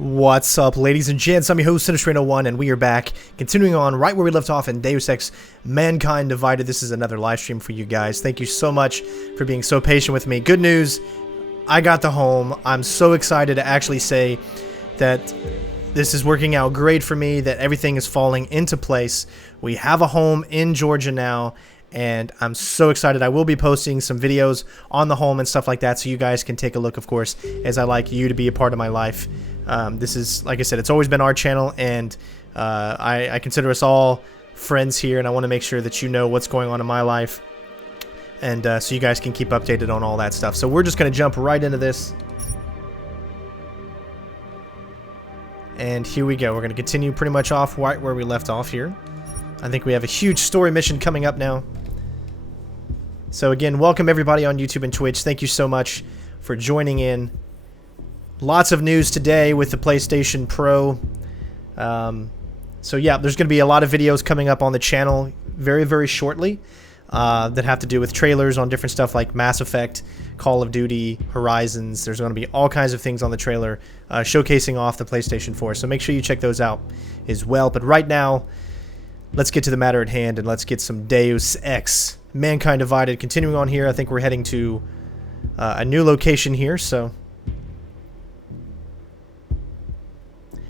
What's up, ladies and gents? I'm your host, CenterStrain01, and we are back, continuing on right where we left off in Deus Ex Mankind Divided. This is another live stream for you guys. Thank you so much for being so patient with me. Good news, I got the home. I'm so excited to actually say that this is working out great for me, that everything is falling into place. We have a home in Georgia now, and I'm so excited. I will be posting some videos on the home and stuff like that, so you guys can take a look, of course, as I like you to be a part of my life. This is, like I said, it's always been our channel, and I consider us all friends here, and I want to make sure that you know what's going on in my life, and so you guys can keep updated on all that stuff. So we're just going to jump right into this. And here we go. We're going to continue pretty much off right where we left off here. I think we have a huge story mission coming up now. So again, welcome everybody on YouTube and Twitch. Thank you so much for joining in. Lots of news today with the PlayStation Pro. So yeah, there's going to be a lot of videos coming up on the channel very, very shortly that have to do with trailers on different stuff like Mass Effect, Call of Duty, Horizons. There's going to be all kinds of things on the trailer showcasing off the PlayStation 4. So make sure you check those out as well. But right now, let's get to the matter at hand and let's get some Deus Ex Mankind Divided. Continuing on here, I think we're heading to a new location here, so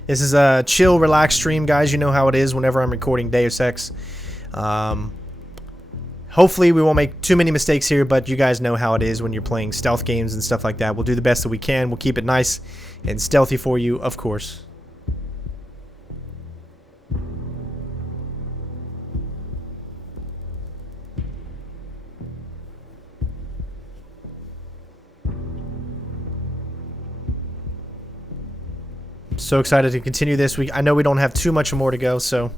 this is a chill, relaxed stream, guys. You know how it is whenever I'm recording Deus Ex. Hopefully we won't make too many mistakes here, but you guys know how it is when you're playing stealth games and stuff like that. We'll do the best that we can. We'll keep it nice and stealthy for you, of course. So excited to continue this week. I know we don't have too much more to go, so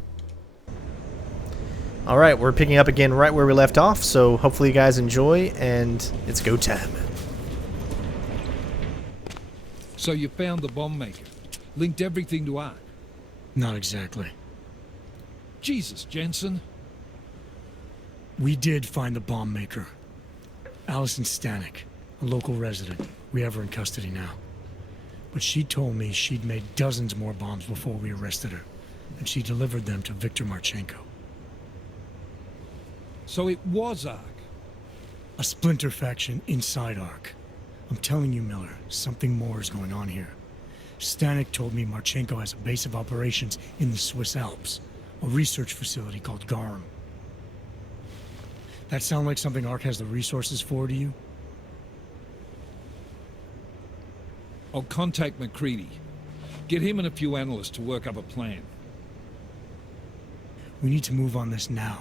alright, we're picking up again right where we left off, so hopefully you guys enjoy, and it's go time. So you found the bomb maker, linked everything to Aug. Not exactly. Jesus, Jensen. We did find the bomb maker. Allison Stanek, a local resident. We have her in custody now. But she told me she'd made dozens more bombs before we arrested her, and she delivered them to Viktor Marchenko. So it was Aug. A splinter faction inside Ark. I'm telling you, Miller, something more is going on here. Stanek told me Marchenko has a base of operations in the Swiss Alps, a research facility called Garum. That sound like something Ark has the resources for to you? I'll contact McCready. Get him and a few analysts to work up a plan. We need to move on this now.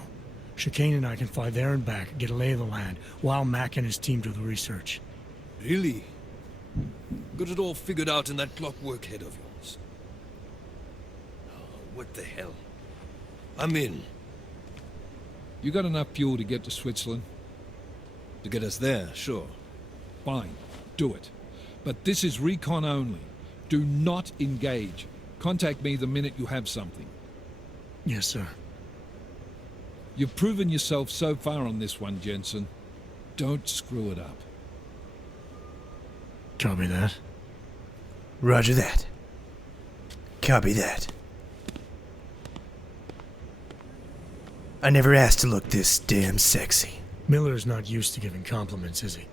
Chicane and I can fly there and back, get a lay of the land, while Mac and his team do the research. Really? Got it all figured out in that clockwork head of yours? Oh, what the hell? I'm in. You got enough fuel to get to Switzerland? To get us there, sure. Fine, do it. But this is recon only. Do not engage. Contact me the minute you have something. Yes, sir. You've proven yourself so far on this one, Jensen. Don't screw it up. Copy that. Roger that. Copy that. I never asked to look this damn sexy. Miller's not used to giving compliments, is he?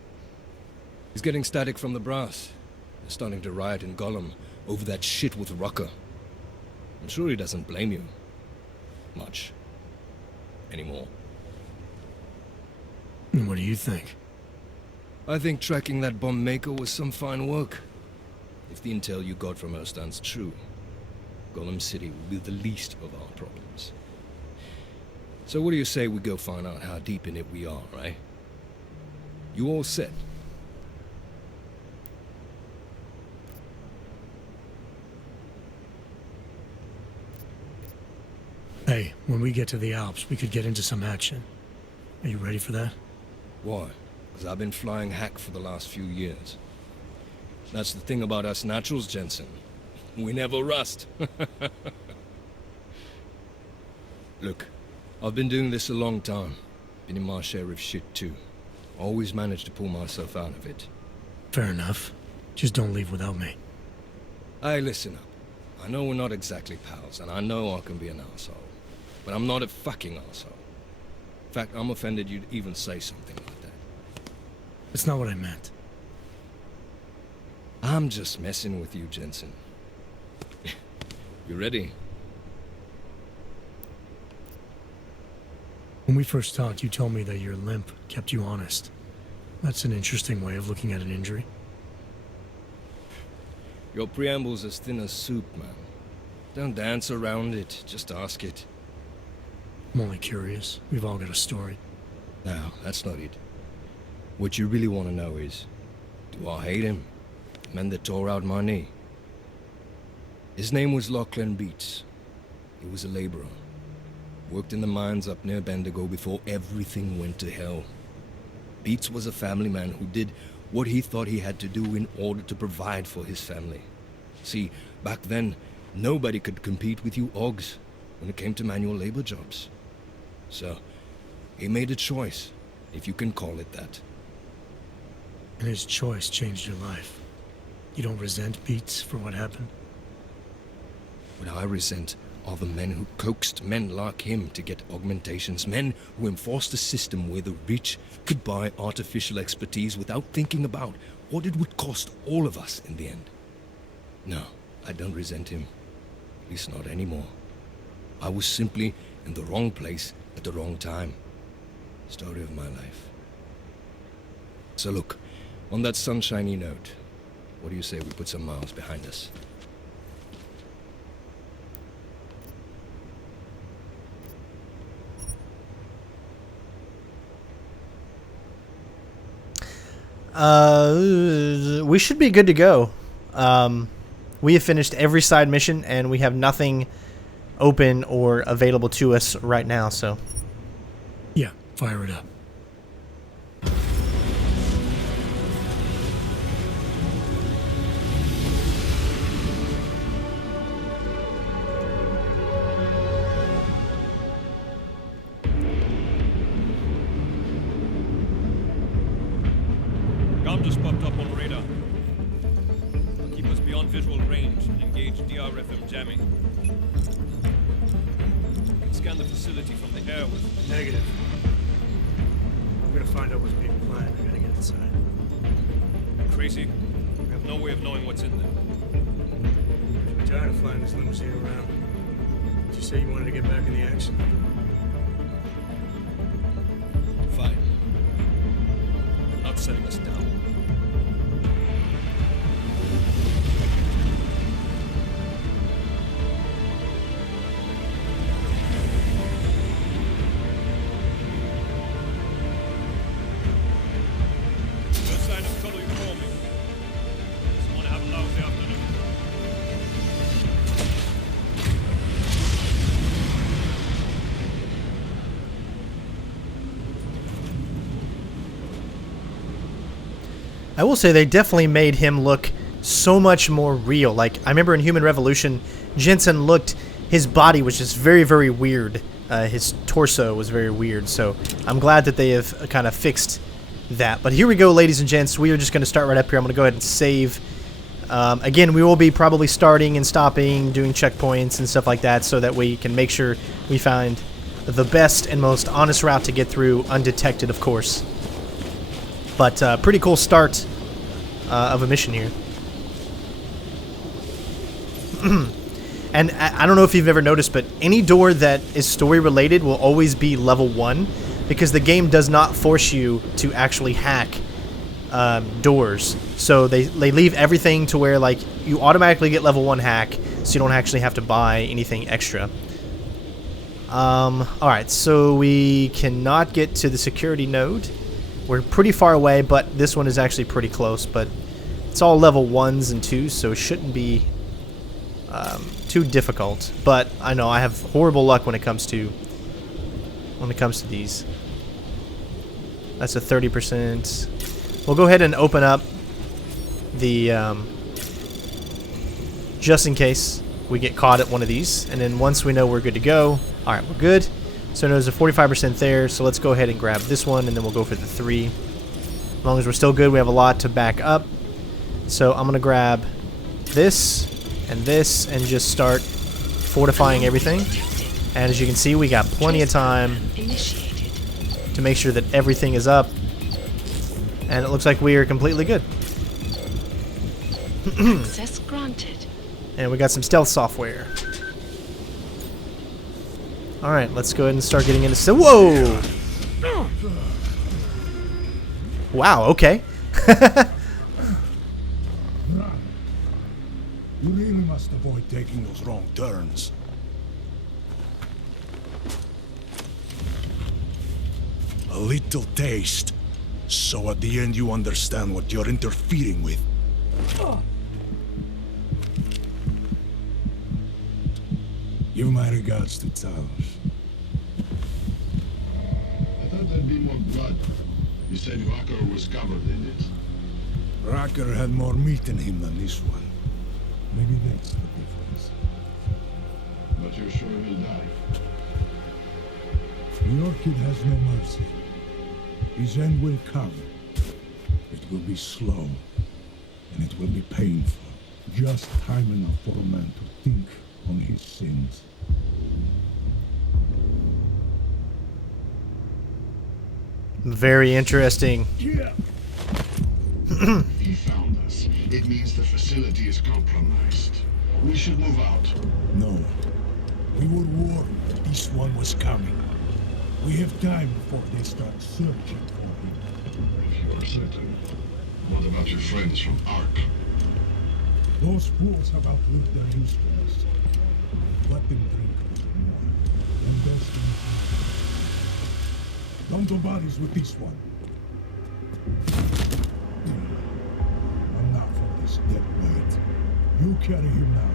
He's getting static from the brass. They're starting to riot in Gollum over that shit with Rucker. I'm sure he doesn't blame you. Much. Anymore. And what do you think? I think tracking that bomb maker was some fine work. If the intel you got from her stands true, Gollum City will be the least of our problems. So what do you say we go find out how deep in it we are, right? You all set? Hey, when we get to the Alps, we could get into some action. Are you ready for that? Why? Because I've been flying hack for the last few years. That's the thing about us naturals, Jensen. We never rust. Look, I've been doing this a long time. Been in my share of shit too. Always managed to pull myself out of it. Fair enough. Just don't leave without me. Hey, listen up. I know we're not exactly pals, and I know I can be an asshole. But I'm not a fucking asshole. In fact, I'm offended you'd even say something like that. That's not what I meant. I'm just messing with you, Jensen. You ready? When we first talked, you told me that your limp kept you honest. That's an interesting way of looking at an injury. Your preamble's as thin as soup, man. Don't dance around it, just ask it. I'm only curious. We've all got a story. No, that's not it. What you really want to know is, do I hate him? The man that tore out my knee. His name was Lachlan Beats. He was a laborer. Worked in the mines up near Bendigo before everything went to hell. Beats was a family man who did what he thought he had to do in order to provide for his family. See, back then, nobody could compete with you Augs when it came to manual labor jobs. So, he made a choice, if you can call it that. And his choice changed your life. You don't resent Beats for what happened? What I resent are the men who coaxed men like him to get augmentations, men who enforced a system where the rich could buy artificial expertise without thinking about what it would cost all of us in the end. No, I don't resent him. At least not anymore. I was simply in the wrong place at the wrong time. Story of my life. So look, on that sunshiny note, what do you say we put some miles behind us? We should be good to go. We have finished every side mission, and we have nothing open or available to us right now, so... Yeah, fire it up. Com just popped up on radar. They'll keep us beyond visual range and engage DRFM jamming. You can scan the facility from the air with... Negative. I'm gonna find out what's being planned. I gotta get inside. Crazy. We have no way of knowing what's in there. I'm tired of flying this limousine around. Did you say you wanted to get back in the action? Fine. I'm not setting us down. No sign of trouble, you call me. Just want to have a lousy afternoon. I will say they definitely made him look so much more real. Like, I remember in Human Revolution, Jensen looked... His body was just very, very weird. His torso was very weird, so I'm glad that they have kind of fixed that. But here we go, ladies and gents. We are just going to start right up here. I'm going to go ahead and save. Again, we will be probably starting and stopping, doing checkpoints and stuff like that, so that we can make sure we find the best and most honest route to get through, undetected, of course. But pretty cool start of a mission here. And I don't know if you've ever noticed, but any door that is story related will always be level 1, because the game does not force you to actually hack doors. So they leave everything to where, like, you automatically get level 1 hack, so you don't actually have to buy anything extra. Alright, so we cannot get to the security node. We're pretty far away, but this one is actually pretty close. But it's all level 1s and 2s, so it shouldn't be too difficult. But I know I have horrible luck when it comes to these. That's a 30%. We'll go ahead and open up the just in case we get caught at one of these, and then once we know we're good to go. All right, we're good. So there's a 45% there, so let's go ahead and grab this one, and then we'll go for the 3. As long as we're still good, we have a lot to back up. So I'm going to grab this, and this, and just start fortifying everything. And as you can see, we got plenty of time to make sure that everything is up. And it looks like we are completely good. Access granted. And we got some stealth software. Alright, let's go ahead and start getting into... Whoa! Wow, okay. You really must avoid taking those wrong turns. A little taste, so at the end you understand what you're interfering with. Give my regards to Talos. I thought there'd be more blood. You said Walker was covered in it. Racker had more meat in him than this one. Maybe that's the difference. But you're sure he'll die? Your kid has no mercy. His end will come. It will be slow, and it will be painful. Just time enough for a man to think on his sins. Very interesting. Yeah. He found us. It means the facility is compromised. We should move out. No. We were warned that this one was coming. We have time before they start searching for him. If you are certain. What about your friends from Ark? Those fools have outlived their usefulness. Let them drink a little more. And best in Don't do bodies with this one. Enough of this dead weight. You carry him now.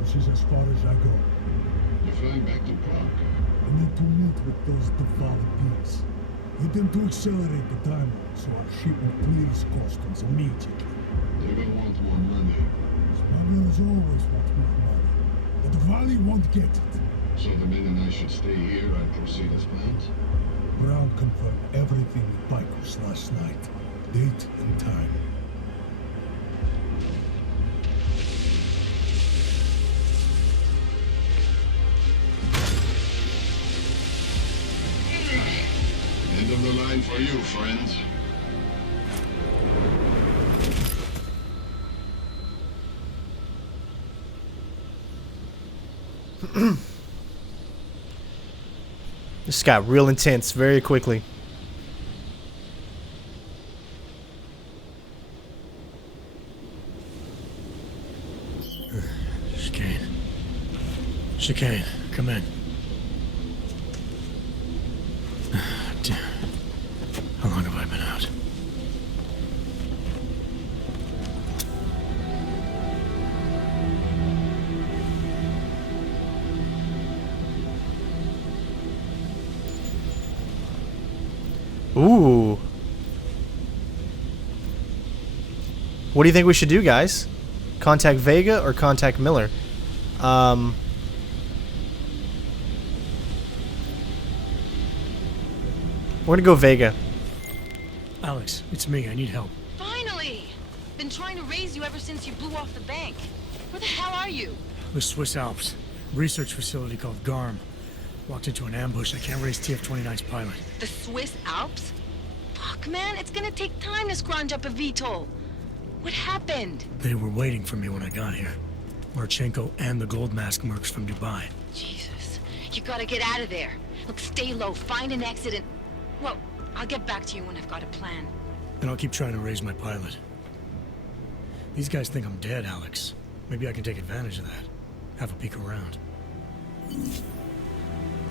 This is as far as I go. You're flying back to Prague. I need to meet with those devout beings. Get them to accelerate the timeline so our shipment clears customs immediately. They will want more money. Smugglers always want more money, but the Valley won't get it. So the men and I should stay here and proceed as planned? Brown confirmed everything with Picos last night. Date and time. End of the line for you, friend. This got real intense very quickly. Chicane, come in. Damn. How long have I been out? Ooh. What do you think we should do, guys? Contact Vega or contact Miller? We're gonna go Vega. Alex, it's me. I need help. Finally! Been trying to raise you ever since you blew off the bank. Where the hell are you? The Swiss Alps. Research facility called GARM. Walked into an ambush. I can't raise TF-29's pilot. The Swiss Alps? Fuck, man, it's gonna take time to scrounge up a VTOL. What happened? They were waiting for me when I got here. Marchenko and the gold mask mercs from Dubai. Jesus, you gotta get out of there. Look, stay low, find an exit and... Well, I'll get back to you when I've got a plan. And I'll keep trying to raise my pilot. These guys think I'm dead, Alex. Maybe I can take advantage of that. Have a peek around.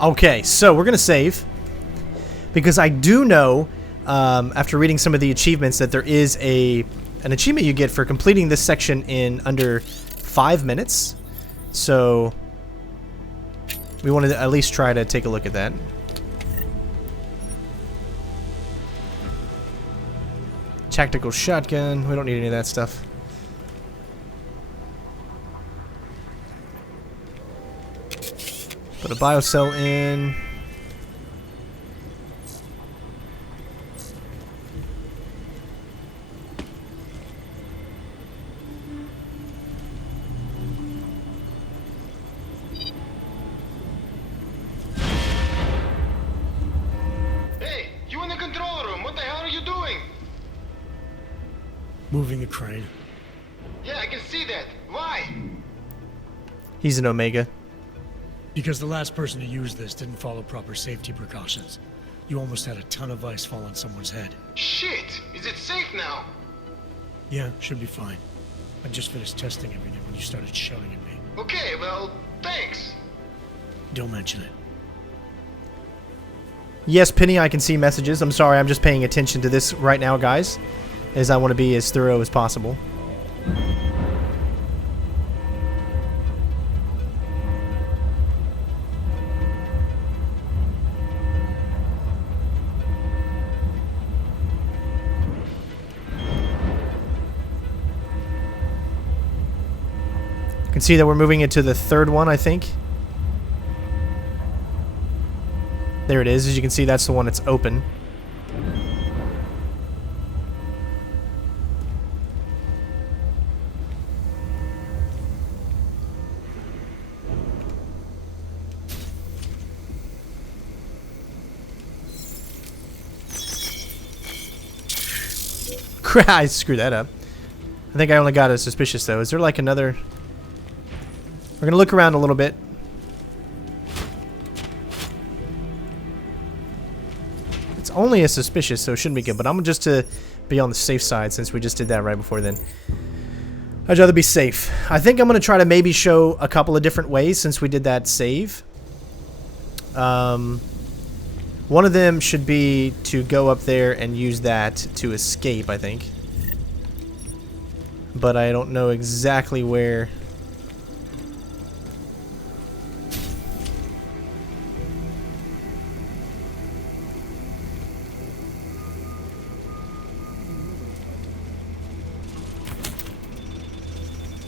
Okay, so we're gonna save. Because I do know, after reading some of the achievements, that there is an achievement you get for completing this section in under 5 minutes. So we want to at least try to take a look at that. Tactical shotgun. We don't need any of that stuff. Put a biocell in. Moving the crane. Yeah, I can see that. Why? He's an Omega. Because the last person to use this didn't follow proper safety precautions. You almost had a ton of ice fall on someone's head. Shit! Is it safe now? Yeah, should be fine. I just finished testing everything when you started shouting at me. Okay, well, thanks. Don't mention it. Yes, Penny, I can see messages. I'm sorry, I'm just paying attention to this right now, guys, as I want to be as thorough as possible. You can see that we're moving into the third one, I think. There it is. As you can see, that's the one that's open. I screwed that up. I think I only got a suspicious, though. Is there like another... We're going to look around a little bit. It's only a suspicious, so it shouldn't be good. But I'm just to be on the safe side since we just did that right before then. I'd rather be safe. I think I'm going to try to maybe show a couple of different ways since we did that save. One of them should be to go up there and use that to escape, I think. But I don't know exactly where.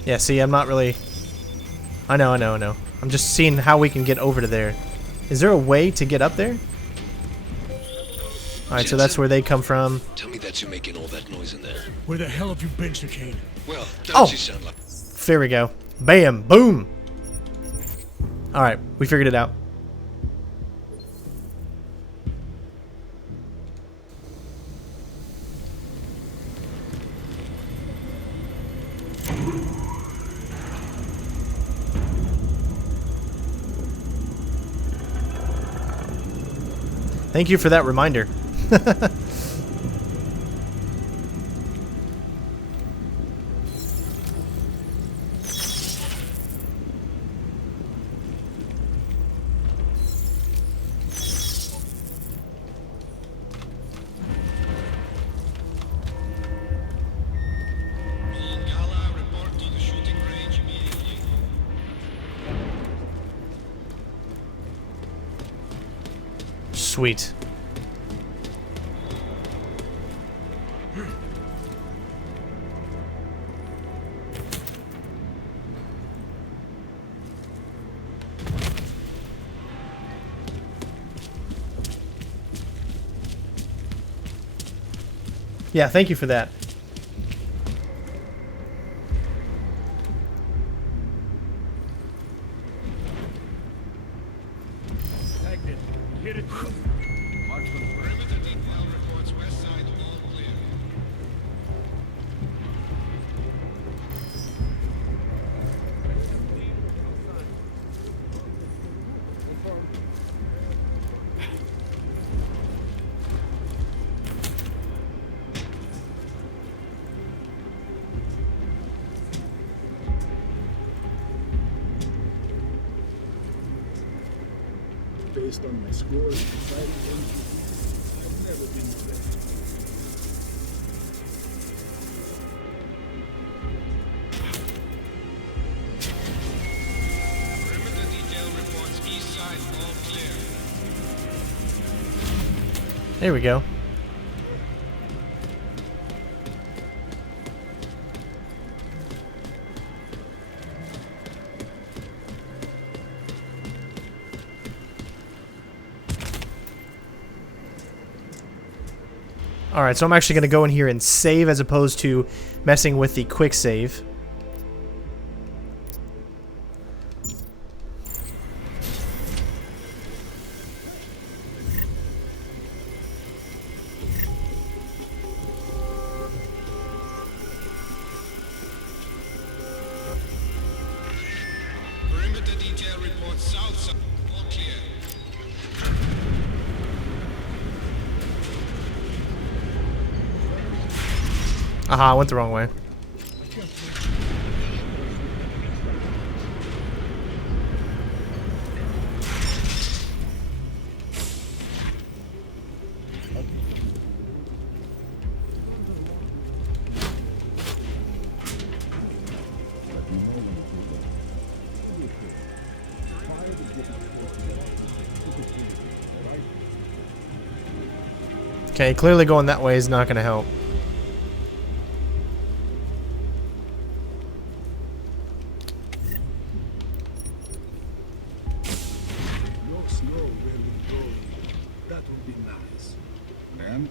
Yeah, see, I'm not really... I know. I'm just seeing how we can get over to there. Is there a way to get up there? Alright, so that's where they come from. Tell me that you're making all that noise in there. Where the hell have you been, Chicane? Well, don't you sound like... There we go. Bam! Boom! Alright, we figured it out. Thank you for that reminder. Sweet. Yeah, thank you for that. Based on my scores, I've never been to bed. Perimeter detail reports east side all clear. There we go. Alright, so I'm actually going to go in here and save as opposed to messing with the quick save. Aha, I went the wrong way. Okay, clearly going that way is not going to help. That would be nice. Then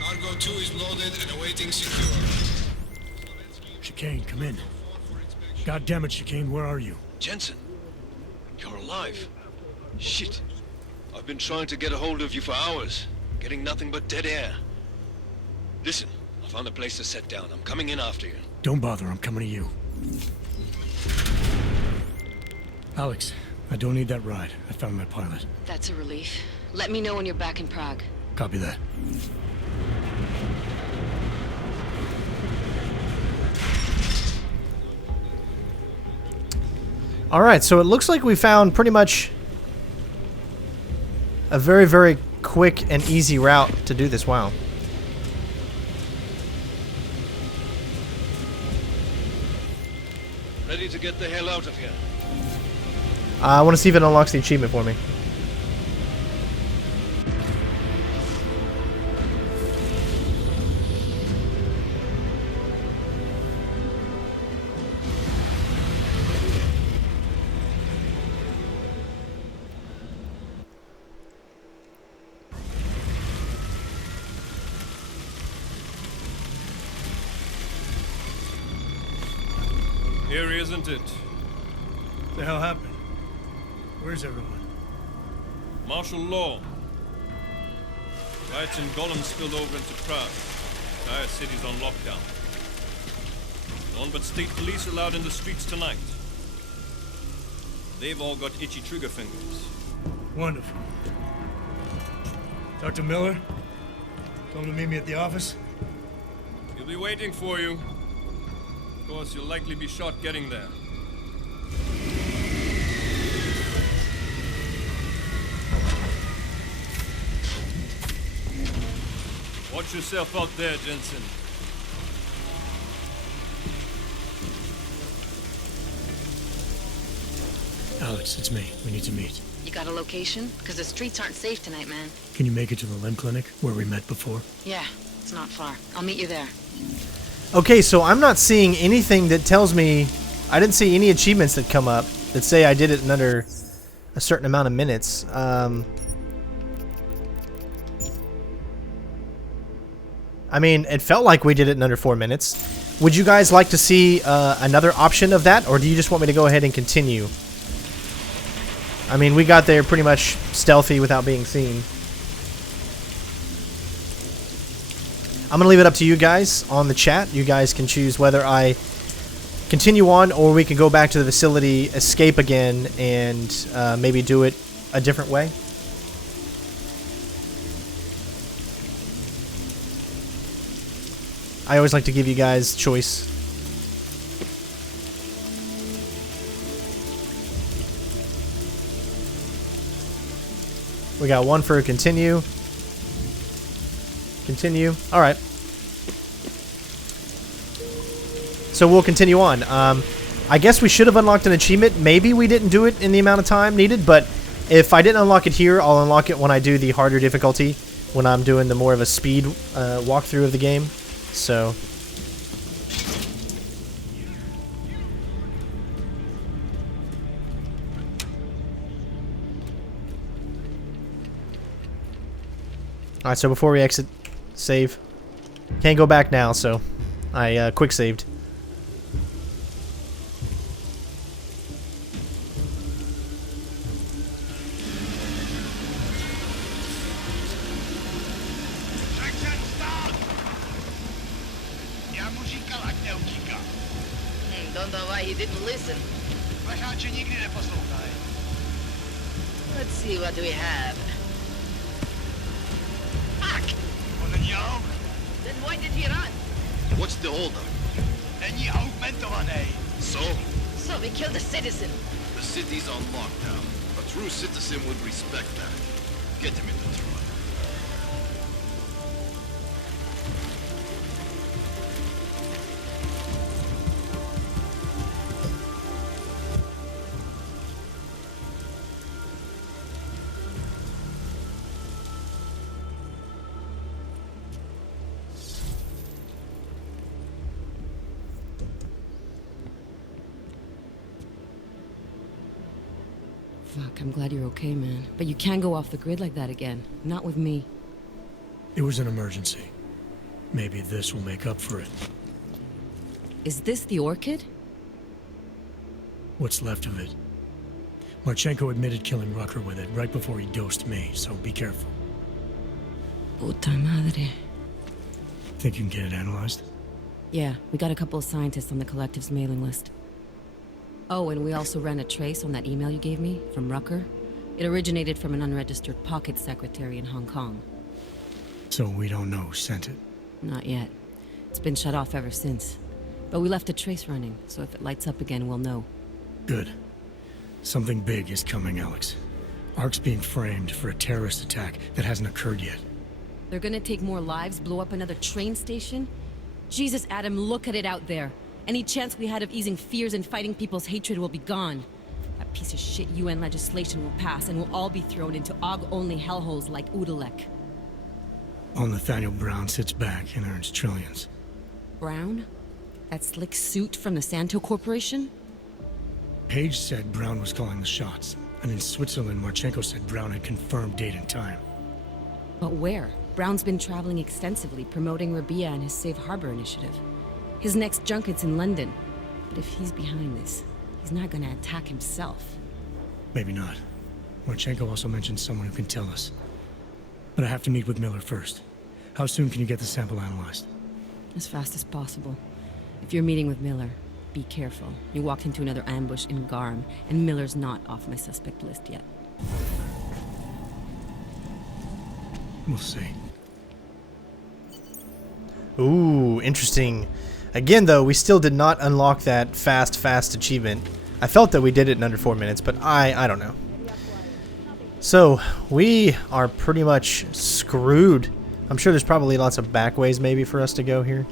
Cargo 2 is loaded and awaiting secure. Chicane, come in. God damn it, Chicane, where are you? Jensen, you're alive. Shit. I've been trying to get a hold of you for hours, getting nothing but dead air. Listen, I found a place to set down. I'm coming in after you. Don't bother, I'm coming to you. Alex, I don't need that ride. I found my pilot. That's a relief. Let me know when you're back in Prague. Copy that. Alright, so it looks like we found pretty much a very, very quick and easy route to do this. Wow. Ready to get the hell out of here. I want to see if it unlocks the achievement for me. Eerie, isn't it? What the hell happened? Where's everyone? Martial law. Riots in Golem spilled over into Prague. Entire city's on lockdown. None but state police allowed in the streets tonight. They've all got itchy trigger fingers. Wonderful. Dr. Miller? Told him to meet me at the office? He'll be waiting for you. Of course, you'll likely be shot getting there. Watch yourself out there, Jensen. Alex, it's me. We need to meet. You got a location? Because the streets aren't safe tonight, man. Can you make it to the limb clinic where we met before? Yeah, it's not far. I'll meet you there. Okay, so I'm not seeing anything that tells me... I didn't see any achievements that come up that say I did it in under a certain amount of minutes. I mean, it felt like we did it in under 4 minutes. Would you guys like to see another option of that, or do you just want me to go ahead and continue? I mean, we got there pretty much stealthy without being seen. I'm going to leave it up to you guys on the chat. You guys can choose whether I continue on or we can go back to the facility, escape again, and maybe do it a different way. I always like to give you guys choice. We got one for continue. Continue. Alright. So we'll continue on. I guess we should have unlocked an achievement. Maybe we didn't do it in the amount of time needed, but if I didn't unlock it here, I'll unlock it when I do the harder difficulty, when I'm doing the more of a speed walkthrough of the game. So... Alright, so before we exit, save. Can't go back now, so I quick saved. Don't know why he didn't listen. Let's see what we have. Fuck! Then why did he run? What's the holdup? So? So we killed a citizen. The city's on lockdown. A true citizen would respect that. Get him in the truck. Fuck, I'm glad you're okay, man. But you can't go off the grid like that again. Not with me. It was an emergency. Maybe this will make up for it. Is this the orchid? What's left of it. Marchenko admitted killing Rucker with it right before he dosed me, so be careful. Puta madre. Think you can get it analyzed? Yeah, we got a couple of scientists on the collective's mailing list. Oh, and we also ran a trace on that email you gave me from Rucker. It originated from an unregistered pocket secretary in Hong Kong. So we don't know who sent it? Not yet. It's been shut off ever since. But we left a trace running, so if it lights up again, we'll know. Good. Something big is coming, Alex. Ark's being framed for a terrorist attack that hasn't occurred yet. They're gonna take more lives, blow up another train station? Jesus, Adam, look at it out there. Any chance we had of easing fears and fighting people's hatred will be gone. That piece of shit UN legislation will pass, and we'll all be thrown into Aug-only hellholes like Udalek. All Nathaniel Brown sits back and earns trillions. Brown? That slick suit from the Santo Corporation? Page said Brown was calling the shots, and in Switzerland, Marchenko said Brown had confirmed date and time. But where? Brown's been traveling extensively, promoting Rabia and his Safe Harbor initiative. His next junket's in London. But if he's behind this, he's not gonna attack himself. Maybe not. Marchenko also mentioned someone who can tell us. But I have to meet with Miller first. How soon can you get the sample analyzed? As fast as possible. If you're meeting with Miller, be careful. You walked into another ambush in Garm, and Miller's not off my suspect list yet. We'll see. Ooh, interesting. Again, though, we still did not unlock that fast achievement. I felt that we did it in under 4 minutes, but I don't know. So, we are pretty much screwed. I'm sure there's probably lots of back ways maybe for us to go here.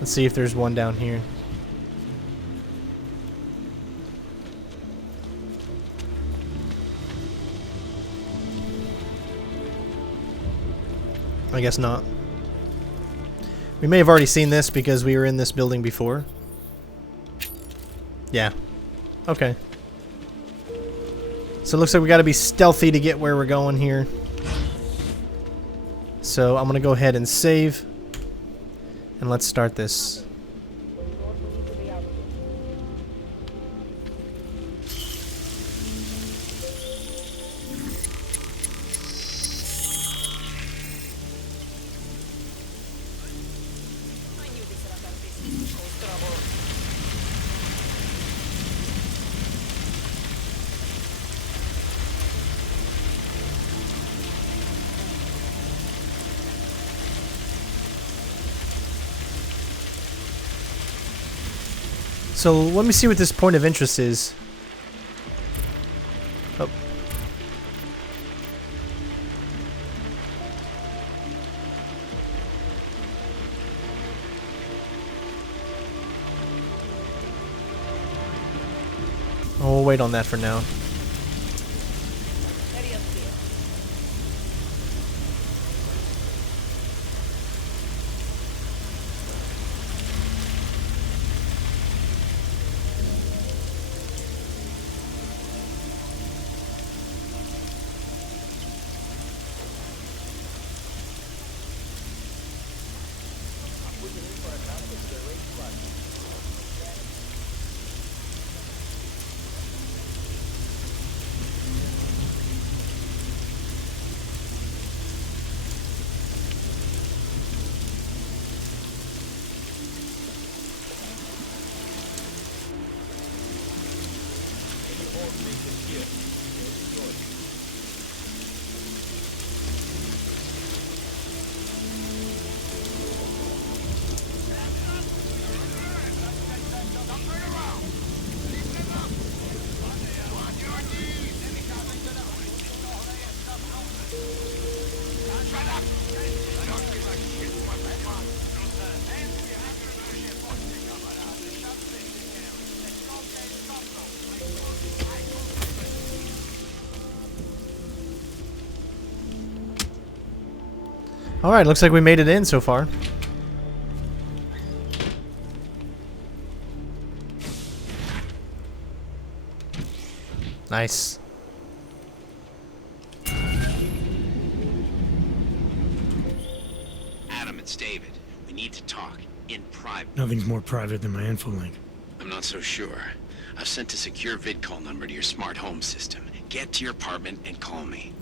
Let's see if there's one down here. I guess not. We may have already seen this because we were in this building before. Yeah. Okay. So it looks like we gotta be stealthy to get where we're going here. So I'm gonna go ahead and save. And let's start this. So let me see what this point of interest is. Oh. We'll wait on that for now. Alright, looks like we made it in so far. Nice. Adam, it's David. We need to talk. In private. Nothing's more private than my info link. I'm not so sure. I've sent a secure vid call number to your smart home system. Get to your apartment and call me.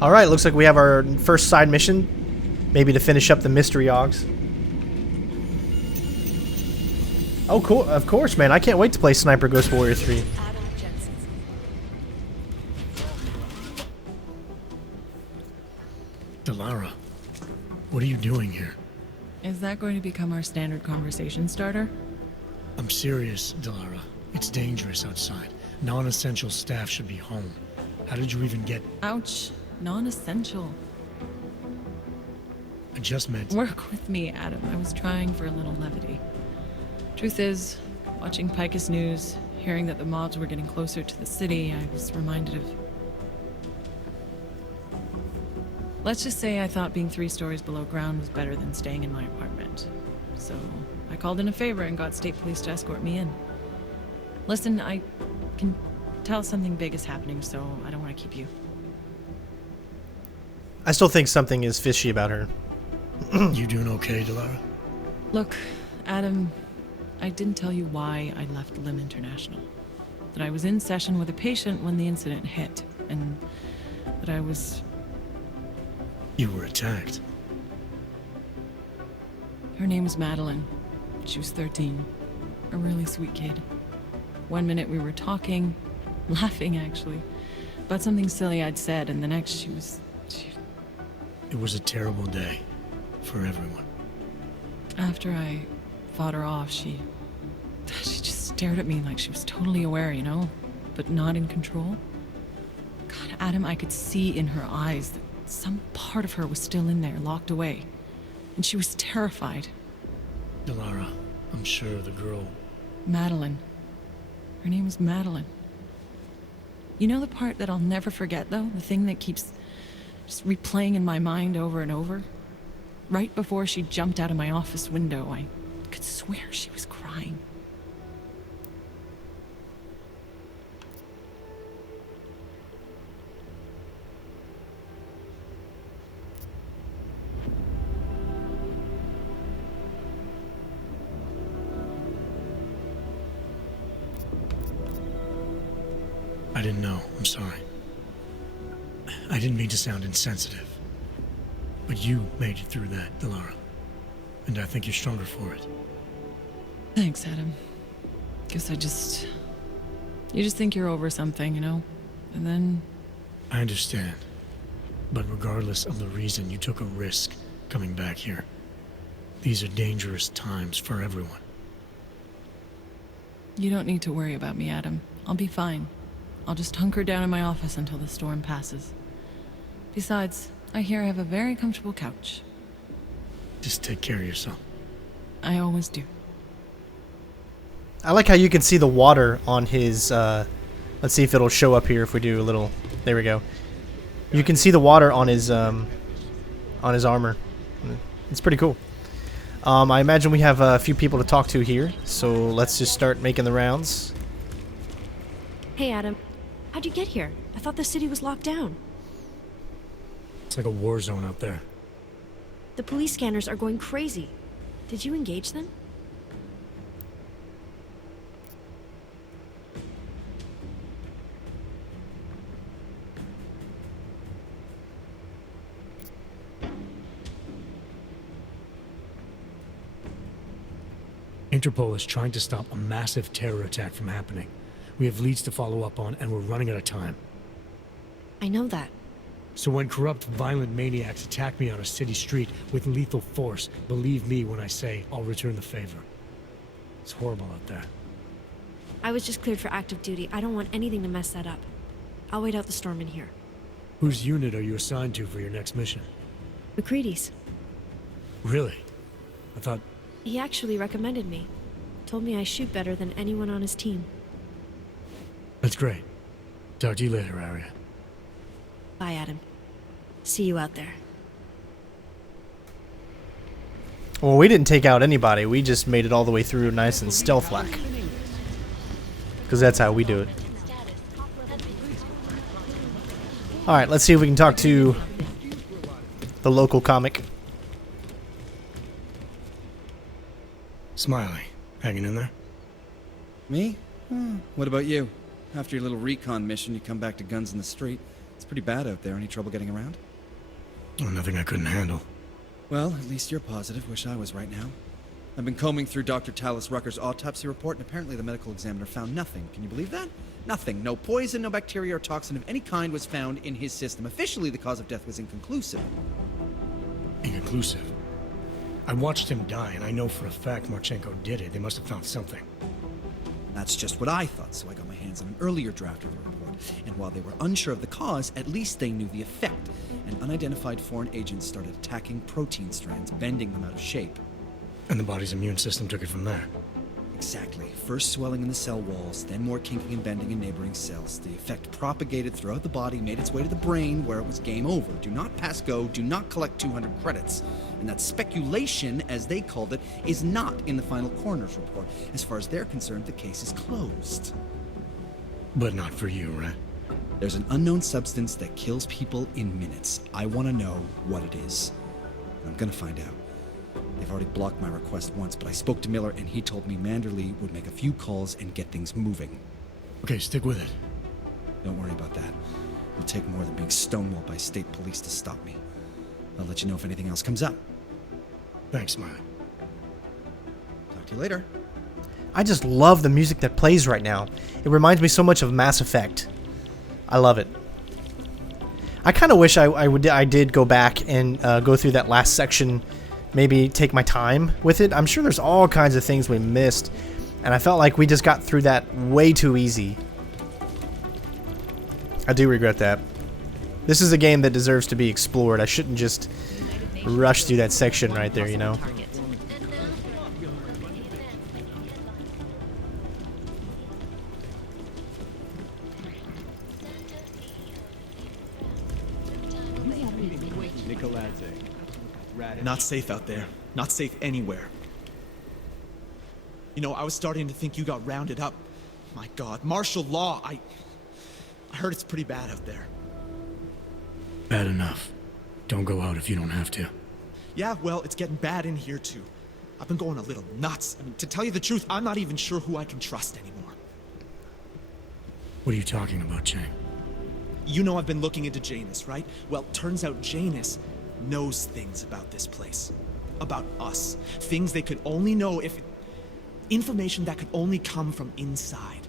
Alright, looks like we have our first side mission. Maybe to finish up the mystery Augs. Oh, cool. Of course, man. I can't wait to play Sniper Ghost Warrior 3. Jensen. Delara, what are you doing here? Is that going to become our standard conversation starter? I'm serious, Delara. It's dangerous outside. Non-essential staff should be home. How did you even get... Ouch. Non-essential. I just meant... Work with me, Adam. I was trying for a little levity. Truth is, watching Picus News, hearing that the mobs were getting closer to the city, I was reminded of... Let's just say I thought being 3 stories below ground was better than staying in my apartment. So, I called in a favor and got state police to escort me in. Listen, I can tell something big is happening, so I don't want to keep you. I still think something is fishy about her. You doing okay, Delara? Look, Adam, I didn't tell you why I left Lim International. That I was in session with a patient when the incident hit, and that I was... You were attacked. Her name was Madeline. She was 13. A really sweet kid. One minute we were talking, laughing actually, about something silly I'd said, and the next she was... It was a terrible day for everyone. After I fought her off, she just stared at me like she was totally aware, you know, but not in control. God, Adam, I could see in her eyes that some part of her was still in there, locked away. And she was terrified. Delara, I'm sure the girl... Madeline. Her name was Madeline. You know the part that I'll never forget, though? The thing that keeps just replaying in my mind over and over? Right before she jumped out of my office window, I could swear she was crying. I didn't know. I'm sorry. I didn't mean to sound insensitive. But you made it through that, Delara. And I think you're stronger for it. Thanks, Adam. Guess you just think you're over something, you know? And then... I understand. But regardless of the reason, you took a risk coming back here. These are dangerous times for everyone. You don't need to worry about me, Adam. I'll be fine. I'll just hunker down in my office until the storm passes. Besides, I hear I have a very comfortable couch. Just take care of yourself. I always do. I like how you can see the water on his, let's see if it'll show up here if we do a little, there we go. You can see the water on his armor. It's pretty cool. I imagine we have a few people to talk to here, so let's just start making the rounds. Hey, Adam. How'd you get here? I thought the city was locked down. It's like a war zone out there. The police scanners are going crazy. Did you engage them? Interpol is trying to stop a massive terror attack from happening. We have leads to follow up on, and we're running out of time. I know that. So when corrupt, violent maniacs attack me on a city street with lethal force, believe me when I say I'll return the favor. It's horrible out there. I was just cleared for active duty. I don't want anything to mess that up. I'll wait out the storm in here. Whose unit are you assigned to for your next mission? McCready's. Really? I thought... He actually recommended me. Told me I shoot better than anyone on his team. That's great. Talk to you later, Arya. Bye, Adam. See you out there. Well, we didn't take out anybody. We just made it all the way through nice and stealth-like. Because that's how we do it. Alright, let's see if we can talk to the local comic. Smiley, hanging in there? Me? What about you? After your little recon mission, you come back to guns in the street. It's pretty bad out there. Any trouble getting around? Oh, nothing I couldn't handle. Well, at least you're positive. Wish I was right now. I've been combing through Dr. Talis Rucker's autopsy report, and apparently the medical examiner found nothing. Can you believe that? Nothing. No poison, no bacteria or toxin of any kind was found in his system. Officially, the cause of death was inconclusive. Inconclusive? I watched him die, and I know for a fact Marchenko did it. They must have found something. That's just what I thought, so I got my hands on an earlier draft of the report. And while they were unsure of the cause, at least they knew the effect. And unidentified foreign agents started attacking protein strands, bending them out of shape. And the body's immune system took it from there. Exactly. First swelling in the cell walls, then more kinking and bending in neighboring cells. The effect propagated throughout the body, made its way to the brain, where it was game over. Do not pass go, do not collect 200 credits. And that speculation, as they called it, is not in the final coroner's report. As far as they're concerned, the case is closed. But not for you, right? There's an unknown substance that kills people in minutes. I want to know what it is. I'm gonna find out. They've already blocked my request once, but I spoke to Miller and he told me Manderley would make a few calls and get things moving. Okay, stick with it. Don't worry about that. It'll take more than being stonewalled by state police to stop me. I'll let you know if anything else comes up. Thanks, Smiley. Talk to you later. I just love the music that plays right now. It reminds me so much of Mass Effect. I love it. I kind of wish I did go back and go through that last section. Maybe take my time with it. I'm sure there's all kinds of things we missed, and I felt like we just got through that way too easy. I do regret that. This is a game that deserves to be explored. I shouldn't just rush through that section right there, you know? Not safe out there. Not safe anywhere. You know, I was starting to think you got rounded up. My God, martial law. I heard it's pretty bad out there. Bad enough. Don't go out if you don't have to. Yeah, well, it's getting bad in here too. I've been going a little nuts. I mean, to tell you the truth, I'm not even sure who I can trust anymore. What are you talking about, Chang? You know I've been looking into Janus, right? Well, turns out Janus knows things about this place. About us. Things they could only know if... information that could only come from inside.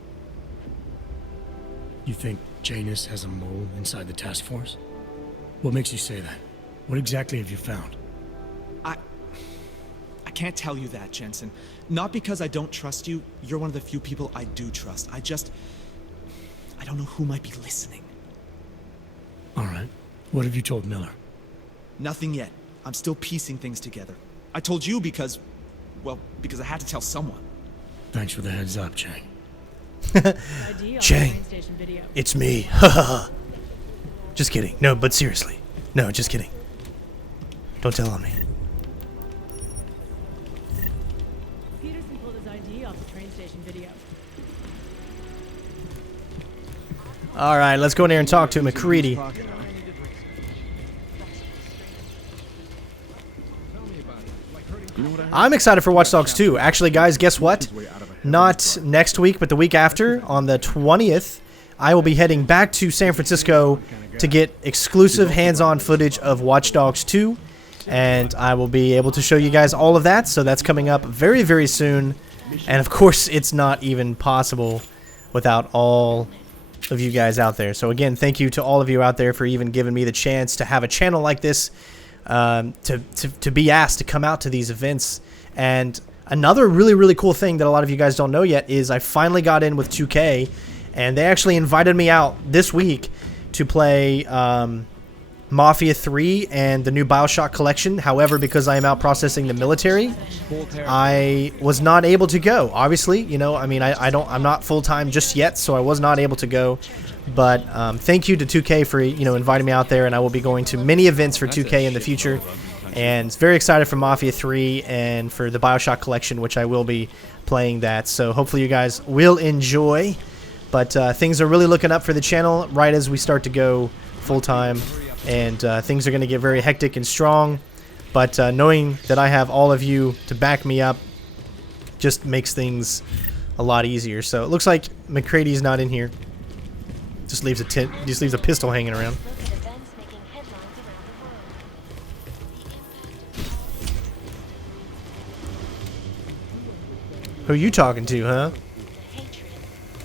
You think Janus has a mole inside the task force? What makes you say that? What exactly have you found? I can't tell you that, Jensen. Not because I don't trust you. You're one of the few people I do trust. I don't know who might be listening. All right. What have you told Miller? Nothing yet. I'm still piecing things together. I told you because I had to tell someone. Thanks for the heads up, Chang. Chang, it's me. Just kidding. No, but seriously. No, just kidding. Don't tell on me. Peterson pulled his ID off the train station video. All right, let's go in there and talk to McCready. I'm excited for Watch Dogs 2. Actually, guys, guess what? Not next week, but the week after, on the 20th, I will be heading back to San Francisco to get exclusive hands-on footage of Watch Dogs 2, and I will be able to show you guys all of that, so that's coming up very, very soon. And of course, it's not even possible without all of you guys out there. So again, thank you to all of you out there for even giving me the chance to have a channel like this, to be asked to come out to these events. And another really, really cool thing that a lot of you guys don't know yet is I finally got in with 2K, and they actually invited me out this week to play Mafia 3 and the new BioShock collection. However, because I am out processing the military, I was not able to go. Obviously, you know, I mean, I'm not full-time just yet, so I was not able to go. But thank you to 2K for, you know, inviting me out there, and I will be going to many events for 2K in the future. And very excited for Mafia 3 and for the Bioshock collection, which I will be playing that. So hopefully you guys will enjoy. But things are really looking up for the channel right as we start to go full-time. And things are going to get very hectic and strong. But knowing that I have all of you to back me up just makes things a lot easier. So it looks like McCrady's not in here. Just leaves a pistol hanging around. Who are you talking to, huh?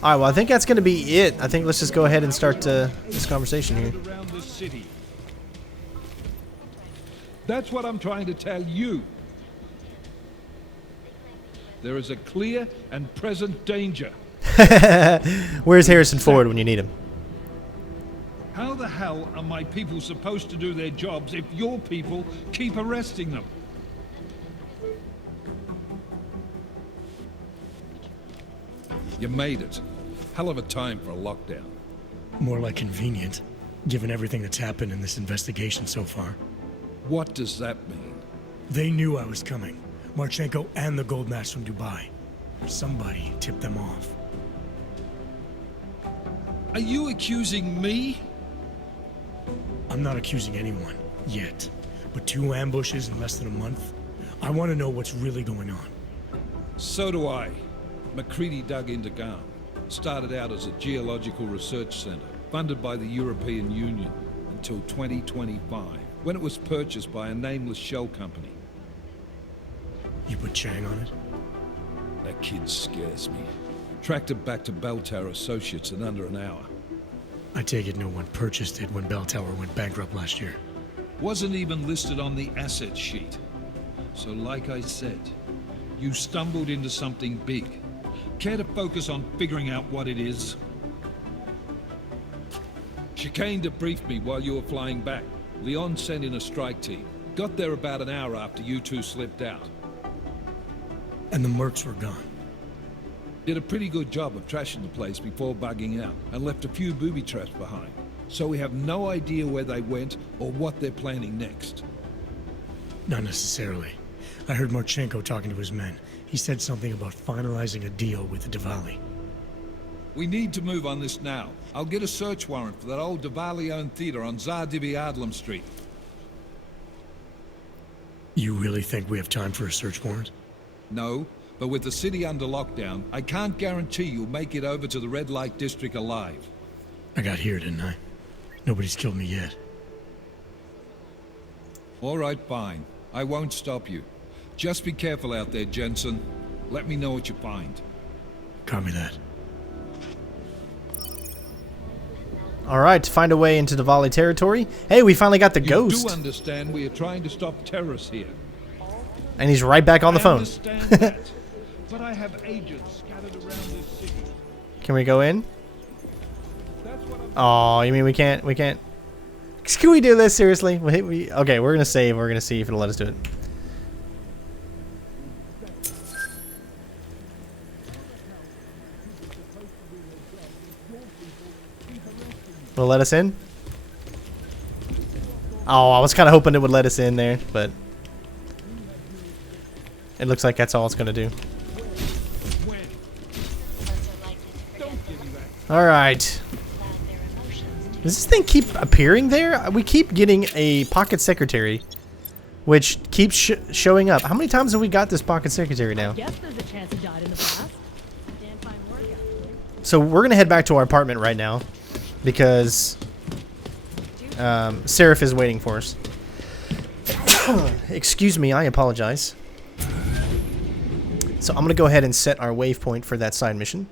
Alright, well, I think that's going to be it. I think let's just go ahead and start this conversation here. That's what I'm trying to tell you. There is a clear and present danger. Where's Harrison Ford when you need him? How the hell are my people supposed to do their jobs if your people keep arresting them? You made it. Hell of a time for a lockdown. More like convenient, given everything that's happened in this investigation so far. What does that mean? They knew I was coming. Marchenko and the gold mask from Dubai. Somebody tipped them off. Are you accusing me? I'm not accusing anyone, yet. But 2 ambushes in less than a month? I want to know what's really going on. So do I. McCready dug into GARM. Started out as a geological research center, funded by the European Union, until 2025, when it was purchased by a nameless shell company. You put Chang on it? That kid scares me. Tracked it back to Bell Tower Associates in under an hour. I take it no one purchased it when Bell Tower went bankrupt last year. Wasn't even listed on the asset sheet. So like I said, you stumbled into something big. Care to focus on figuring out what it is? Chicane debriefed me while you were flying back. Leon sent in a strike team. Got there about an hour after you two slipped out. And the mercs were gone. Did a pretty good job of trashing the place before bugging out, and left a few booby traps behind. So we have no idea where they went or what they're planning next. Not necessarily. I heard Marchenko talking to his men. He said something about finalizing a deal with the Diwali. We need to move on this now. I'll get a search warrant for that old Diwali-owned theater on Tsar Divi Adlam Street. You really think we have time for a search warrant? No, but with the city under lockdown, I can't guarantee you'll make it over to the Red Light District alive. I got here, didn't I? Nobody's killed me yet. All right, fine. I won't stop you. Just be careful out there, Jensen. Let me know what you find. Copy that. Alright, find a way into Diwali territory. Hey, we finally got the ghost. You do understand we are trying to stop terrorists here. And he's right back on the phone. Understand that, but I have agents scattered around this city. Can we go in? Oh, you mean we can't? Can we do this seriously? Okay, we're gonna save. We're gonna see if it'll let us do it. Will it let us in? Oh, I was kind of hoping it would let us in there, but it looks like that's all it's gonna do. All right. Does this thing keep appearing there? We keep getting a pocket secretary, which keeps showing up. How many times have we got this pocket secretary now? I guess there's a chance he died in the past. Damn fine work, actually. So we're gonna head back to our apartment right now, because Seraph is waiting for us. Excuse me, I apologize. So I'm gonna go ahead and set our waypoint for that side mission.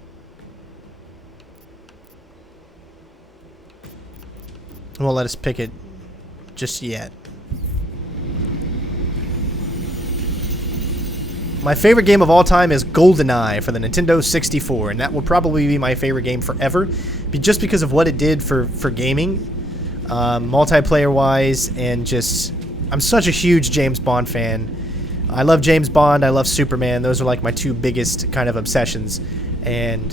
It won't let us pick it just yet. My favorite game of all time is GoldenEye for the Nintendo 64, and that will probably be my favorite game forever, just because of what it did for gaming, multiplayer-wise, and just... I'm such a huge James Bond fan. I love James Bond, I love Superman. Those are like my two biggest kind of obsessions, and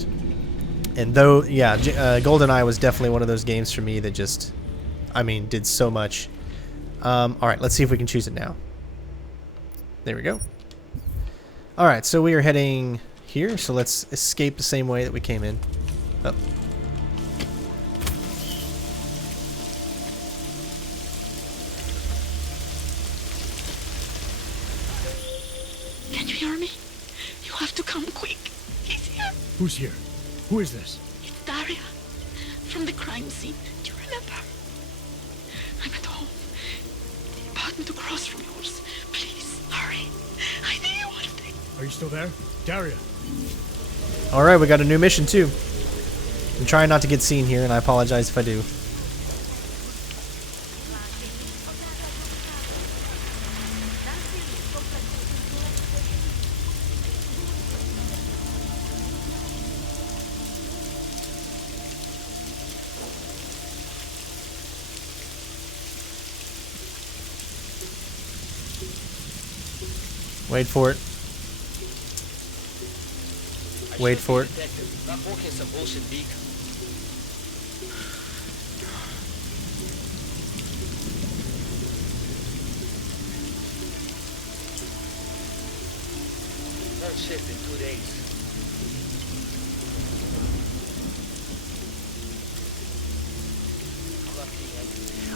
though, yeah, GoldenEye was definitely one of those games for me that just... I mean, did so much. Alright, let's see if we can choose it now. There we go. Alright, so we are heading here, so let's escape the same way that we came in. Oh. Can you hear me? You have to come quick. He's here. Who's here? Who is this? It's Daria. From the crime scene. Do you remember? I'm at home. The apartment across from yours. Please, hurry. I need you one thing. Are you still there? Daria. Alright, we got a new mission too. I'm trying not to get seen here, and I apologize if I do. Wait for it. Wait for it. Not walking some bullshit beak. Won't ship in 2 days.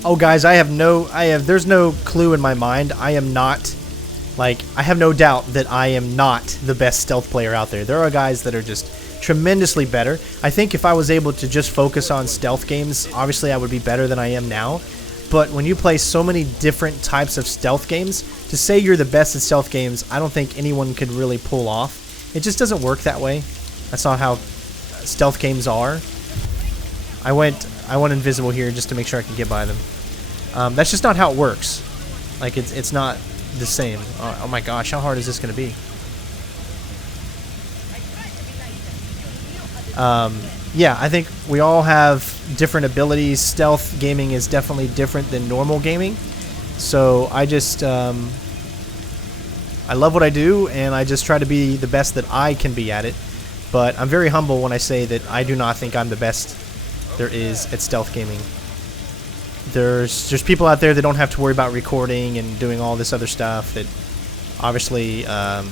Oh guys, there's no clue in my mind. I am not, like, I have no doubt that I am not the best stealth player out there. There are guys that are just tremendously better. I think if I was able to just focus on stealth games, obviously I would be better than I am now. But when you play so many different types of stealth games, to say you're the best at stealth games, I don't think anyone could really pull off. It just doesn't work that way. That's not how stealth games are. I went invisible here just to make sure I could get by them. That's just not how it works. Like, it's not the same. Oh my gosh, how hard is this going to be? Yeah, I think we all have different abilities. Stealth gaming is definitely different than normal gaming. So I just, I love what I do, and I just try to be the best that I can be at it. But I'm very humble when I say that I do not think I'm the best there is at stealth gaming. There's people out there that don't have to worry about recording and doing all this other stuff that obviously have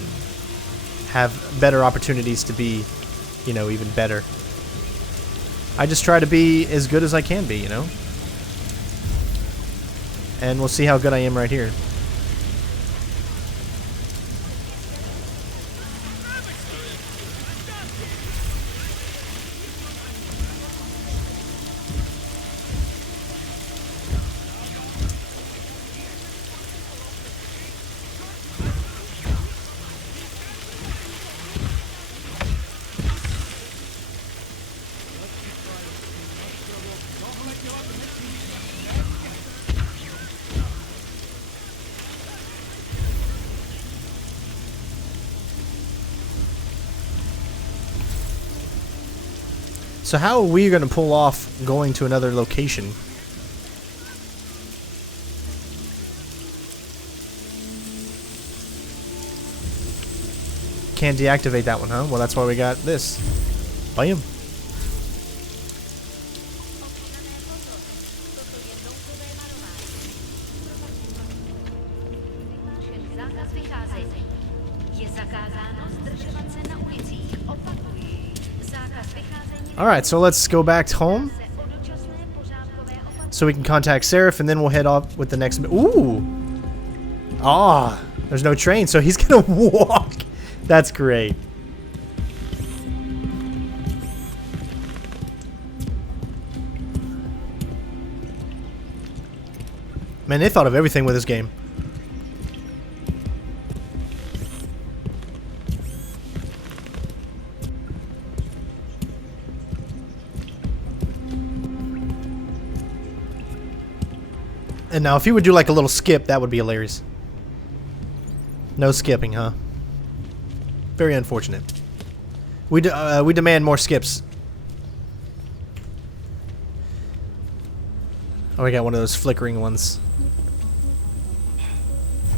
better opportunities to be, you know, even better. I just try to be as good as I can be, you know? And we'll see how good I am right here. So how are we going to pull off going to another location? Can't deactivate that one, huh? Well, that's why we got this. Bam. Alright, so let's go back home so we can contact Seraph, and then we'll head off with the next... Ooh! Ah, there's no train, so he's gonna walk. That's great. Man, they thought of everything with this game. And now if he would do like a little skip, that would be hilarious. No skipping, huh? Very unfortunate. We demand more skips. Oh, we got one of those flickering ones.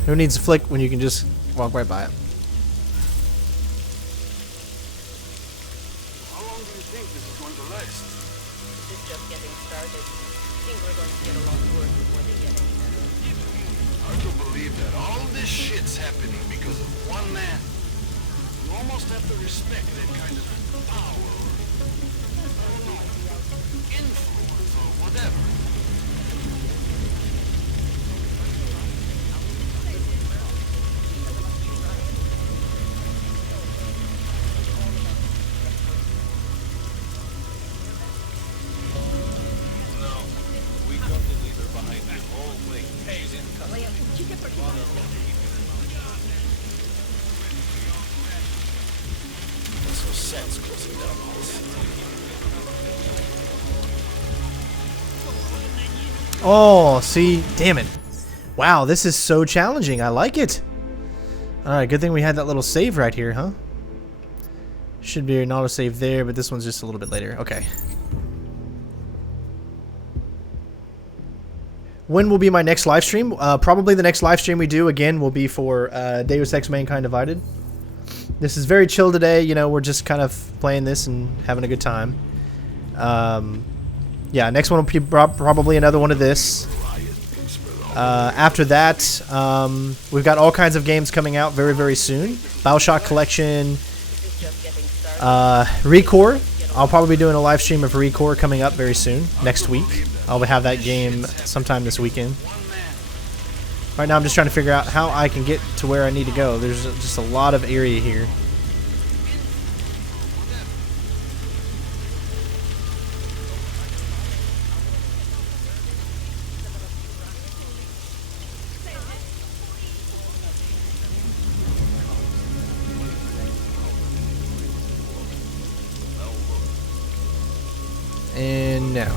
Who needs a flick when you can just walk right by it? How long do you think this is going to last? This is just getting started. I think we're going to get a lot worse before they get any better. Hard to believe that all this shit's happening because of one man. You almost have to respect that kind of power or, I don't know, influence or whatever. Oh, see, damn it. Wow, this is so challenging. I like it. Alright, good thing we had that little save right here, huh? Should be an autosave there, but this one's just a little bit later. Okay. When will be my next live stream? Probably the next live stream we do, again, will be for Deus Ex Mankind Divided. This is very chill today. You know, we're just kind of playing this and having a good time. Yeah, next one will be probably another one of this. After that, we've got all kinds of games coming out very, very soon. BioShock Collection, Recore. I'll probably be doing a live stream of Recore coming up very soon, next week. I'll have that game sometime this weekend. Right now I'm just trying to figure out how I can get to where I need to go. There's just a lot of area here. And now.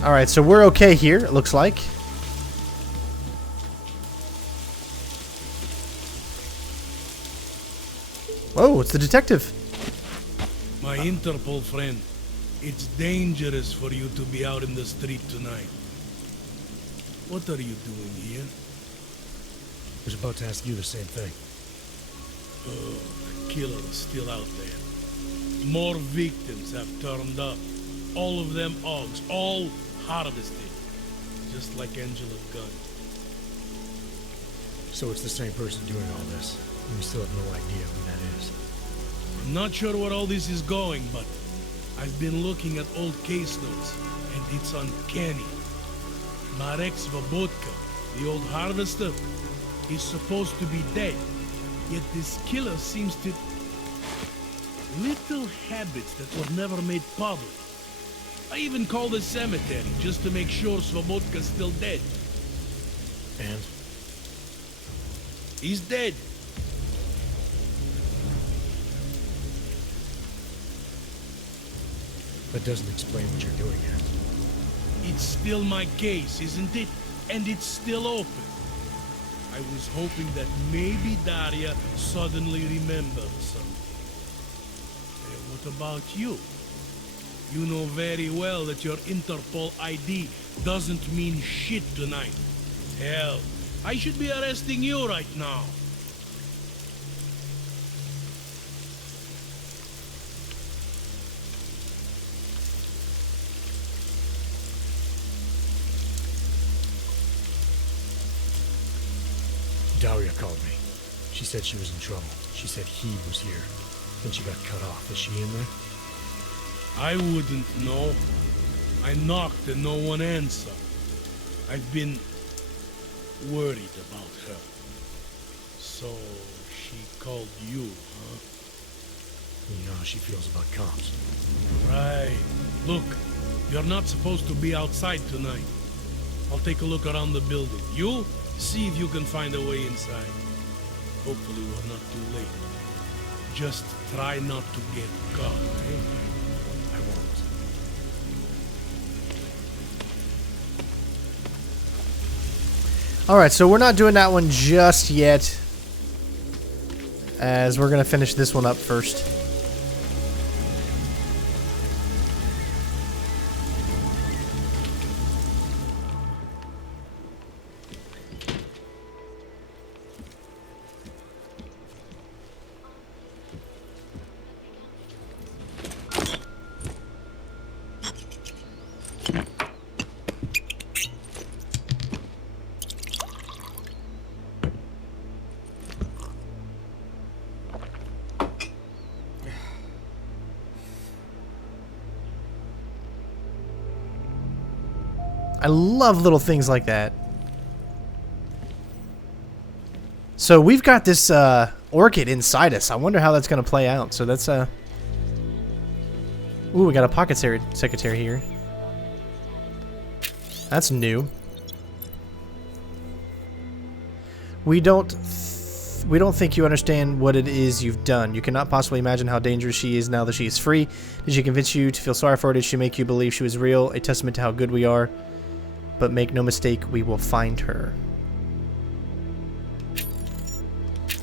Alright, so we're okay here, it looks like. Whoa, it's the detective. My Interpol friend, it's dangerous for you to be out in the street tonight. What are you doing here? I was about to ask you the same thing. Oh, the killer is still out there. More victims have turned up. All of them Augs, all harvested. Just like Angela's gun. So it's the same person doing all this, and we still have no idea who that is. I'm not sure where all this is going, but I've been looking at old case notes, and it's uncanny. Marek Svobotka, the old harvester, is supposed to be dead, yet this killer seems to... Little habits that were never made public. I even called the cemetery just to make sure Svobodka's still dead. And? He's dead. That doesn't explain what you're doing here. It's still my case, isn't it? And it's still open. I was hoping that maybe Daria suddenly remembered something. Hey, what about you? You know very well that your Interpol ID doesn't mean shit tonight. Hell, I should be arresting you right now. Daria called me. She said she was in trouble. She said he was here. Then she got cut off. Is she in there? I wouldn't know. I knocked and no one answered. I've been worried about her. So she called you, huh? You know how she feels about cops. Right. Look, you're not supposed to be outside tonight. I'll take a look around the building. You, see if you can find a way inside. Hopefully we're not too late. Just try not to get caught, eh? I won't. Alright, so we're not doing that one just yet, as we're going to finish this one up first. I love little things like that. So we've got this orchid inside us. I wonder how that's going to play out. So that's ooh, we got a pocket secretary here. That's new. We don't think you understand what it is you've done. You cannot possibly imagine how dangerous she is now that she is free. Did she convince you to feel sorry for her? Did she make you believe she was real? A testament to how good we are. But make no mistake, we will find her.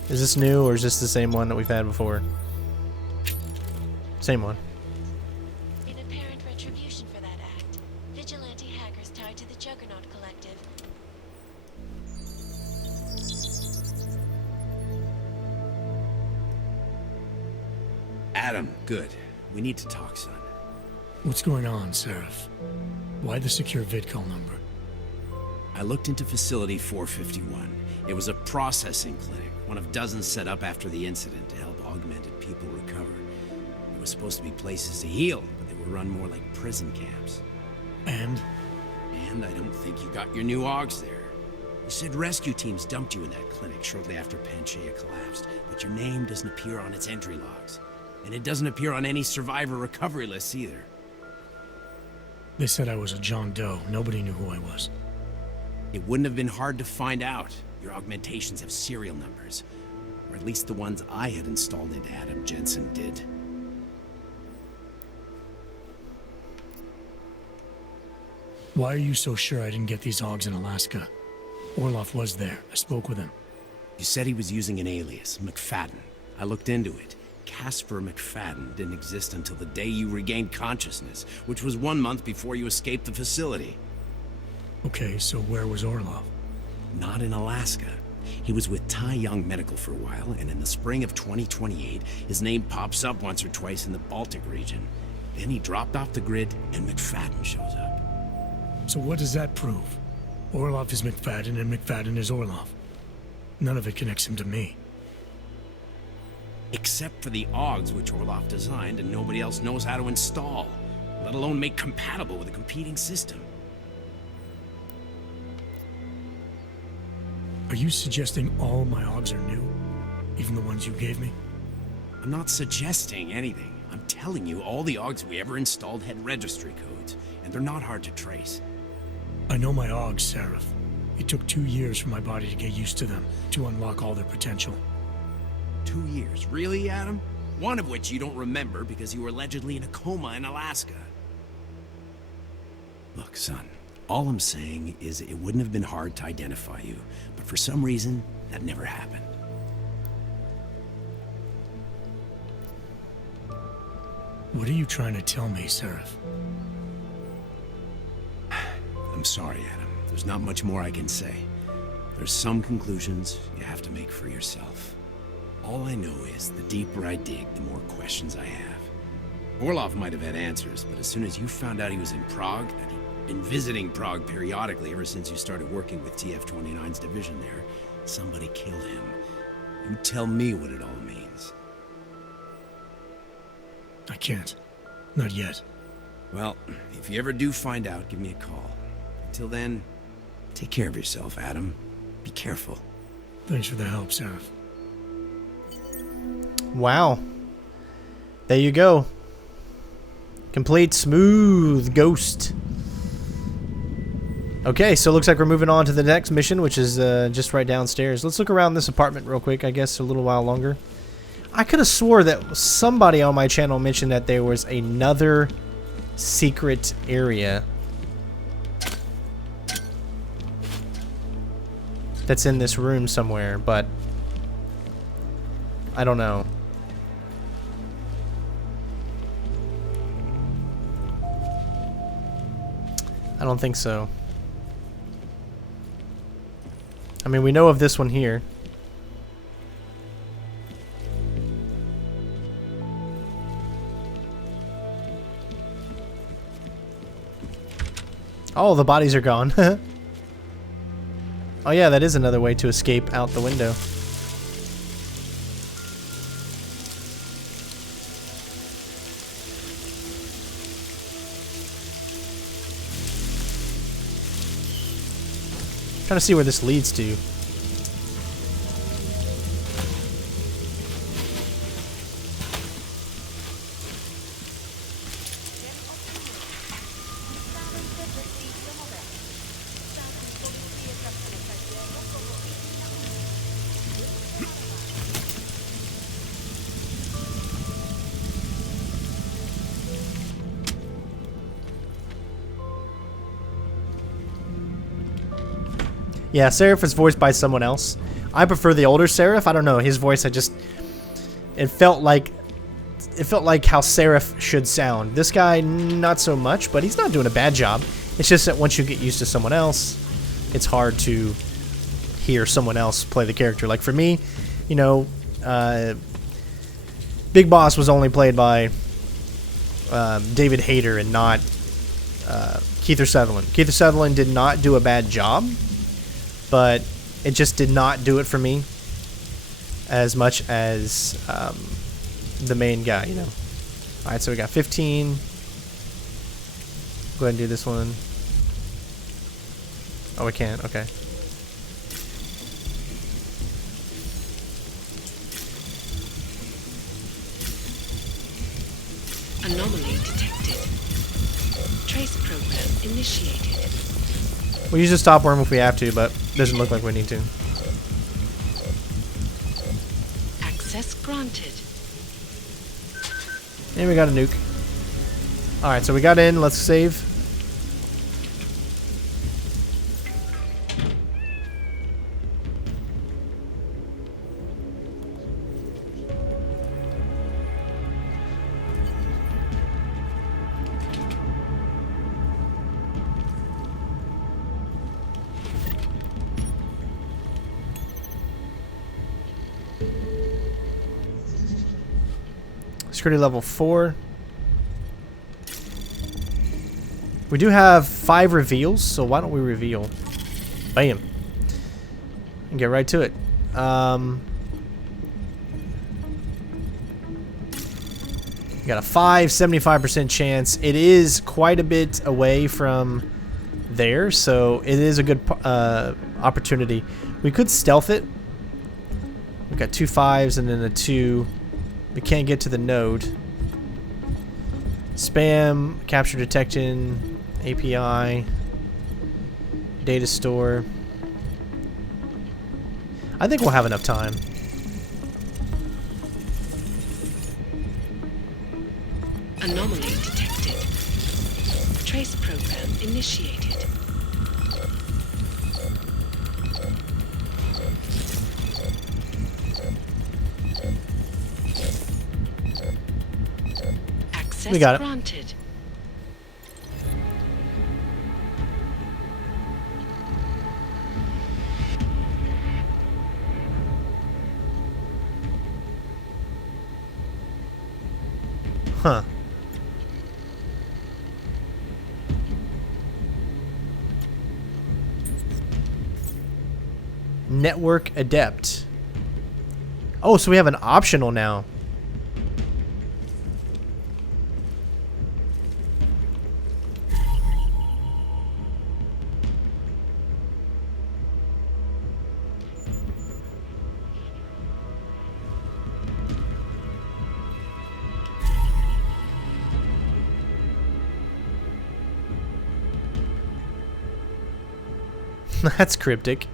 Is this new, or is this the same one that we've had before? Same one. In apparent retribution for that act, vigilante hackers tied to the Juggernaut Collective. Adam, good. We need to talk, son. What's going on, Seraph? Why the secure vidcall number? I looked into Facility 451. It was a processing clinic, one of dozens set up after the incident to help augmented people recover. It was supposed to be places to heal, but they were run more like prison camps. And? And I don't think you got your new Augs there. You said rescue teams dumped you in that clinic shortly after Panchaea collapsed, but your name doesn't appear on its entry logs. And it doesn't appear on any survivor recovery lists either. They said I was a John Doe. Nobody knew who I was. It wouldn't have been hard to find out. Your augmentations have serial numbers. Or at least the ones I had installed into Adam Jensen did. Why are you so sure I didn't get these Augs in Alaska? Orloff was there. I spoke with him. You said he was using an alias, McFadden. I looked into it. Casper McFadden didn't exist until the day you regained consciousness, which was 1 month before you escaped the facility. Okay, so where was Orloff? Not in Alaska. He was with Tai Young Medical for a while, and in the spring of 2028, his name pops up once or twice in the Baltic region. Then he dropped off the grid, and McFadden shows up. So what does that prove? Orloff is McFadden, and McFadden is Orloff. None of it connects him to me. Except for the Augs which Orloff designed and nobody else knows how to install, let alone make compatible with a competing system. Are you suggesting all my Augs are new? Even the ones you gave me? I'm not suggesting anything. I'm telling you, all the Augs we ever installed had registry codes, and they're not hard to trace. I know my Augs, Seraph. It took 2 years for my body to get used to them, to unlock all their potential. 2 years? Really, Adam? One of which you don't remember because you were allegedly in a coma in Alaska. Look, son, all I'm saying is it wouldn't have been hard to identify you, but for some reason, that never happened. What are you trying to tell me, Seraph? I'm sorry, Adam. There's not much more I can say. There's some conclusions you have to make for yourself. All I know is the deeper I dig, the more questions I have. Orloff might have had answers, but as soon as you found out he was in Prague, that he'd been visiting Prague periodically ever since you started working with TF-29's division there, somebody killed him. You tell me what it all means. I can't. Not yet. Well, if you ever do find out, give me a call. Until then, take care of yourself, Adam. Be careful. Thanks for the help, Seraph. Wow. There you go. Complete smooth ghost. Okay, so it looks like we're moving on to the next mission, which is just right downstairs. Let's look around this apartment real quick, I guess, a little while longer. I could have swore that somebody on my channel mentioned that there was another secret area that's in this room somewhere, but I don't know. I don't think so. I mean, we know of this one here. Oh, the bodies are gone. Oh yeah, that is another way to escape out the window. Trying to see where this leads to. Yeah, Seraph is voiced by someone else. I prefer the older Seraph. I don't know, his voice, it felt like how Seraph should sound. This guy, not so much, but he's not doing a bad job. It's just that once you get used to someone else, it's hard to hear someone else play the character. Like for me, you know, Big Boss was only played by David Hayter and not Keith Sutherland. Keith Sutherland did not do a bad job, but it just did not do it for me as much as the main guy, you know. Alright, so we got 15. Go ahead and do this one. Oh, we can't. Okay. Anomaly detected. Trace program initiated. We'll use a stop worm if we have to, but doesn't look like we need to. Access granted. And we got a nuke. Alright, so we got in. Let's save. Security level 4. We do have 5 reveals, so why don't we reveal? Bam. And get right to it. Got a 75% chance. It is quite a bit away from there, so it is a good opportunity. We could stealth it. We've got 2 5s and then a 2. We can't get to the node. Spam, capture detection, API, data store. I think we'll have enough time. Anomaly detected. Trace program initiated. We got it. Granted. Huh. Network adept. Oh, so we have an optional now. That's cryptic.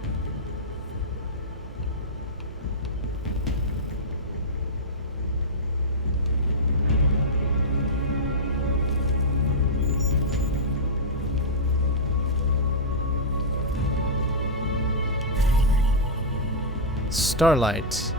Starlight.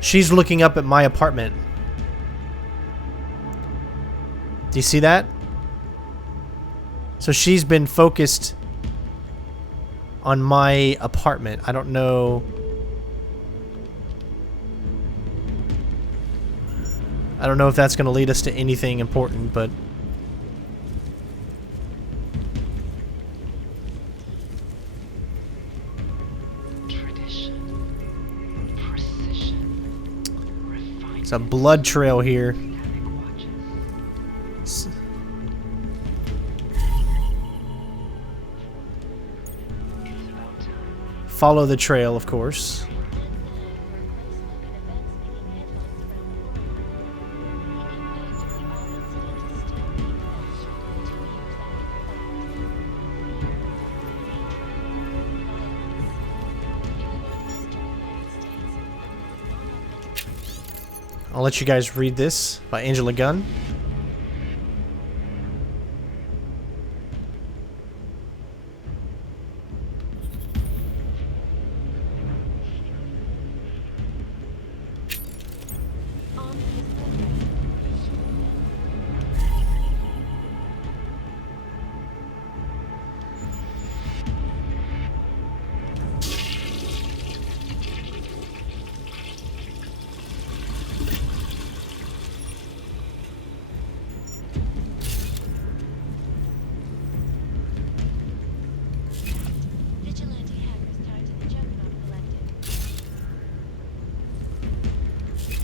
She's looking up at my apartment. Do you see that? So she's been focused on my apartment. I don't know. I don't know if that's going to lead us to anything important, but a blood trail here. Follow the trail, of course. I'll let you guys read this by Angela Gunn.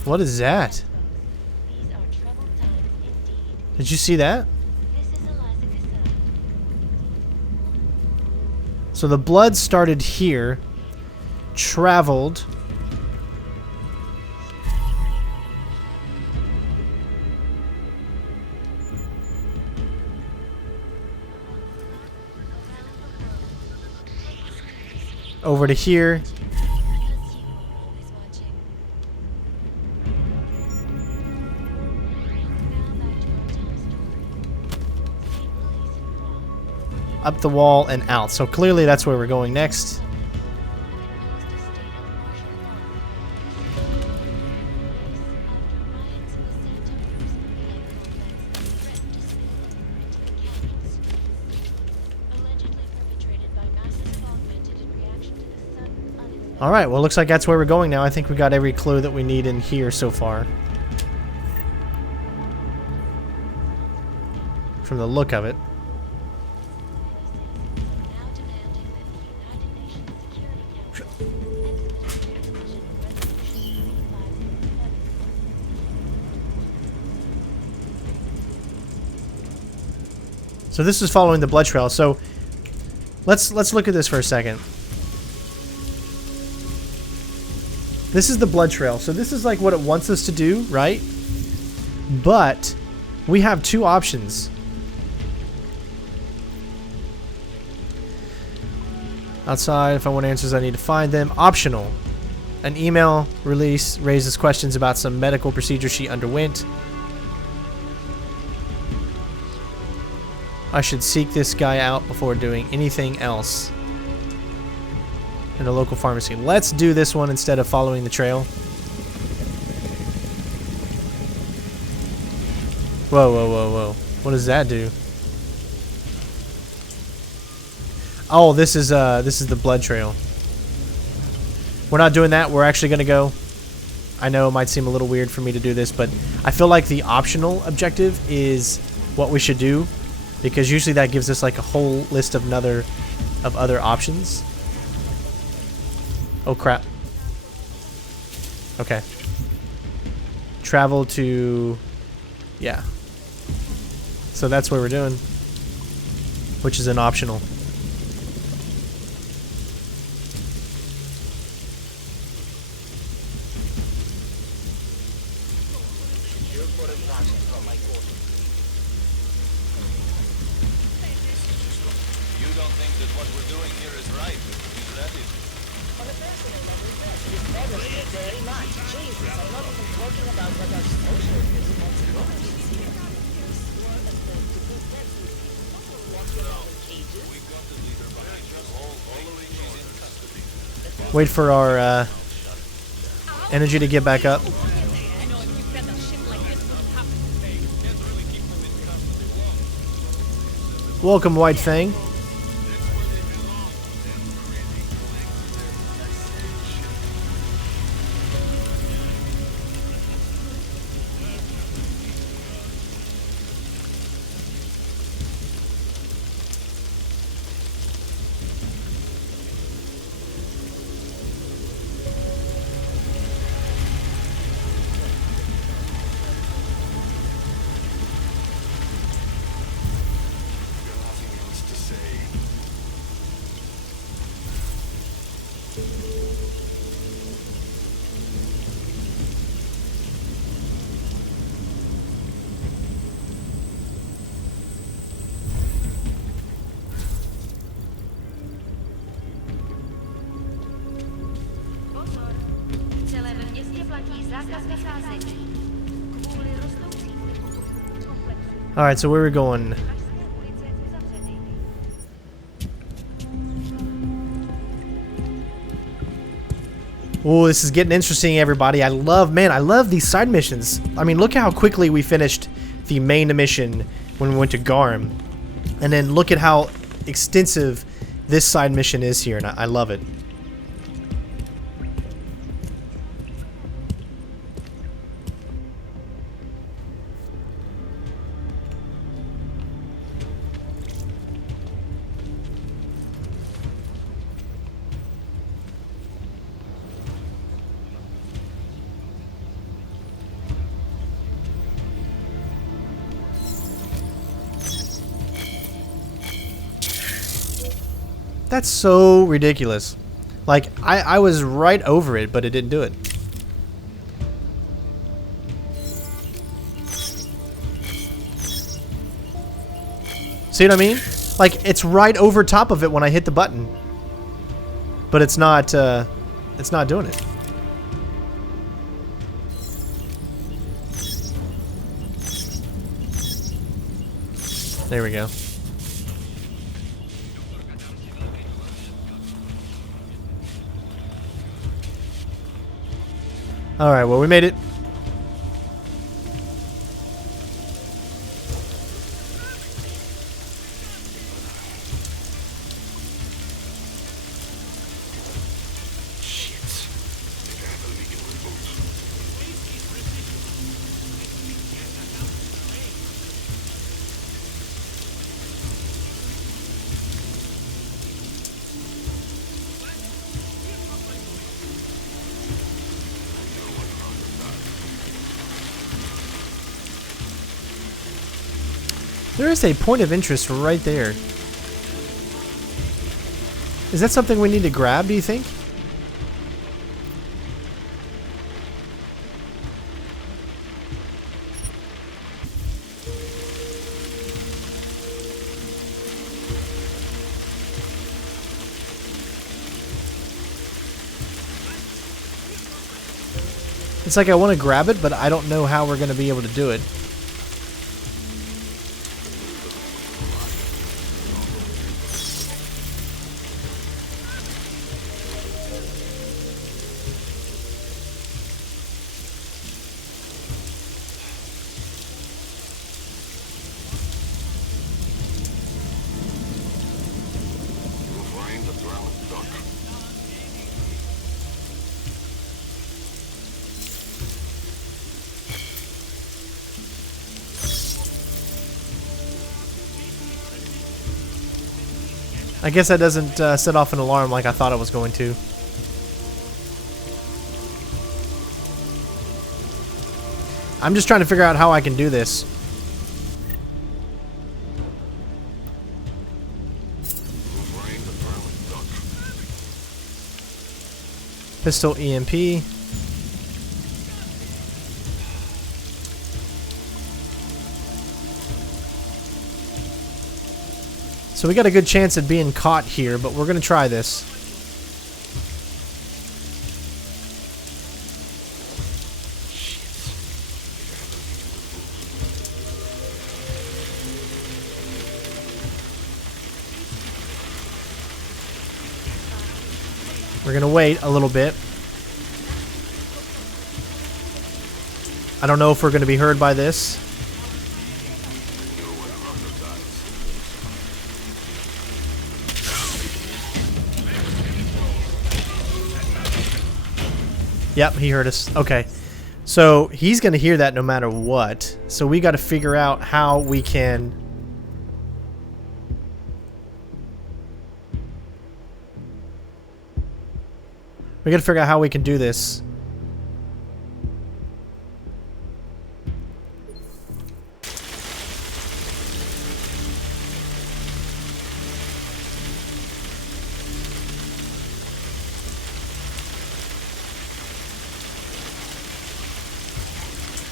What is that? Did you see that? So the blood started here, traveled, over to here. Up the wall and out. So clearly that's where we're going next. Alright, well, looks like that's where we're going now. I think we got every clue that we need in here so far. From the look of it. So this is following the blood trail. So let's look at this for a second. This is the blood trail. So this is like what it wants us to do, right? But we have two options. Outside, if I want answers, I need to find them. Optional. An email release raises questions about some medical procedure she underwent. I should seek this guy out before doing anything else in a local pharmacy. Let's do this one instead of following the trail. Whoa, whoa, whoa, whoa. What does that do? Oh, this is the blood trail. We're not doing that. We're actually going to go. I know it might seem a little weird for me to do this, but I feel like the optional objective is what we should do. Because usually that gives us like a whole list of other options. Oh crap. Okay. Travel to... Yeah. So that's what we're doing. Which is an optional. Wait for our energy to get back up. Welcome, White Fang. Alright, so where are we going? Oh, this is getting interesting, everybody. I love these side missions. I mean, look how quickly we finished the main mission when we went to Garm. And then look at how extensive this side mission is here, and I love it. That's so ridiculous. Like, I was right over it, but it didn't do it. See what I mean? Like, it's right over top of it when I hit the button. But it's not doing it. There we go. Alright, well, we made it. There is a point of interest right there. Is that something we need to grab, do you think? It's like I want to grab it, but I don't know how we're going to be able to do it. I guess that doesn't set off an alarm like I thought it was going to. I'm just trying to figure out how I can do this. Pistol EMP. So we got a good chance at being caught here, but we're going to try this. We're going to wait a little bit. I don't know if we're going to be heard by this. Yep, he heard us. Okay. So he's going to hear that no matter what. So we got to figure out how we can... We got to figure out how we can do this.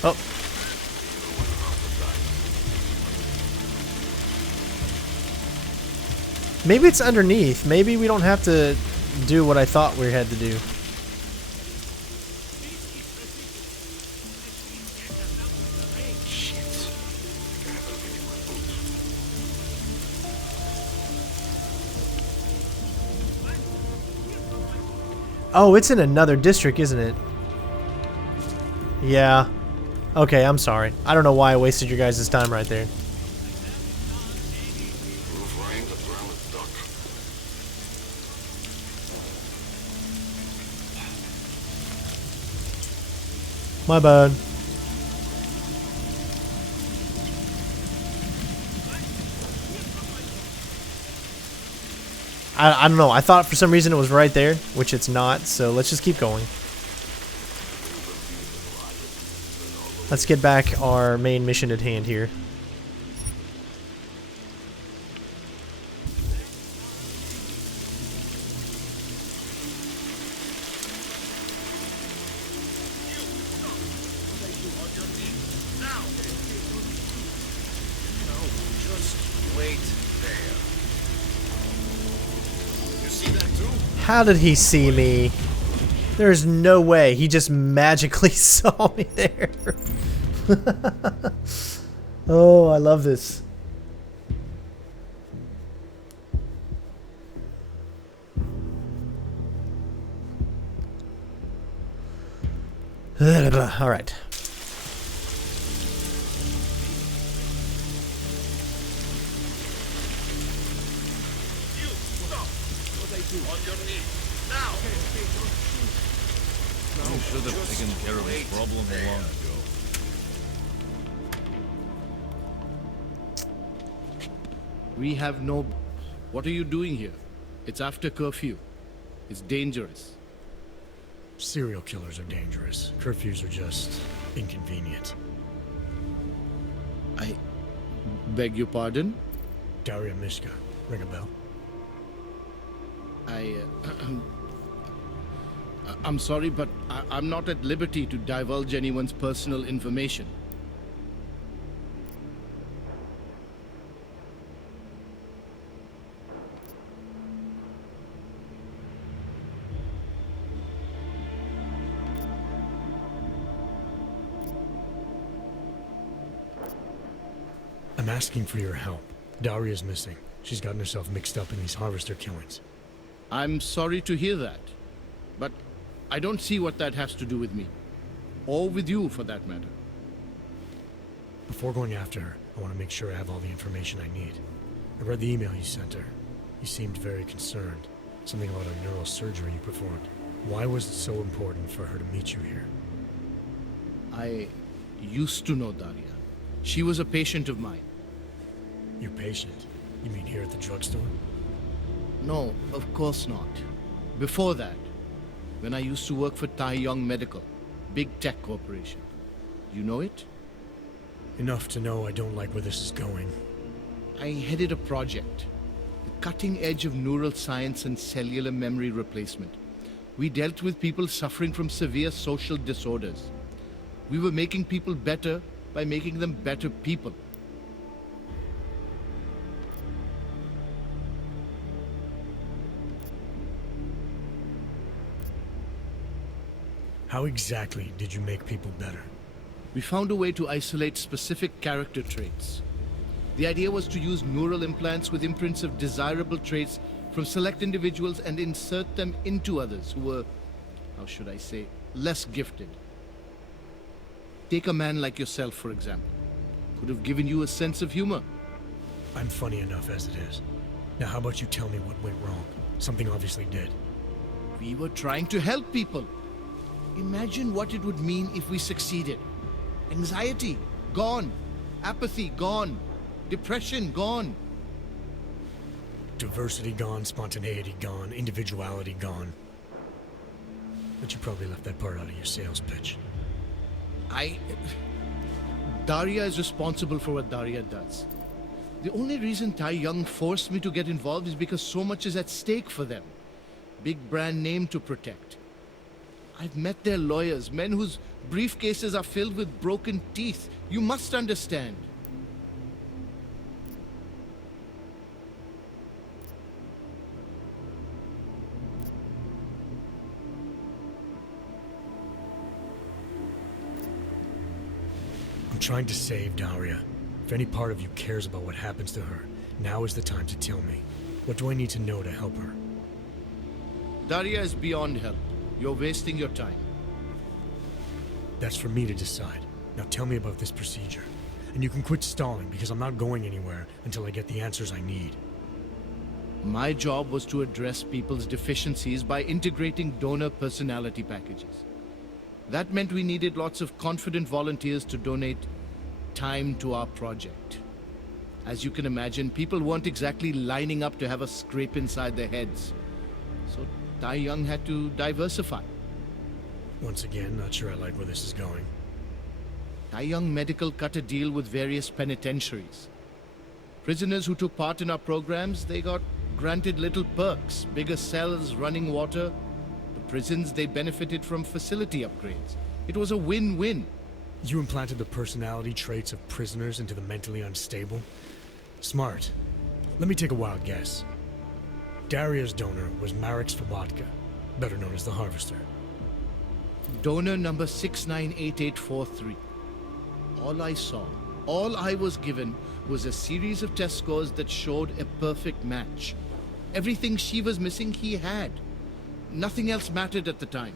Oh. Maybe it's underneath. Maybe we don't have to do what I thought we had to do. Oh, it's in another district, isn't it? Yeah. Okay, I'm sorry. I don't know why I wasted your guys' time right there. My bad. I don't know. I thought for some reason it was right there, which it's not, so let's just keep going. Let's get back our main mission at hand here. How did he see me? There's no way. He just magically saw me there. Oh, I love this. All right. You should have taken care of this problem long ago. We have no... What are you doing here? It's after curfew. It's dangerous. Serial killers are dangerous. Curfews are just inconvenient. I beg your pardon? Daria Mishka. Ring a bell? I'm sorry, but I'm not at liberty to divulge anyone's personal information. I'm asking for your help. Daria's missing. She's gotten herself mixed up in these harvester killings. I'm sorry to hear that, but I don't see what that has to do with me. Or with you, for that matter. Before going after her, I want to make sure I have all the information I need. I read the email you sent her. You seemed very concerned. Something about a neural surgery you performed. Why was it so important for her to meet you here? I used to know Daria. She was a patient of mine. Your patient? You mean here at the drugstore? No, of course not. Before that, when I used to work for Taiyong Medical, big tech corporation. You know it? Enough to know I don't like where this is going. I headed a project, the cutting edge of neural science and cellular memory replacement. We dealt with people suffering from severe social disorders. We were making people better by making them better people. How exactly did you make people better? We found a way to isolate specific character traits. The idea was to use neural implants with imprints of desirable traits from select individuals and insert them into others who were, how should I say, less gifted. Take a man like yourself, for example. Could have given you a sense of humor. I'm funny enough as it is. Now how about you tell me what went wrong? Something obviously did. We were trying to help people. Imagine what it would mean if we succeeded. Anxiety, gone. Apathy, gone. Depression, gone. Diversity gone, spontaneity gone, individuality gone. But you probably left that part out of your sales pitch. Daria is responsible for what Daria does. The only reason Taiyong forced me to get involved is because so much is at stake for them. Big brand name to protect. I've met their lawyers, men whose briefcases are filled with broken teeth. You must understand. I'm trying to save Daria. If any part of you cares about what happens to her, now is the time to tell me. What do I need to know to help her? Daria is beyond help. You're wasting your time. That's for me to decide. Now tell me about this procedure. And you can quit stalling, because I'm not going anywhere until I get the answers I need. My job was to address people's deficiencies by integrating donor personality packages. That meant we needed lots of confident volunteers to donate time to our project. As you can imagine, people weren't exactly lining up to have a scrape inside their heads. So Tai Young had to diversify. Once again, not sure I like where this is going. Tai Young Medical cut a deal with various penitentiaries. Prisoners who took part in our programs, they got granted little perks, bigger cells, running water. The prisons, they benefited from facility upgrades. It was a win-win. You implanted the personality traits of prisoners into the mentally unstable? Smart. Let me take a wild guess. Daria's donor was Marek Svobotka, better known as the Harvester. Donor number 698843. All I saw, all I was given, was a series of test scores that showed a perfect match. Everything she was missing, he had. Nothing else mattered at the time.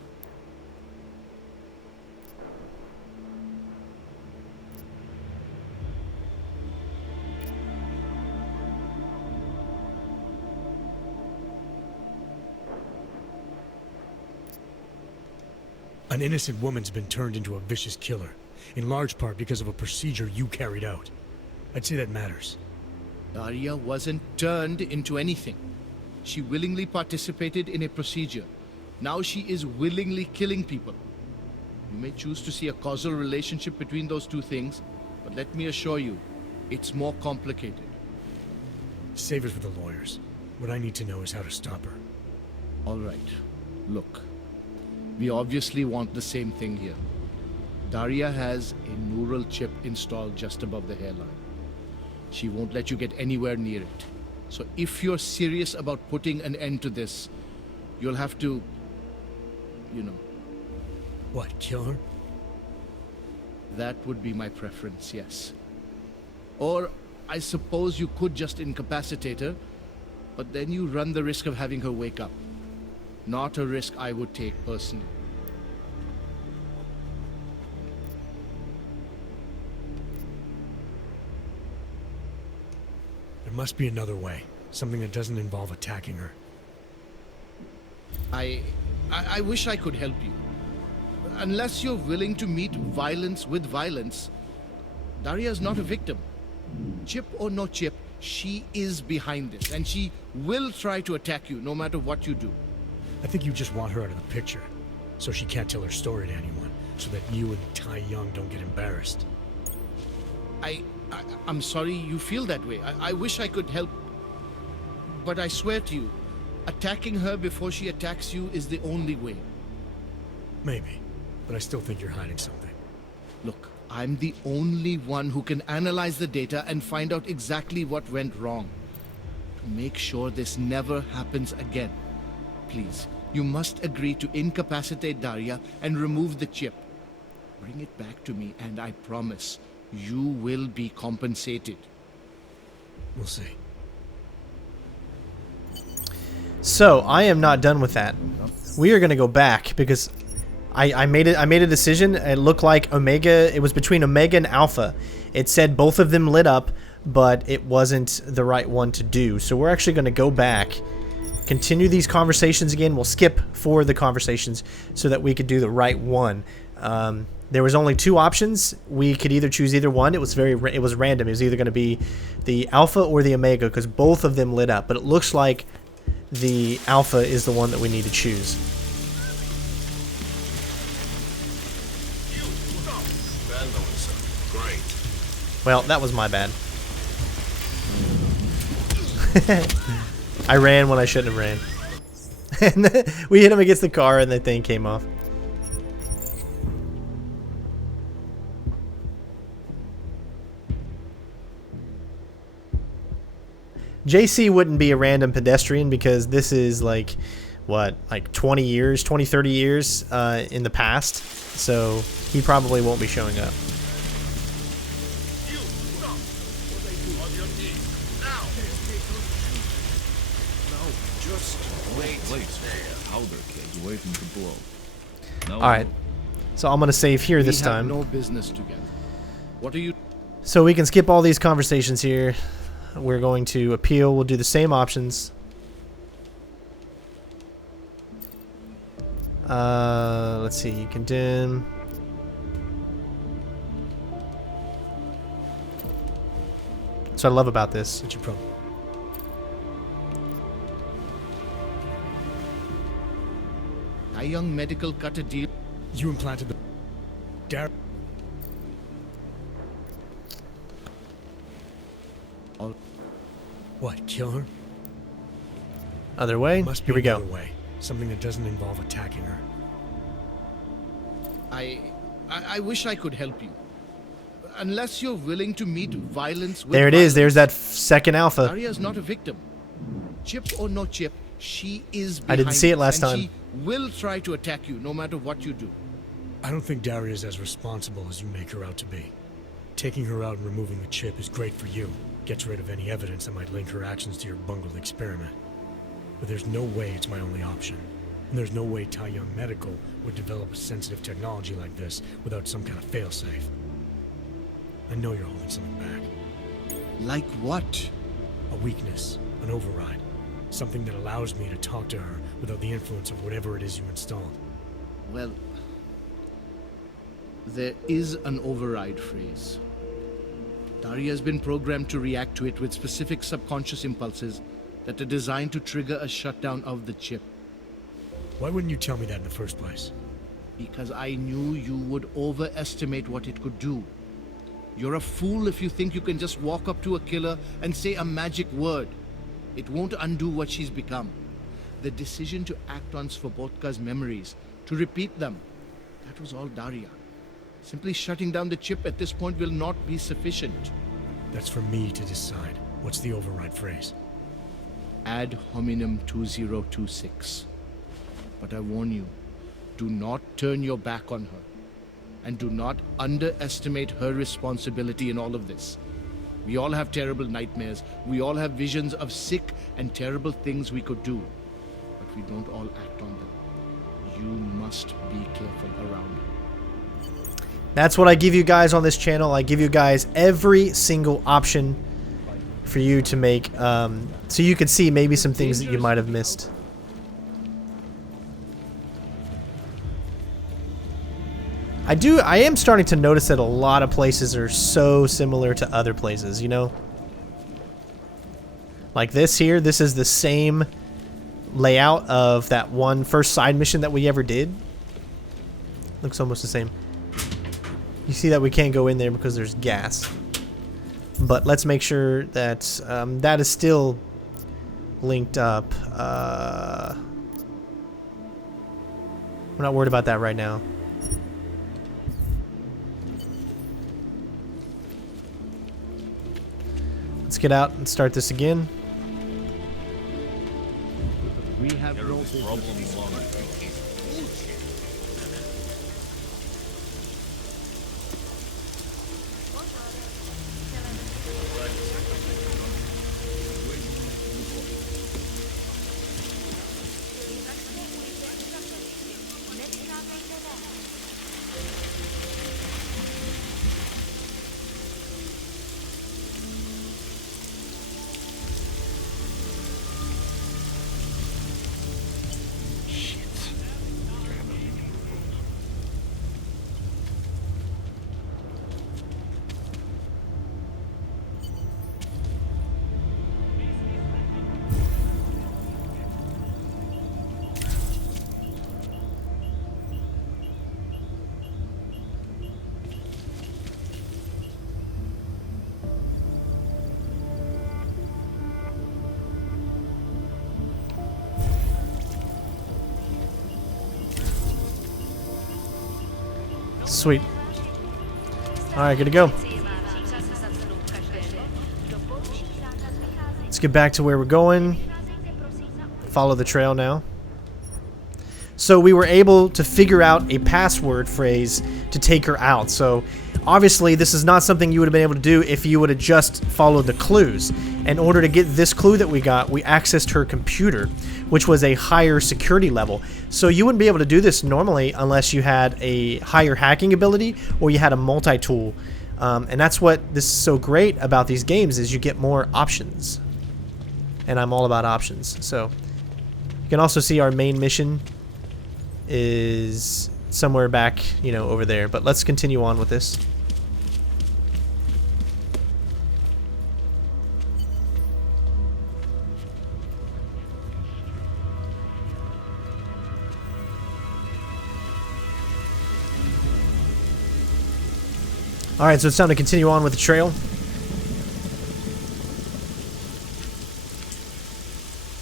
An innocent woman's been turned into a vicious killer, in large part because of a procedure you carried out. I'd say that matters. Daria wasn't turned into anything. She willingly participated in a procedure. Now she is willingly killing people. You may choose to see a causal relationship between those two things, but let me assure you, it's more complicated. Save it for the lawyers. What I need to know is how to stop her. All right. Look. We obviously want the same thing here. Daria has a neural chip installed just above the hairline. She won't let you get anywhere near it. So if you're serious about putting an end to this, you'll have to, you know. What, kill her? That would be my preference, yes. Or I suppose you could just incapacitate her, but then you run the risk of having her wake up. Not a risk I would take personally. There must be another way. Something that doesn't involve attacking her. I wish I could help you. Unless you're willing to meet violence with violence, Daria's not a victim. Chip or no chip, she is behind this, and she will try to attack you no matter what you do. I think you just want her out of the picture, so she can't tell her story to anyone, so that you and Tai Young don't get embarrassed. I'm sorry you feel that way. I wish I could help, but I swear to you, attacking her before she attacks you is the only way. Maybe, but I still think you're hiding something. Look, I'm the only one who can analyze the data and find out exactly what went wrong. To make sure this never happens again. Please, you must agree to incapacitate Daria and remove the chip. Bring it back to me, and I promise, you will be compensated. We'll see. So, I am not done with that. We are going to go back, because I made a decision. It looked like Omega, it was between Omega and Alpha. It said both of them lit up, but it wasn't the right one to do. So we're actually going to go back, continue these conversations again. We'll skip forward the conversations so that we could do the right one. There was only two options. We could either choose either one. It was random. It was either going to be the Alpha or the Omega, because both of them lit up. But it looks like the Alpha is the one that we need to choose. Well, that was my bad. I ran when I shouldn't have ran. And we hit him against the car and the thing came off. JC wouldn't be a random pedestrian because this is like, what, like 20 years, 20, 30 years in the past. So he probably won't be showing up. Just wait. place with powder kegs waiting to blow. No, Alright. So I'm gonna save here this We have time. no business together. What are you? So we can skip all these conversations here. We're going to appeal. We'll do the same options. Let's see. Condemn. That's what I love about this. What's your problem? A young medical cut a deal. You implanted the... Darrow... What, kill her? Other way? Must be Here we go. another way. Something that doesn't involve attacking her. I wish I could help you. Unless you're willing to meet violence with There it is. There's that second alpha. Daria's not a victim. Chip or no chip, she is I didn't behind see it this, last and time. She will try to attack you no matter what you do. I don't think Daria's as responsible as you make her out to be. Taking her out and removing the chip is great for you. Gets rid of any evidence that might link her actions to your bungled experiment. But there's no way it's my only option. And there's no way Tai Young Medical would develop a sensitive technology like this without some kind of failsafe. I know you're holding something back. Like what? A weakness, an override. Something that allows me to talk to her without the influence of whatever it is you installed. Well, there is an override phrase. Daria's been programmed to react to it with specific subconscious impulses that are designed to trigger a shutdown of the chip. Why wouldn't you tell me that in the first place? Because I knew you would overestimate what it could do. You're a fool if you think you can just walk up to a killer and say a magic word. It won't undo what she's become. The decision to act on Svobodka's memories, to repeat them, that was all Daria. Simply shutting down the chip at this point will not be sufficient. That's for me to decide. What's the override phrase? Ad hominem 2026. But I warn you, do not turn your back on her. And do not underestimate her responsibility in all of this. We all have terrible nightmares. We all have visions of sick and terrible things we could do. But we don't all act on them. You must be careful around her. That's what I give you guys on this channel. I give you guys every single option for you to make, so you can see maybe some things that you might have missed. I am starting to notice that a lot of places are so similar to other places, you know? Like this here, this is the same layout of that one first side mission that we ever did. Looks almost the same. You see that we can't go in there because there's gas. But let's make sure that that is still linked up. We're not worried about that right now. Let's get out and start this again. We have no problem longer. Sweet. Alright, good to go. Let's get back to where we're going. Follow the trail now. So we were able to figure out a password phrase to take her out. So obviously this is not something you would have been able to do if you would have just followed the clues. In order to get this clue that we got, we accessed her computer, which was a higher security level. So you wouldn't be able to do this normally unless you had a higher hacking ability or you had a multi-tool. And that's what this is so great about these games, is you get more options. And I'm all about options. So you can also see our main mission is somewhere back, you know, over there. But let's continue on with this. Alright, so it's time to continue on with the trail.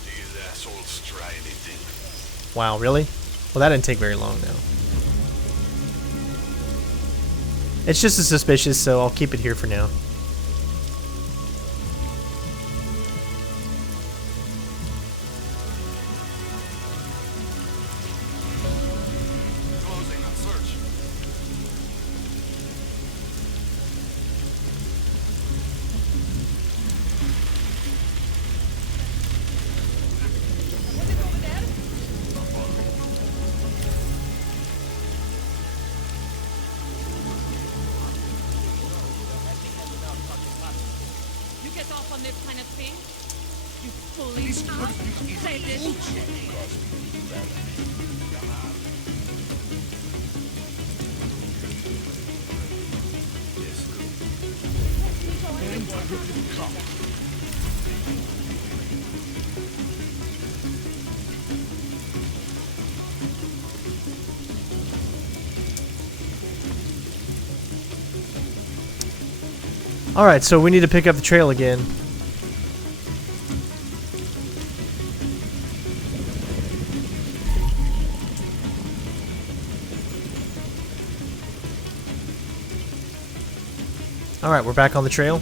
These assholes try anything. Wow, really? Well, that didn't take very long now. It's just as suspicious, so I'll keep it here for now. Closing on search. You get off on this kind of thing? You police say this. Alright, so we need to pick up the trail again. Alright, we're back on the trail.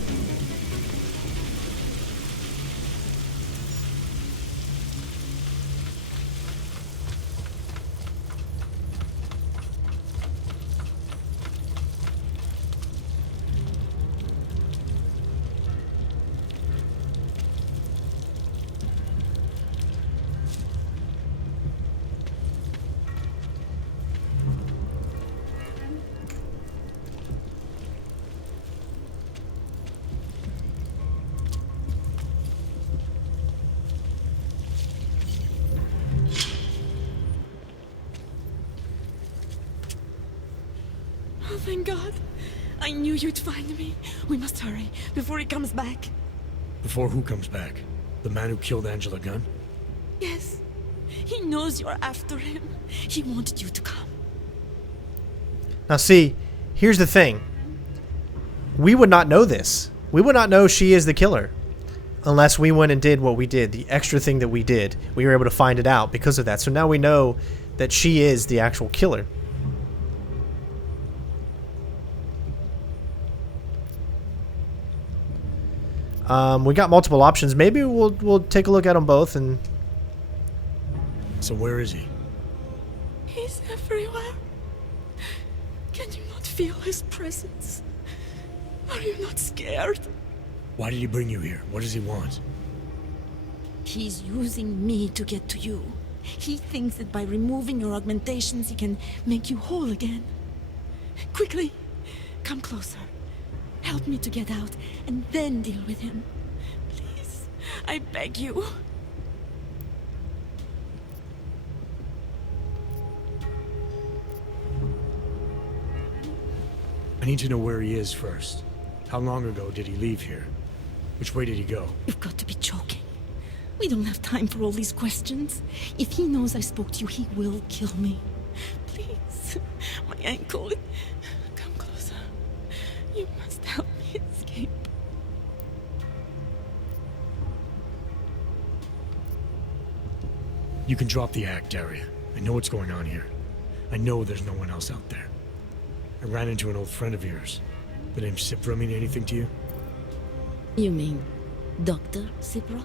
Oh, thank God. I knew you'd find me. We must hurry before he comes back. Before who comes back? The man who killed Angela Gunn? Yes. He knows you're after him. He wanted you to come. Now see, here's the thing. We would not know this. We would not know she is the killer unless we went and did what we did, the extra thing that we did. We were able to find it out because of that. So now we know that she is the actual killer. We got multiple options. Maybe we'll take a look at them both and... So where is he? He's everywhere. Can you not feel his presence? Are you not scared? Why did he bring you here? What does he want? He's using me to get to you. He thinks that by removing your augmentations, he can make you whole again. Quickly, come closer. Help me to get out, and then deal with him. Please, I beg you. I need to know where he is first. How long ago did he leave here? Which way did he go? You've got to be joking. We don't have time for all these questions. If he knows I spoke to you, he will kill me. Please, my ankle. Come closer. You must help me escape. You can drop the act, Daria. I know what's going on here. I know there's no one else out there. I ran into an old friend of yours. The name Cipra mean anything to you? You mean Dr. Cipra?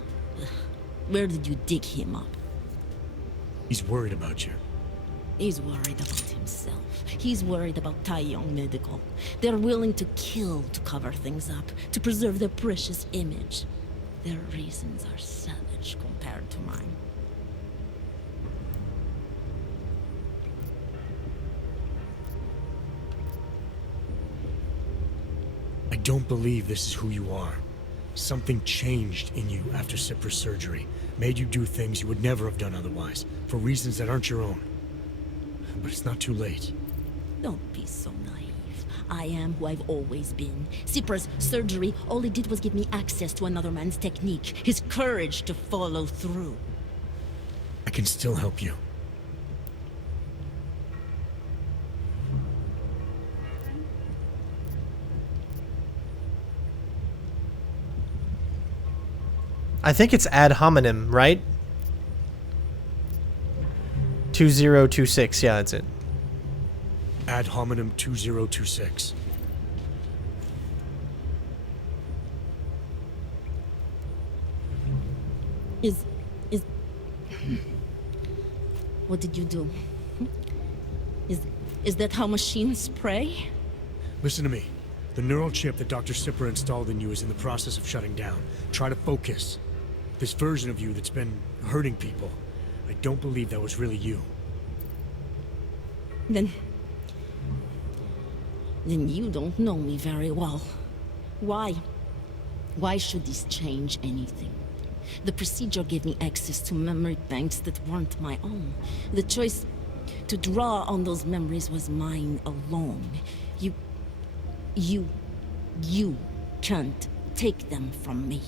Where did you dig him up? He's worried about you. He's worried about himself. He's worried about Tai Yong Medical. They're willing to kill to cover things up, to preserve their precious image. Their reasons are savage compared to mine. I don't believe this is who you are. Something changed in you after Cipra's surgery, made you do things you would never have done otherwise, for reasons that aren't your own. But it's not too late. Don't be so naive. I am who I've always been. Cipra's surgery, all it did was give me access to another man's technique, his courage to follow through. I can still help you. I think it's ad hominem, right? 2026, yeah, that's it. Ad hominem 2026. What did you do? Is that how machines pray? Listen to me. The neural chip that Dr. Cipra installed in you is in the process of shutting down. Try to focus. This version of you that's been hurting people, I don't believe that was really you. Then you don't know me very well. Why? Why should this change anything? The procedure gave me access to memory banks that weren't my own. The choice to draw on those memories was mine alone. You can't take them from me.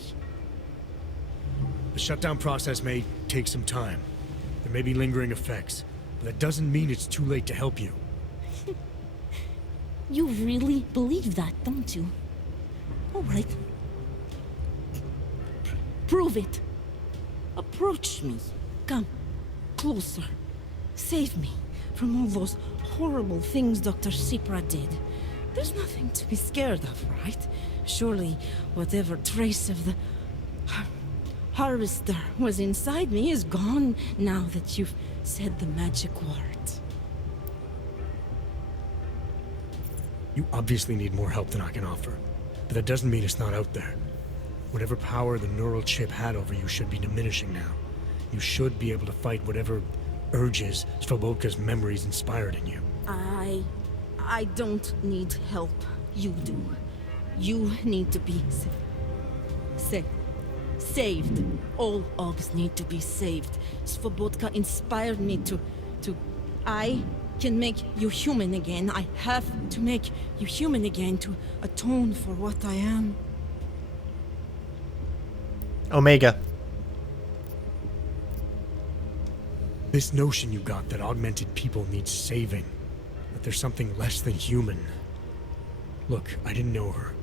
The shutdown process may take some time. There may be lingering effects, but that doesn't mean it's too late to help you. You really believe that, don't you? All right. Prove it. Approach me. Come closer. Save me from all those horrible things Dr. Cipra did. There's nothing to be scared of, right? Surely whatever trace of the harvester was inside me is gone now that you've said the magic words. You obviously need more help than I can offer, but that doesn't mean it's not out there. Whatever power the neural chip had over you should be diminishing now. You should be able to fight whatever urges Svobodka's memories inspired in you. I don't need help. You do. You need to be saved. All Augs need to be saved. Svobodka inspired me to... I can make you human again. I have to make you human again to atone for what I am. Omega. This notion you got that augmented people need saving, that there's something less than human. Look, I didn't know her,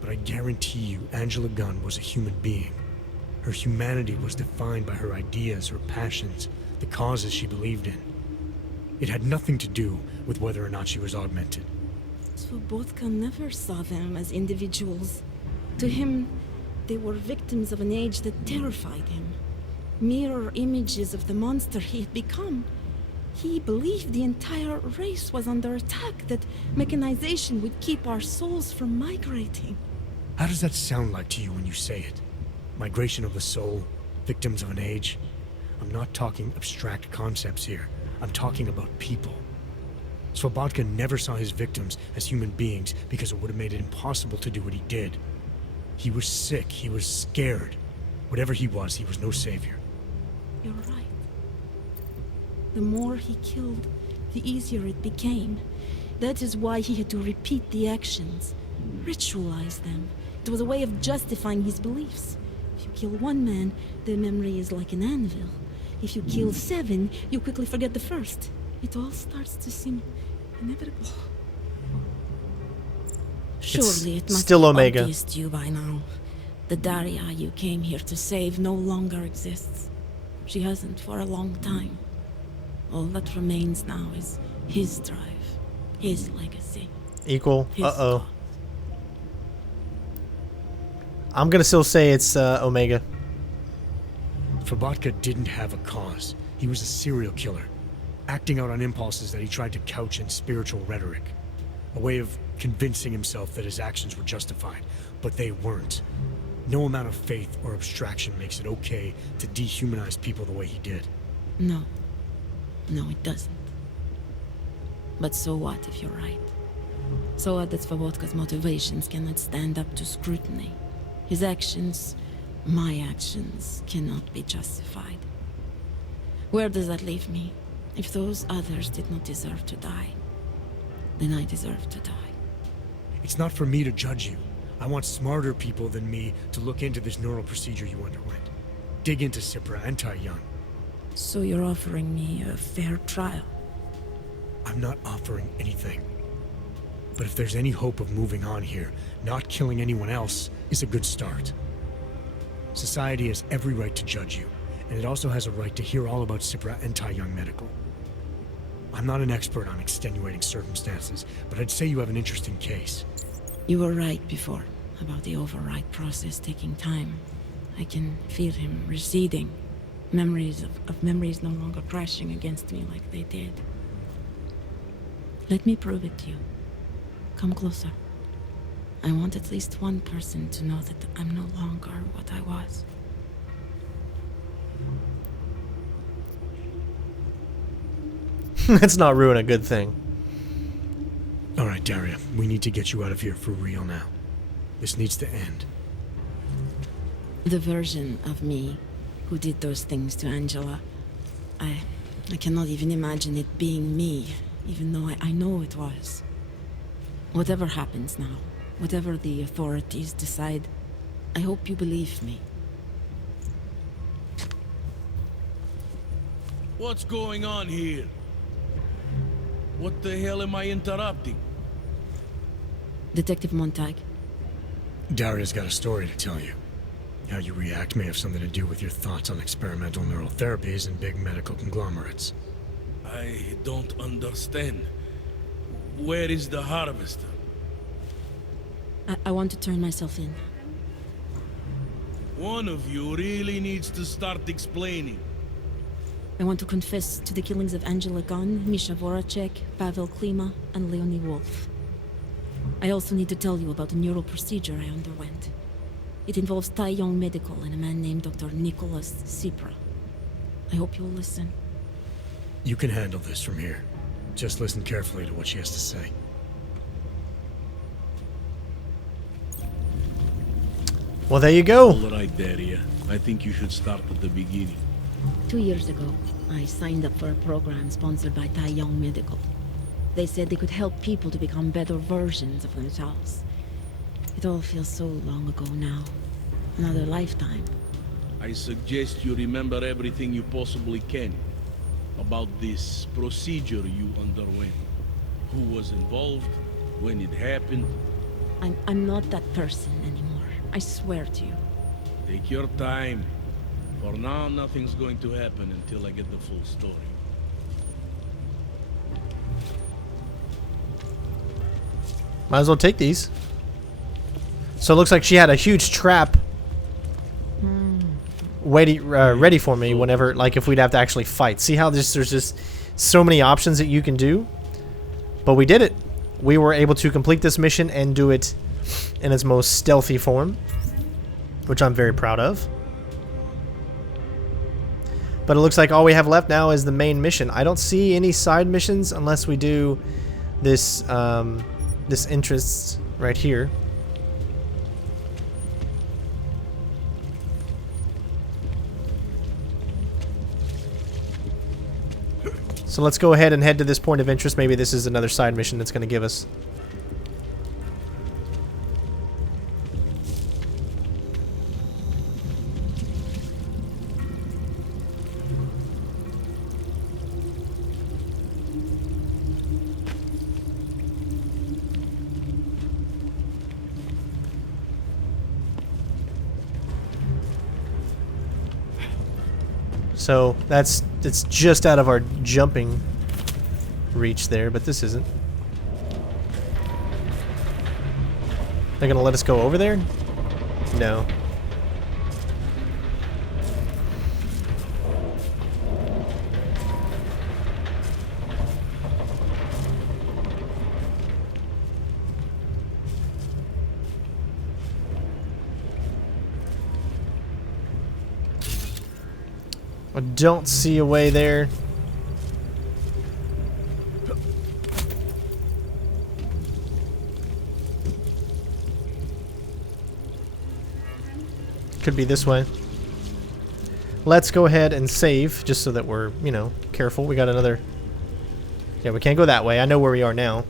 but I guarantee you Angela Gunn was a human being. Her humanity was defined by her ideas, her passions, the causes she believed in. It had nothing to do with whether or not she was augmented. Svobodka never saw them as individuals. To him, they were victims of an age that terrified him. Mirror images of the monster he had become. He believed the entire race was under attack, that mechanization would keep our souls from migrating. How does that sound like to you when you say it? Migration of the soul, victims of an age? I'm not talking abstract concepts here. I'm talking about people. Svobodka never saw his victims as human beings because it would have made it impossible to do what he did. He was sick, he was scared. Whatever he was no savior. You're right. The more he killed, the easier it became. That is why he had to repeat the actions, ritualize them. It was a way of justifying his beliefs. If you kill one man, the memory is like an anvil. If you kill 7, you quickly forget the first. It all starts to seem inevitable. Surely it must still be Omega. obvious to you by now. The Daria you came here to save no longer exists. She hasn't for a long time. All that remains now is his drive, his legacy. Equal. His Uh-oh. I'm gonna still say it's Omega. Svobodka didn't have a cause. He was a serial killer. acting out on impulses that he tried to couch in spiritual rhetoric. A way of convincing himself that his actions were justified, but they weren't. No amount of faith or abstraction makes it okay to dehumanize people the way he did. No. No, it doesn't. But so what if you're right? So what that Svobodka's motivations cannot stand up to scrutiny? His actions, my actions, cannot be justified. Where does that leave me? If those others did not deserve to die, then I deserve to die. It's not for me to judge you. I want smarter people than me to look into this neural procedure you underwent. Dig into Cipra and Tai Young. So you're offering me a fair trial? I'm not offering anything. But if there's any hope of moving on here, not killing anyone else is a good start. Society has every right to judge you, and it also has a right to hear all about Cipra and Tai Young Medical. I'm not an expert on extenuating circumstances, but I'd say you have an interesting case. You were right before, about the override process taking time. I can feel him receding. Memories of memories no longer crashing against me like they did. Let me prove it to you. Come closer. I want at least one person to know that I'm no longer what I was. Let's not ruin a good thing. All right, Daria, we need to get you out of here for real now. This needs to end. The version of me who did those things to Angela, I cannot even imagine it being me, even though I know it was. Whatever happens now, whatever the authorities decide, I hope you believe me. What's going on here? What the hell am I interrupting? Detective Montag. Daria's got a story to tell you. How you react may have something to do with your thoughts on experimental neural therapies and big medical conglomerates. I don't understand. Where is the harvester? I want to turn myself in. One of you really needs to start explaining. I want to confess to the killings of Angela Gunn, Misha Voracek, Pavel Klima, and Leonie Wolf. I also need to tell you about the neural procedure I underwent. It involves Tai Young Medical and a man named Dr. Nicholas Cipra. I hope you'll listen. You can handle this from here. Just listen carefully to what she has to say. Well, there you go. All right, Daria. I think you should start at the beginning. 2 years ago, I signed up for a program sponsored by Tai Young Medical. They said they could help people to become better versions of themselves. It all feels so long ago now. Another lifetime. I suggest you remember everything you possibly can about this procedure you underwent. Who was involved, when it happened. I'm not that person anymore. I swear to you. Take your time. For now, nothing's going to happen until I get the full story. Might as well take these. So it looks like she had a huge trap ready for me whenever, like, if we'd have to actually fight. See how there's just so many options that you can do? But we did it. We were able to complete this mission and do it in its most stealthy form, which I'm very proud of. But it looks like all we have left now is the main mission. I don't see any side missions unless we do this this interest right here. So let's go ahead and head to this point of interest. Maybe this is another side mission that's going to give us. So it's just out of our jumping reach there, but this isn't. They're gonna let us go over there? No. I don't see a way there. Could be this way. Let's go ahead and save, just so that we're, you know, careful. We got another... Yeah, we can't go that way. I know where we are now.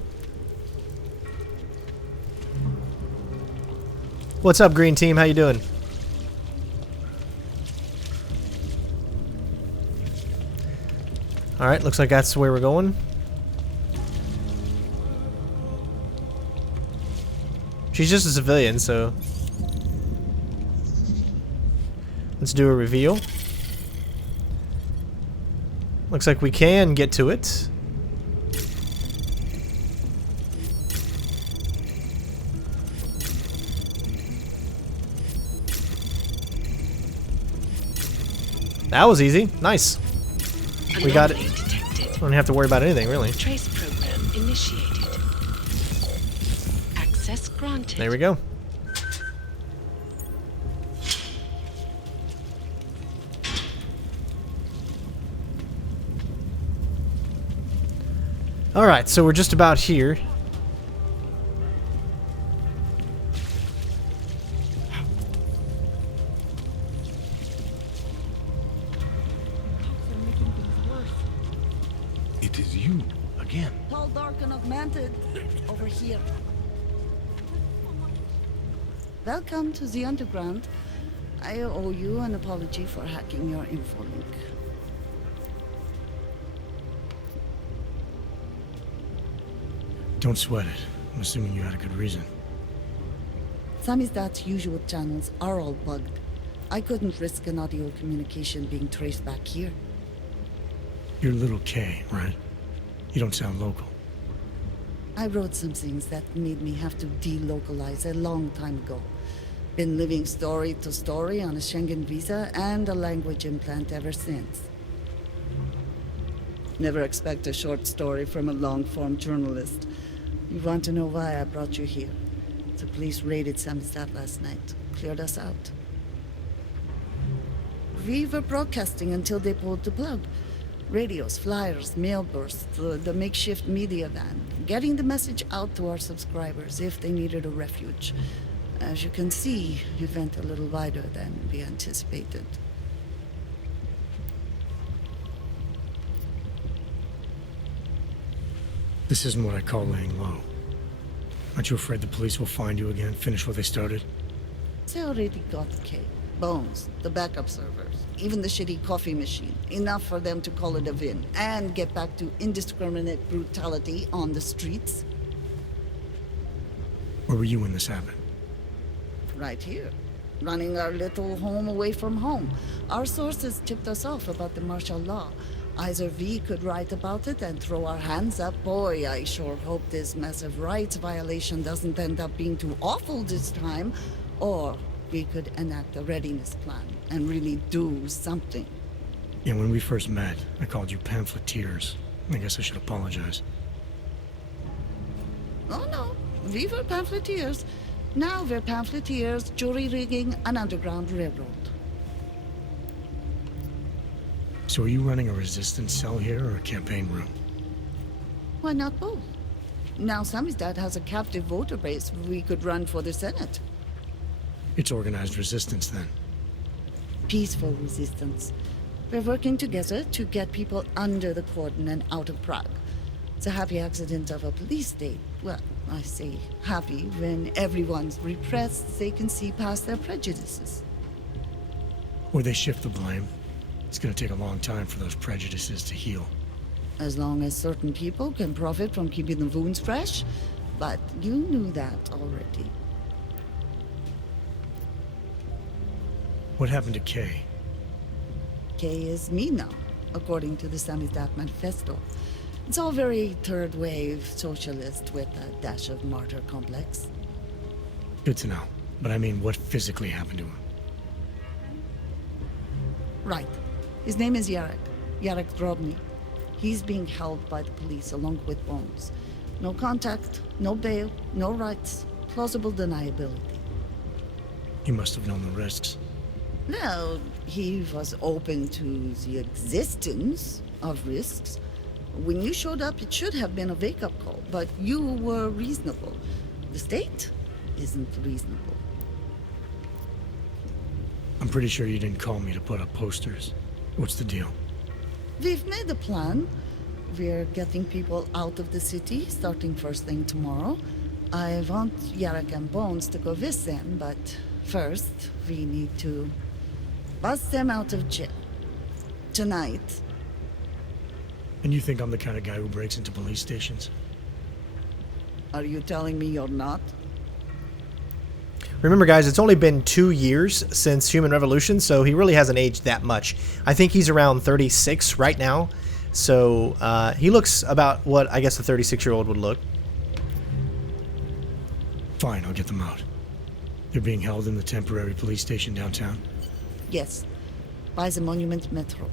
What's up, green team? How you doing? Alright, looks like that's where we're going. She's just a civilian, so... Let's do a reveal. Looks like we can get to it. That was easy. Nice. We got it. Don't have to worry about anything, really. Trace program initiated. Access granted. There we go. Alright, so we're just about here. It is you, again. Tall, dark, and augmented. Over here. Welcome to the underground. I owe you an apology for hacking your info link. Don't sweat it. I'm assuming you had a good reason. Samizdat's usual channels are all bugged. I couldn't risk an audio communication being traced back here. You're little K, right? You don't sound local. I wrote some things that made me have to delocalize a long time ago. Been living story to story on a Schengen visa and a language implant ever since. Never expect a short story from a long-form journalist. You want to know why I brought you here? The police raided Samizdat last night. Cleared us out. We were broadcasting until they pulled the plug. Radios, flyers, mail bursts, the makeshift media van. Getting the message out to our subscribers if they needed a refuge. As you can see, it went a little wider than we anticipated. This isn't what I call laying low. Aren't you afraid the police will find you again, finish what they started? They already got K. Bones, the backup servers, even the shitty coffee machine. Enough for them to call it a win and get back to indiscriminate brutality on the streets. Where were you when this happened? Right here. Running our little home away from home. Our sources tipped us off about the martial law. Either we could write about it and throw our hands up. Boy, I sure hope this massive rights violation doesn't end up being too awful this time. Or we could enact a readiness plan and really do something. Yeah, when we first met, I called you pamphleteers. I guess I should apologize. Oh no, we were pamphleteers. Now we're pamphleteers, jury-rigging an underground railroad. So are you running a resistance cell here or a campaign room? Why not both? Now Samizdat has a captive voter base we could run for the Senate. It's organized resistance then. Peaceful resistance. We're working together to get people under the cordon and out of Prague. It's a happy accident of a police state. Well, I say happy when everyone's repressed, they can see past their prejudices. Or they shift the blame. It's gonna take a long time for those prejudices to heal. As long as certain people can profit from keeping the wounds fresh. But you knew that already. What happened to Kay? Kay is me now, according to the Samizdat Manifesto. It's all very third-wave socialist with a dash of martyr complex. Good to know. But I mean, what physically happened to him? Right. His name is Yarek. Yarek Drobny. He's being held by the police along with Bones. No contact, no bail, no rights, plausible deniability. He must have known the risks. Well, he was open to the existence of risks. When you showed up, it should have been a wake-up call, but you were reasonable. The state isn't reasonable. I'm pretty sure you didn't call me to put up posters. What's the deal? We've made a plan. We're getting people out of the city, starting first thing tomorrow. I want Yarek and Bones to go with them, but first, we need to bust them out of jail. Tonight. And you think I'm the kind of guy who breaks into police stations? Are you telling me you're not? Remember, guys, it's only been 2 years since Human Revolution, so he really hasn't aged that much. I think he's around 36 right now, so he looks about what I guess a 36-year-old would look. Fine, I'll get them out. They're being held in the temporary police station downtown? Yes. By the Monument Metro.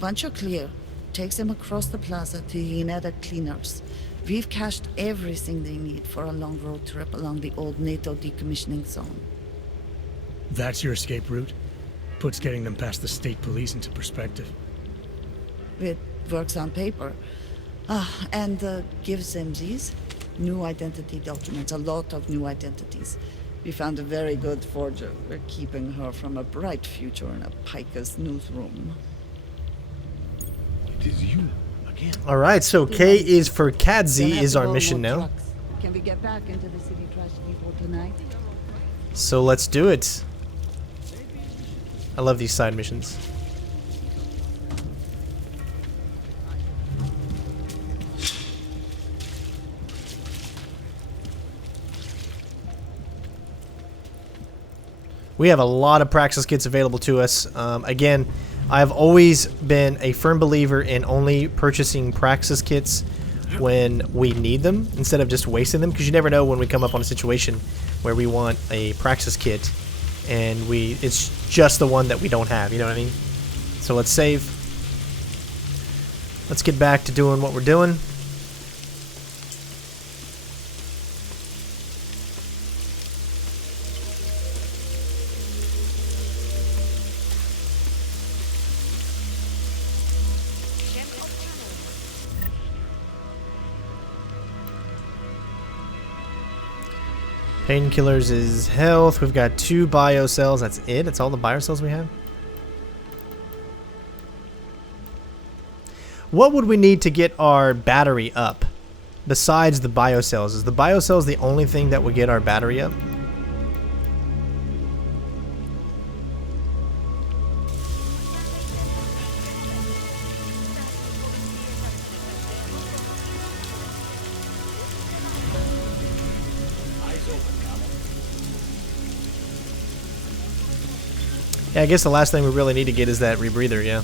Once you're clear, takes them across the plaza to the Ineda cleaners. We've cached everything they need for a long road trip along the old NATO decommissioning zone. That's your escape route? Puts getting them past the state police into perspective. It works on paper. And gives them these new identity documents, a lot of new identities. We found a very good forger. We're keeping her from a bright future in a Pika's newsroom. It is you again. All right, so K is for Kadzi is our mission now. Trucks. Can we get back into the city trash depot tonight? So let's do it. I love these side missions. We have a lot of Praxis kits available to us. Again, I've always been a firm believer in only purchasing Praxis kits when we need them instead of just wasting them, because you never know when we come up on a situation where we want a Praxis kit and it's just the one that we don't have, you know what I mean? So let's save. Let's get back to doing what we're doing. Painkillers is health. We've got 2 bio cells. That's it. That's all the bio cells we have. What would we need to get our battery up besides the bio cells? Is the bio cells the only thing that would get our battery up? Yeah, I guess the last thing we really need to get is that rebreather, yeah.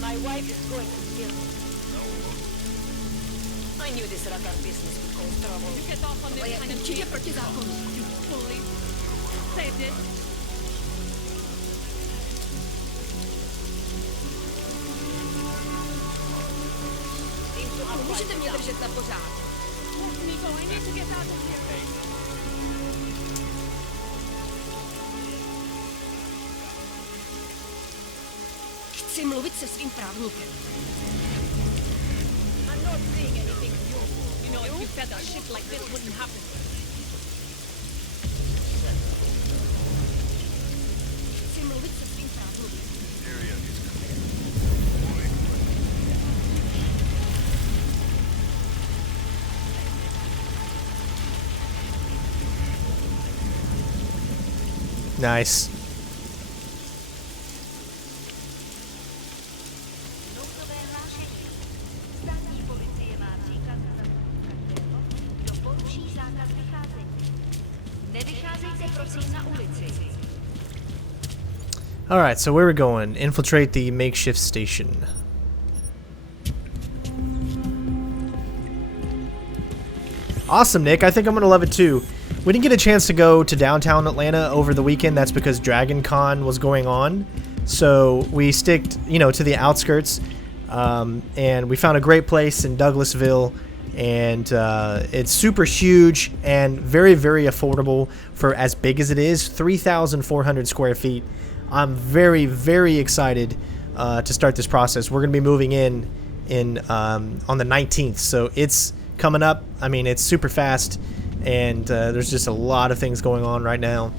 My wife is going to kill me. I knew this Rakan business would cause trouble. You get off on this kind of cheap, you bully. Saved it. Můžete mě držet na pořád. Nico, I need to get out of here. Chci mluvit se svým právníkem. I'm not saying anything new. You know, if you said that shit like this wouldn't happen. Chci mluvit se svým právníkem. Nice. Alright, so where are we going? Infiltrate the makeshift station. Awesome, Nick. I think I'm going to love it too. We didn't get a chance to go to downtown Atlanta over the weekend. That's because Dragon Con was going on. So we sticked, you know, to the outskirts. And we found a great place in Douglasville. And it's super huge and very, very affordable for as big as it is. 3,400 square feet. I'm very, very excited to start this process. We're going to be moving in on the 19th. So it's coming up. I mean, it's super fast. And there's just a lot of things going on right now.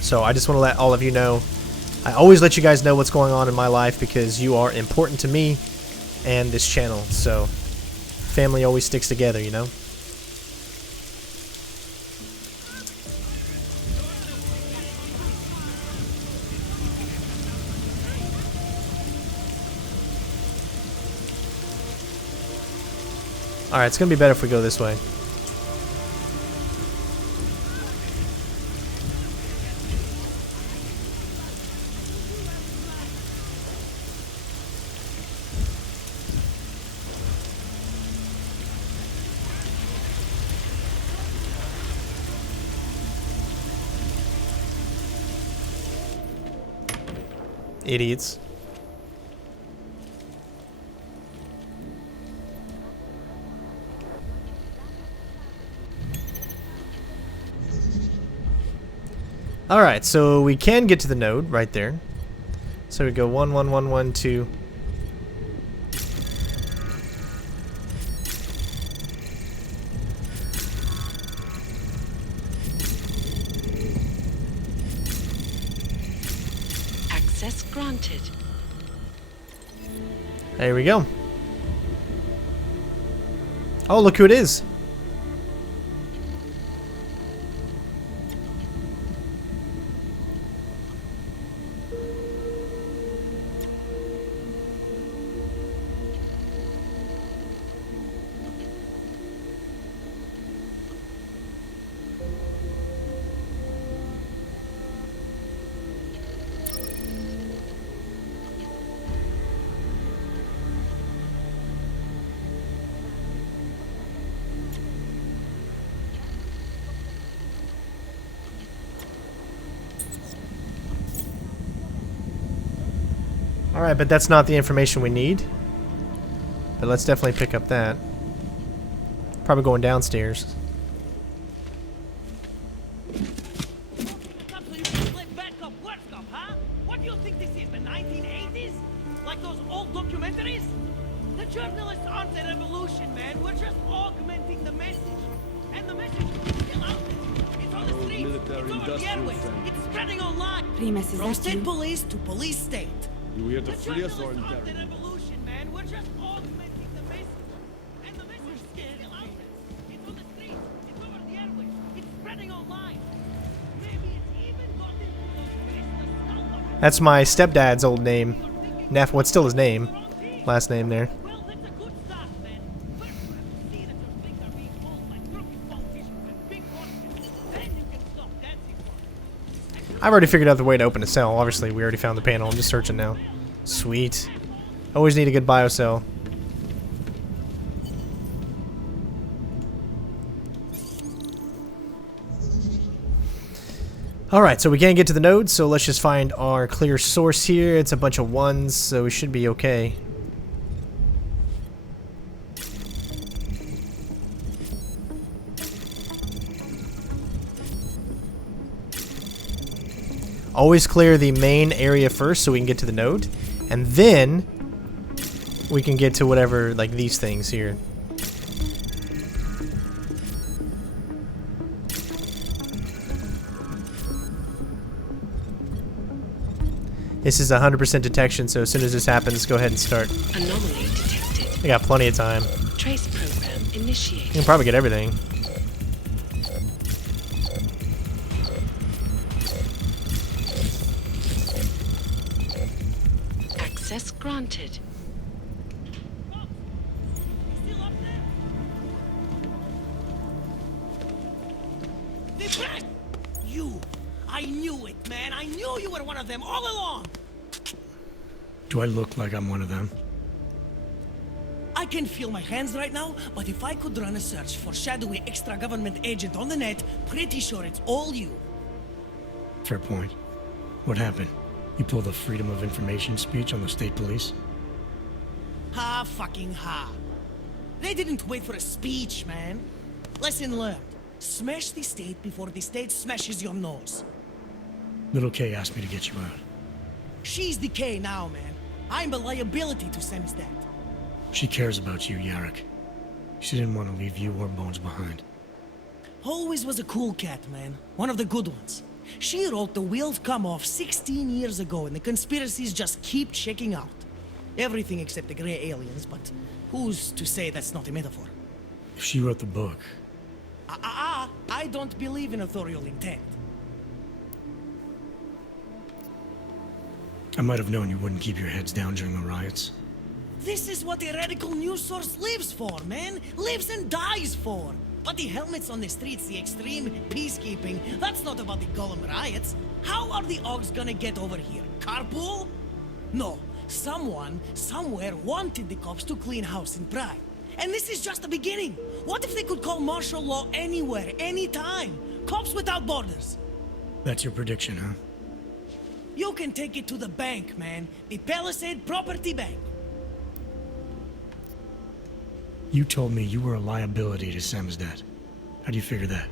So I just want to let all of you know. I always let you guys know what's going on in my life because you are important to me and this channel. So family always sticks together, you know? Alright, it's going to be better if we go this way. Idiots. Alright, so we can get to the node right there. So we go 1, 1, 1, 1, 2. Access granted. There we go. Oh, look who it is. Alright, but that's not the information we need. But let's definitely pick up that. Probably going downstairs. What do you think this is, the 1980s? Like those old documentaries? The journalists aren't the revolution, man. We're just augmenting the message. And the message is still out there. It's on the streets. It's over the airways. It's spreading online. Primus, is From that state you? police to police state. You here to The free us journalists or aren't the interrogate? revolution, man. We're just augmenting the message. And the message is still out there. It's on the streets. It's over the airways. It's spreading online. Maybe it's even got into those faceless skull. That's my stepdad's old name. Neff, what's still his name? Last name there. I've already figured out the way to open a cell. Obviously, we already found the panel. I'm just searching now. Sweet. Always need a good biocell. Alright, so we can't get to the node, so let's just find our clear source here. It's a bunch of ones, so we should be okay. Always clear the main area first so we can get to the node, and then we can get to whatever, like these things here. This is 100% detection, so as soon as this happens, go ahead and start. Anomaly detected. We got plenty of time. Trace program initiated. You can probably get everything. Access granted. You. I knew it, man. I knew you were one of them all along. Do I look like I'm one of them? I can feel my hands right now, but if I could run a search for shadowy extra-government agent on the net, pretty sure it's all you. Fair point. What happened? You pulled a freedom of information speech on the state police? Ha fucking ha. They didn't wait for a speech, man. Lesson learned. Smash the state before the state smashes your nose. Little K asked me to get you out. She's the K now, man. I'm a liability to Samizdat. She cares about you, Yarrick. She didn't want to leave you or Bones behind. Always was a cool cat, man. One of the good ones. She wrote The Wheels Come Off 16 years ago, and the conspiracies just keep checking out. Everything except the gray aliens, but who's to say that's not a metaphor? If she wrote the book... I don't believe in authorial intent. I might have known you wouldn't keep your heads down during the riots. This is what a radical news source lives for, man. Lives and dies for. But the helmets on the streets, the extreme peacekeeping, that's not about the Golem riots. How are the Augs gonna get over here? Carpool? No. Someone, somewhere, wanted the cops to clean house in Prague. And this is just the beginning. What if they could call martial law anywhere, anytime? Cops without borders. That's your prediction, huh? You can take it to the bank, man. The Palisade Property Bank. You told me you were a liability to Samizdat. How do you figure that?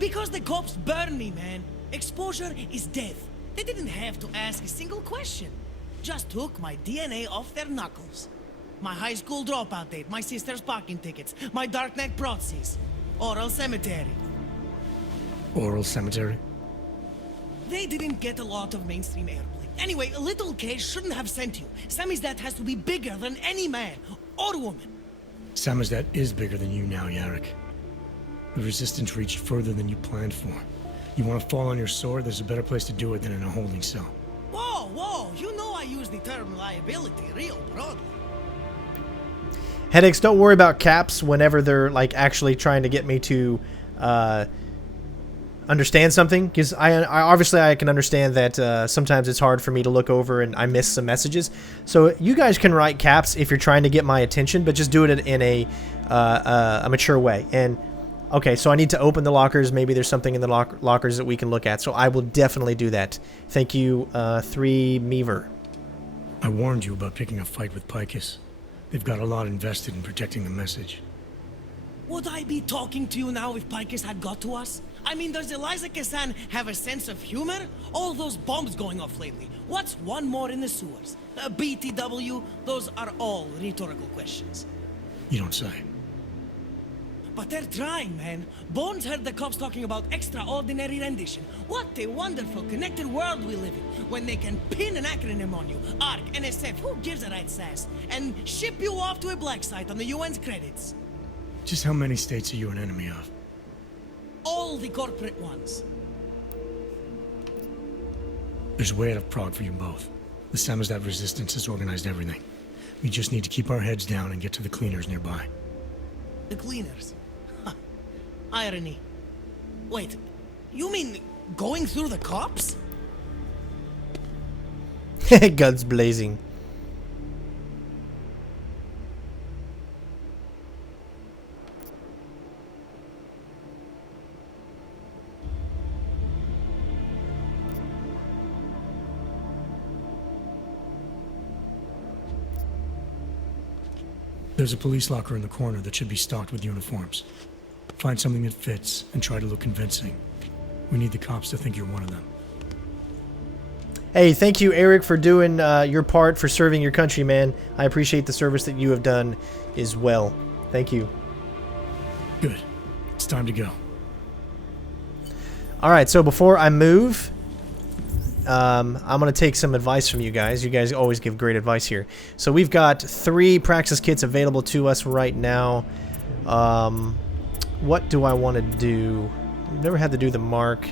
Because the cops burn me, man. Exposure is death. They didn't have to ask a single question. Just took my DNA off their knuckles. My high school dropout date, my sister's parking tickets, my darknet proxies. Oral cemetery. Oral cemetery? They didn't get a lot of mainstream airplay. Anyway, Little K shouldn't have sent you. Samizdat has to be bigger than any man or woman. Samizdat is bigger than you now, Yarrick. The resistance reached further than you planned for. You want to fall on your sword, there's a better place to do it than in a holding cell. Whoa, whoa, you know I use the term liability real broadly. Headaches, don't worry about caps whenever they're like actually trying to get me to understand something, because I obviously I can understand that sometimes it's hard for me to look over and I miss some messages. So you guys can write caps if you're trying to get my attention, but just do it in a mature way. And okay, so I need to open the lockers. Maybe there's something in the lockers that we can look at. So I will definitely do that. Thank you, 3 Meaver. I warned you about picking a fight with Picus. They've got a lot invested in protecting the message. Would I be talking to you now if Picus had got to us? I mean, does Eliza Kassan have a sense of humor? All those bombs going off lately. What's one more in the sewers? BTW? Those are all rhetorical questions. You don't say. But they're trying, man. Bones heard the cops talking about extraordinary rendition. What a wonderful connected world we live in, when they can pin an acronym on you, ARC, NSF, who gives a rat's ass, and ship you off to a black site on the UN's credits. Just how many states are you an enemy of? All the corporate ones. There's a way out of Prague for you both. The Samizdat resistance has organized everything. We just need to keep our heads down and get to the cleaners nearby. The cleaners? Irony. Wait, you mean going through the cops? Guns blazing. There's a police locker in the corner that should be stocked with uniforms. Find something that fits and try to look convincing. We need the cops to think you're one of them. Hey, thank you, Eric, for doing your part for serving your country, man. I appreciate the service that you have done as well. Thank you. Good. It's time to go. All right, so before I move, I'm going to take some advice from you guys. You guys always give great advice here. So we've got 3 Praxis kits available to us right now. What do I want to do? We've never had to do the mark.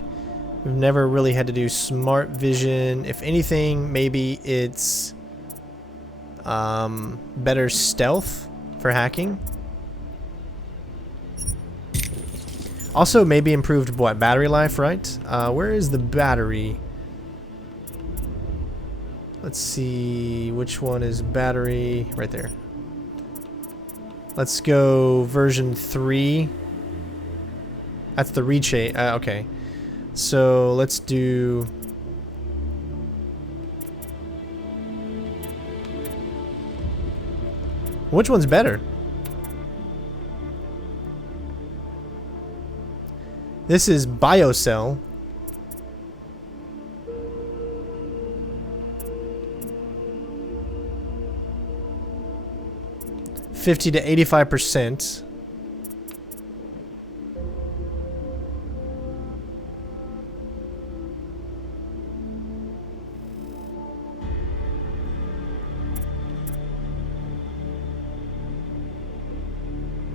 We've never really had to do smart vision. If anything, maybe it's better stealth for hacking. Also, maybe improved what, battery life, right? Where is the battery? Let's see, which one is battery? Right there. Let's go version 3. That's the recharge. Okay. So let's do... Which one's better? This is BioCell. $50 to 85%.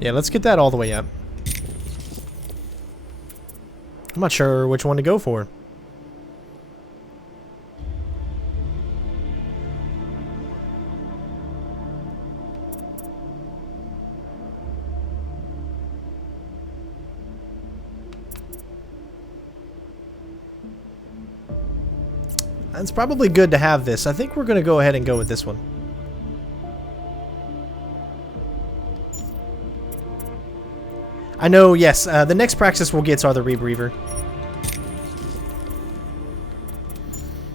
Yeah, let's get that all the way up. I'm not sure which one to go for. It's probably good to have this. I think we're going to go ahead and go with this one. I know, yes, the next practice we'll get are the rebreather.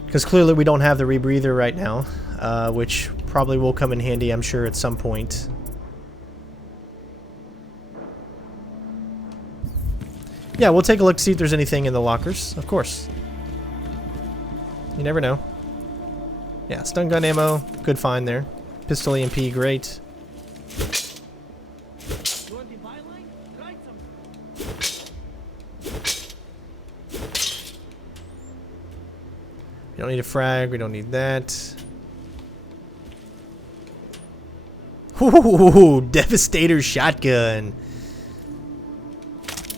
Because clearly we don't have the rebreather right now, which probably will come in handy, I'm sure, at some point. Yeah, we'll take a look to see if there's anything in the lockers, of course. You never know. Yeah, stun gun ammo, good find there. Pistol EMP, great. We don't need a frag, we don't need that. Ooh, Devastator shotgun.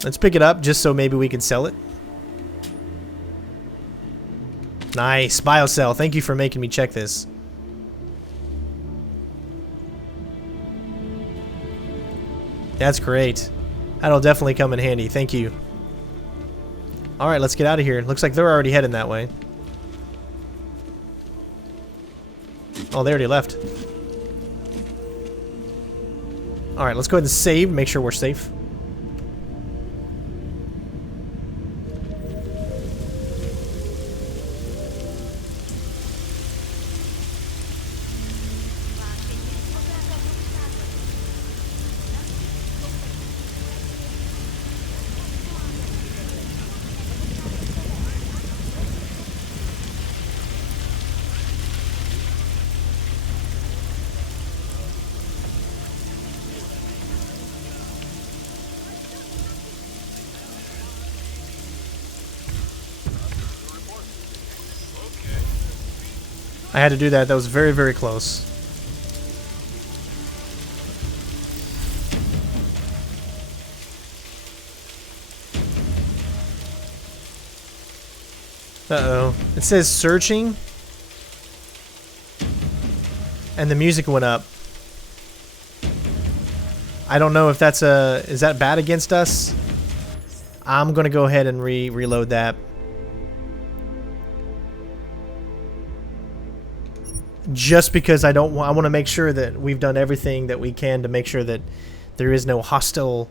Let's pick it up just so maybe we can sell it. Nice, BioCell. Thank you for making me check this. That's great. That'll definitely come in handy. Thank you. Alright, let's get out of here. Looks like they're already heading that way. Oh, they already left. Alright, let's go ahead and save. Make sure we're safe. I had to do that. That was very, very close. Uh-oh. It says searching. And the music went up. I don't know if that's a... Is that bad against us? I'm going to go ahead and reload that. Just because I don't want... I want to make sure that we've done everything that we can to make sure that there is no hostile...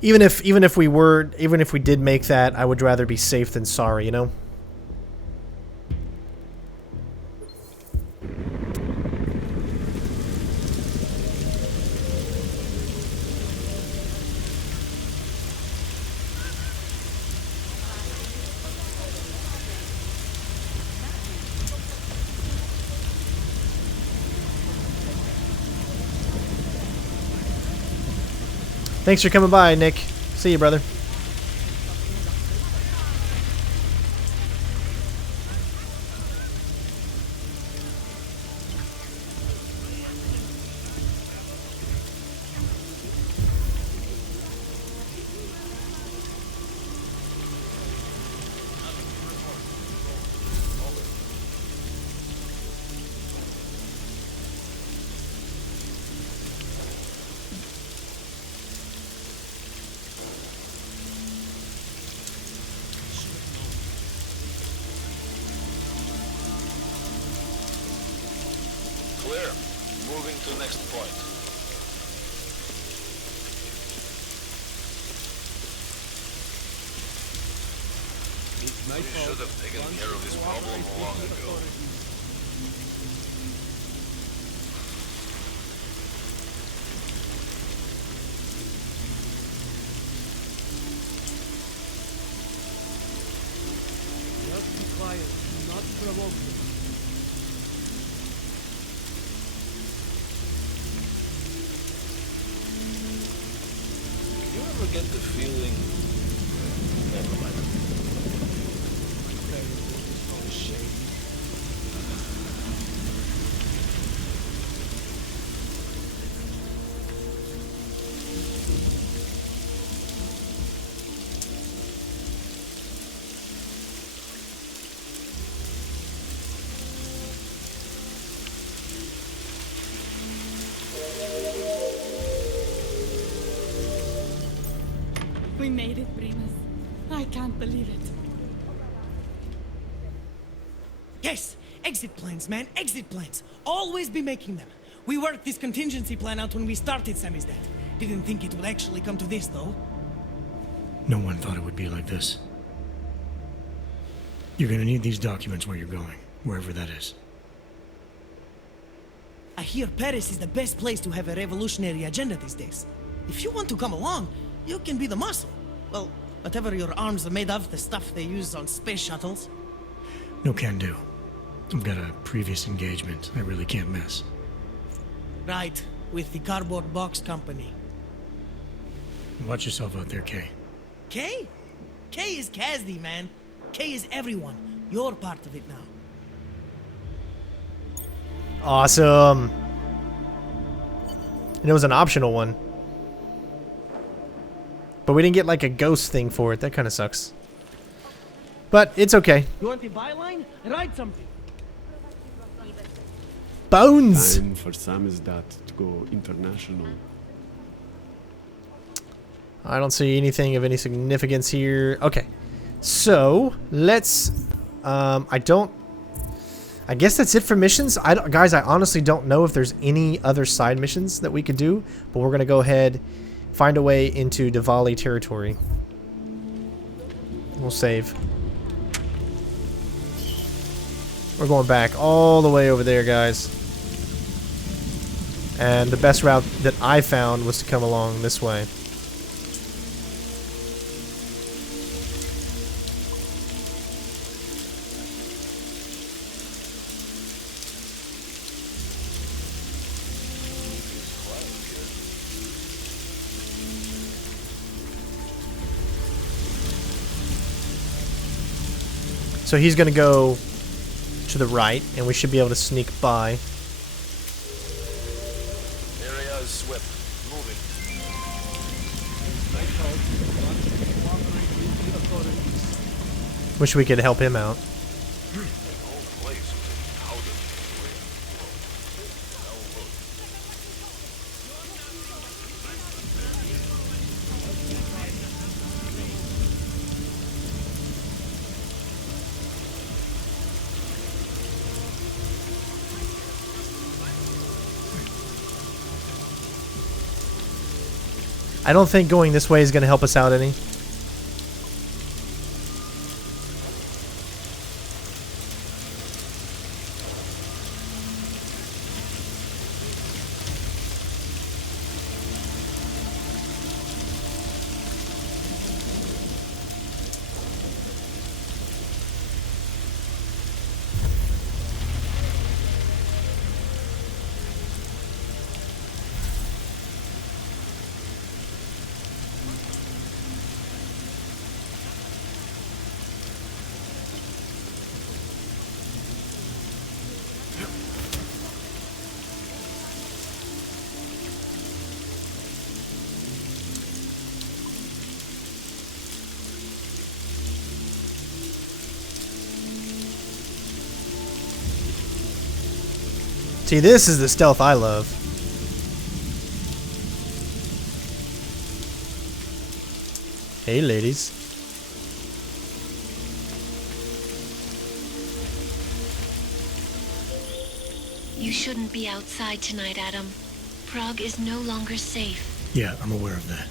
Even if we did make that, I would rather be safe than sorry, you know? Thanks for coming by, Nick. See you, brother. We should have taken care of this problem long ago. Just be quiet. Do not provoke them. You ever get the feeling... Never mind. We made it, Primus. I can't believe it. Yes! Exit plans, man. Exit plans. Always be making them. We worked this contingency plan out when we started Samizdat. Didn't think it would actually come to this, though. No one thought it would be like this. You're gonna need these documents where you're going, wherever that is. I hear Paris is the best place to have a revolutionary agenda these days. If you want to come along, you can be the muscle. Well, whatever your arms are made of, the stuff they use on space shuttles. No can do. I've got a previous engagement I really can't miss. Right, with the cardboard box company. Watch yourself out there, Kay. Kay? Kay is Kazdi, man. Kay is everyone. You're part of it now. Awesome. And it was an optional one. But we didn't get like a ghost thing for it. That kind of sucks. But it's okay. You want the byline? Write something. Bones! Time for Samizdat to go international. I don't see anything of any significance here. Okay. So, let's... I guess that's it for missions. Guys, I honestly don't know if there's any other side missions that we could do. But we're going to go ahead, find a way into Diwali territory. We'll save. We're going back all the way over there, guys. And the best route that I found was to come along this way. So he's going to go to the right, and we should be able to sneak by. Area is swept. Moving. Wish we could help him out. I don't think going this way is going to help us out any. See, this is the stealth I love. Hey, ladies. You shouldn't be outside tonight, Adam. Prague is no longer safe. Yeah, I'm aware of that.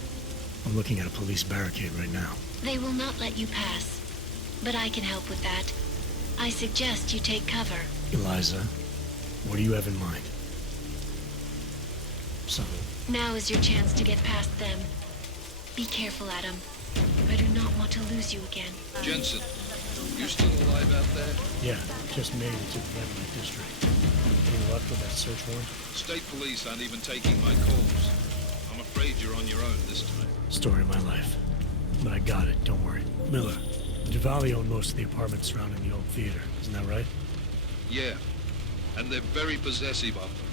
I'm looking at a police barricade right now. They will not let you pass. but I can help with that. I suggest you take cover. Eliza, what do you have in mind? So, Now is your chance to get past them. Be careful, Adam. I do not want to lose you again. Jensen, you still alive out there? yeah, just made it to the red light district. Any luck with that search warrant? State police aren't even taking my calls. I'm afraid you're on your own this time. Story of my life. But I got it, don't worry. Miller, Duvalli owned most of the apartments surrounding the old theater, isn't that right? Yeah, and they're very possessive of them.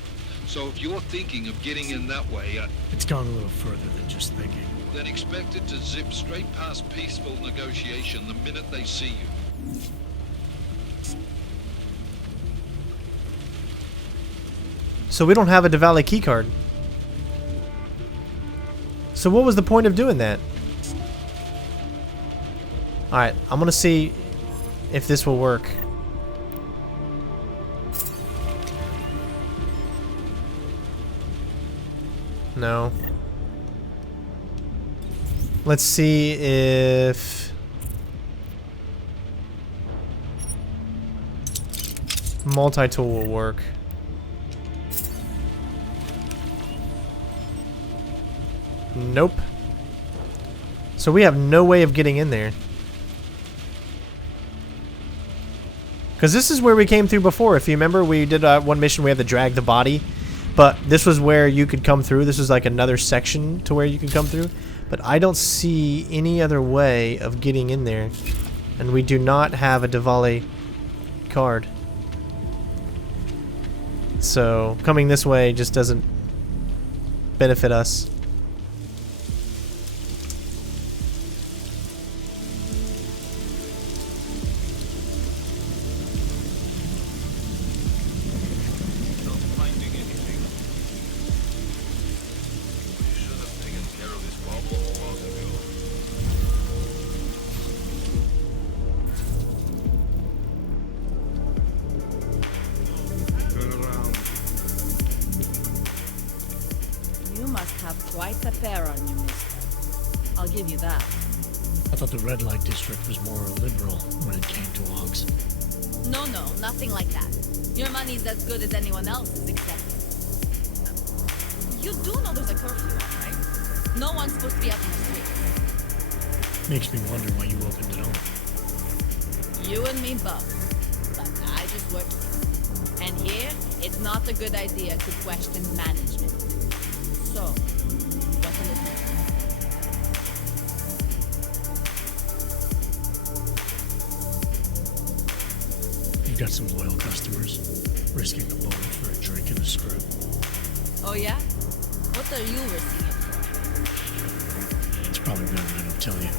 So if you're thinking of getting in that way, It's gone a little further than just thinking. then expect it to zip straight past peaceful negotiation the minute they see you. So we don't have a Duvalli keycard. So what was the point of doing that? Alright, I'm gonna see if this will work. No. Let's see if multi-tool will work. Nope. So we have no way of getting in there. Because this is where we came through before. If you remember, we did one mission we had to drag the body. But this was where you could come through. This was like another section to where you could come through. But I don't see any other way of getting in there. And we do not have a Duvalli card. So coming this way just doesn't benefit us. Quite a pair on you, mister. I'll give you that. I thought the red light district was more liberal when it came to Augs. No, nothing like that. Your money's as good as anyone else's, except... You do know there's a curfew on, right? No one's supposed to be out in the street. Makes me wonder why you opened it on. You and me both. But I just work here. And here, it's not a good idea to question management. So, what can it do? You've got some loyal customers, risking a bullet for a drink and a screw. Oh yeah? What are you risking it for? It's probably better I don't tell you.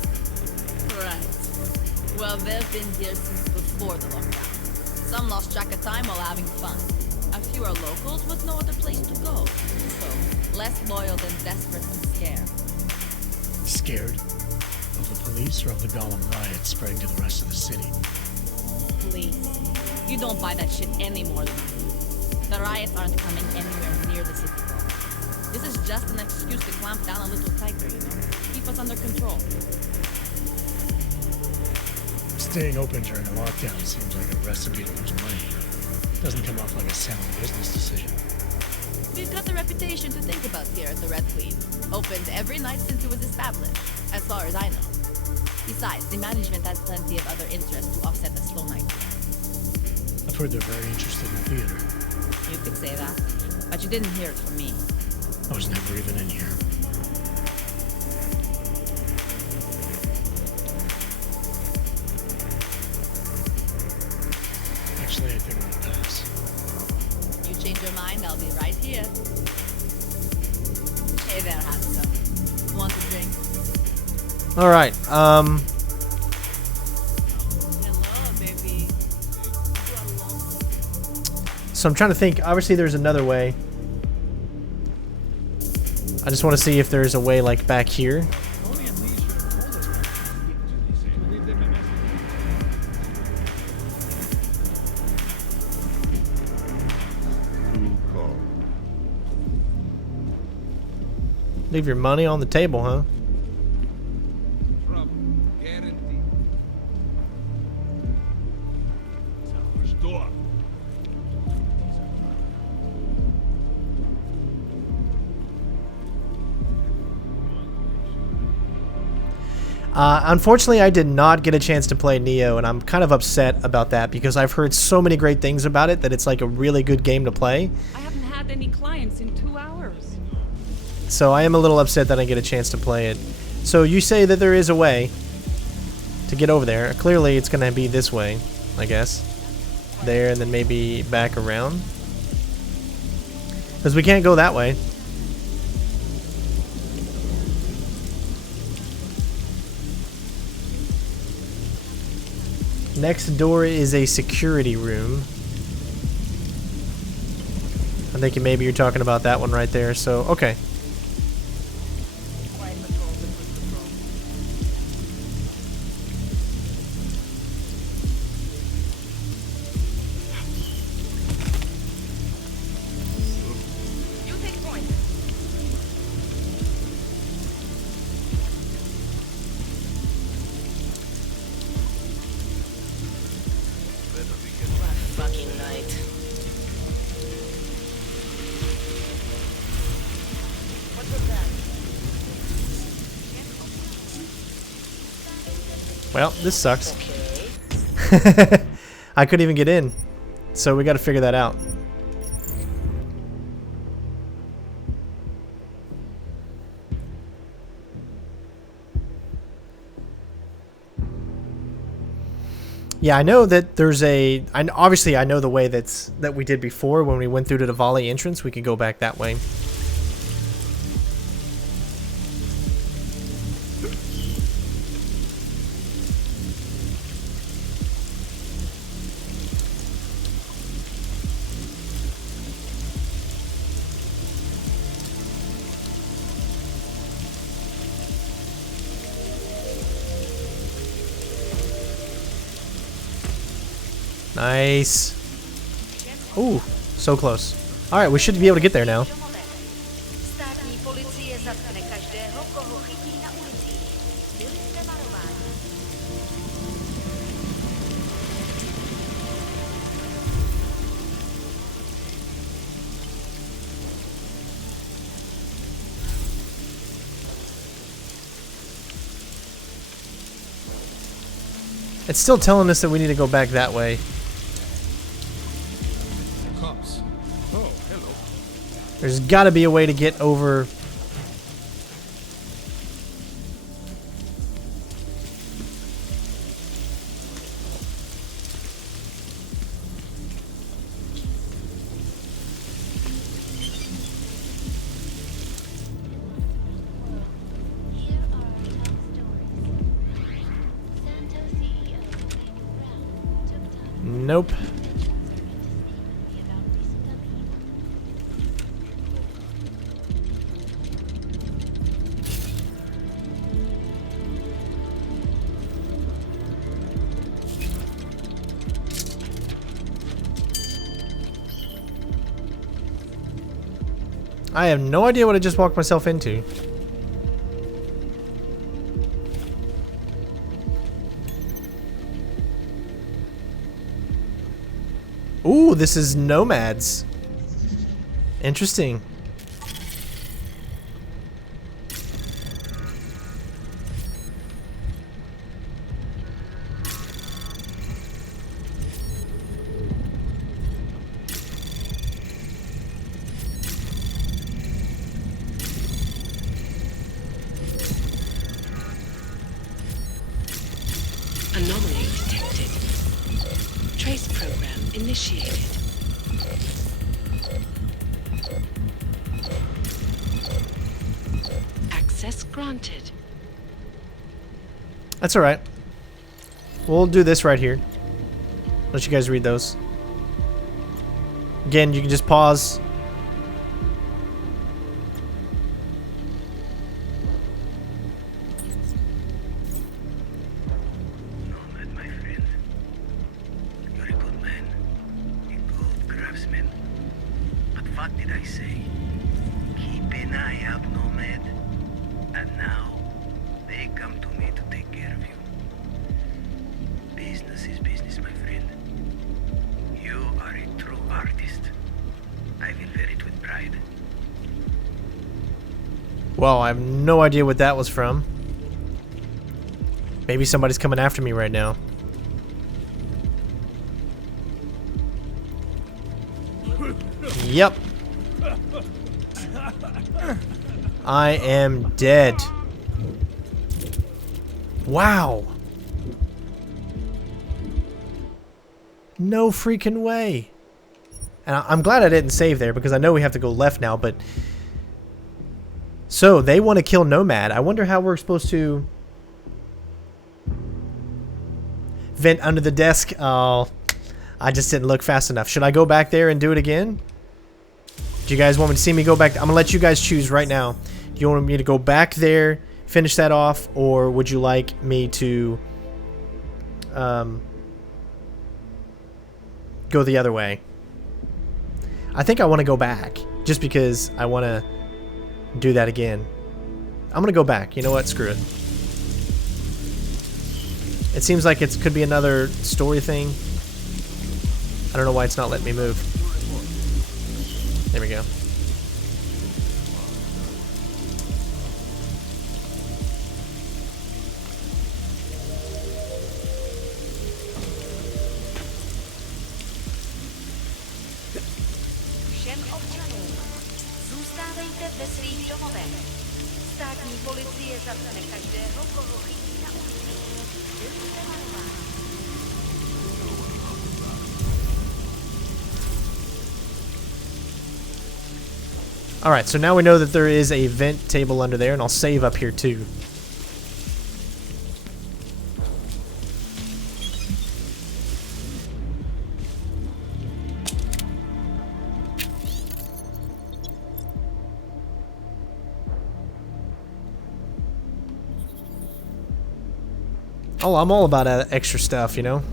Right. Well, they've been here since before the lockdown. Some lost track of time while having fun. A few are locals with no other place to go. So, less loyal than desperate and scared. Scared? Of the police or of the Gollum riots spreading to the rest of the city? Please. You don't buy that shit any more than I do. The riots aren't coming anywhere near the city core. This is just an excuse to clamp down a little tighter, you know? Keep us under control. Staying open during a lockdown seems like a recipe to lose money. Doesn't come off like a sound business decision. We've got the reputation to think about here at the Red Queen. Opened every night since it was established, as far as I know. Besides, the management has plenty of other interests to offset the slow night. I've heard they're very interested in theater. You could say that, but you didn't hear it from me. I was never even in here. Actually, I think I'm gonna pass. You change your mind, I'll be right here. Hey there, handsome. Want a drink? Alright, Hello, baby. so I'm trying to think. Obviously, there's another way. I just want to see if there's a way, like, back here. Leave your money on the table, huh? Unfortunately, I did not get a chance to play Neo, and I'm kind of upset about that because I've heard so many great things about it that it's like a really good game to play. I haven't had any clients in 2 hours. So I am a little upset that I didn't get a chance to play it. So you say that there is a way to get over there. Clearly, it's going to be this way, I guess. There, and then maybe back around. Because we can't go that way. Next door is a security room. I think maybe you're talking about that one right there, so okay. You take point. What fucking night. What was that? Well, this sucks. I couldn't even get in, so we got to figure that out. Yeah, I know that there's a. Obviously, I know the way that we did before when we went through to the volley entrance. We could go back that way. Nice. Ooh, so close. Alright, we should be able to get there now. Státní policie zatkne každého, koho chytí na ulicích. Byli jste varováni. It's still telling us that we need to go back that way. Cops. Oh, hello. There's got to be a way to get over. Nope. I have no idea what I just walked myself into. Ooh, this is Nomads. Interesting. Anomaly detected. Trace program initiated. Access granted. That's alright. We'll do this right here. Let you guys read those. Again, you can just pause. Nomad, my friend. You're a good man. A good craftsman. But what did I say? Keep an eye out, Nomad. And now, they come to me to take care of you. Business is business, my friend. You are a true artist. I will wear it with pride. Well, I have no idea what that was from. Maybe somebody's coming after me right now. Yep. I am dead. Wow. No freaking way. And I'm glad I didn't save there because I know we have to go left now, but... So, they want to kill Nomad. I wonder how we're supposed to... Vent under the desk. Oh, I just didn't look fast enough. Should I go back there and do it again? Do you guys want me to see me go back? I'm going to let you guys choose right now. Do you want me to go back there, finish that off, or would you like me to go the other way? I think I want to go back, just because I want to do that again. I'm going to go back. You know what? Screw it. It seems like it could be another story thing. I don't know why it's not letting me move. There we go. Všem občanům, zůstávejte ve svých domovech. Státní policie zatkne každého, koho chytí na ulici. Byli jste varováni. Alright, so now we know that there is a vent table under there, and I'll save up here too. Oh, I'm all about extra stuff, you know?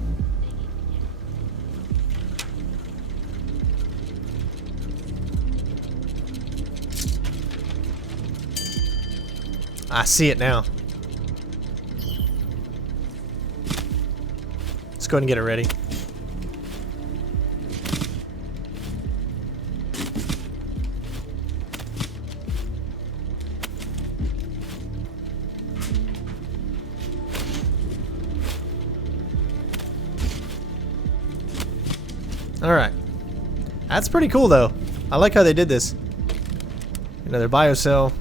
I see it now. Let's go ahead and get it ready. Alright. That's pretty cool though. I like how they did this. Another biocell.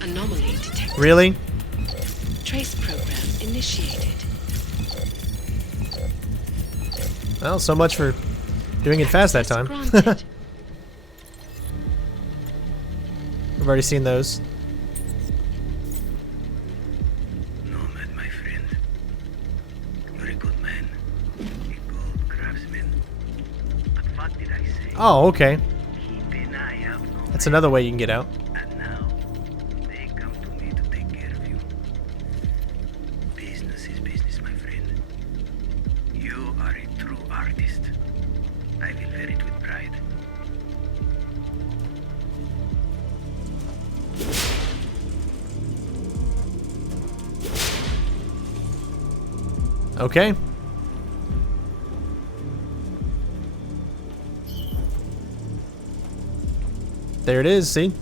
Anomaly detected. Really? Trace program initiated. Well, so much for doing it fast that time. We've already seen those. Nomad, my friend. You're a good man. A good craftsman. But what did I say? Oh, okay. Keep an eye out, Nomad. That's another way you can get out. And now, they come to me to take care of you. Business is business, my friend. You are a true artist. I will wear it with pride. Okay. There it is, see?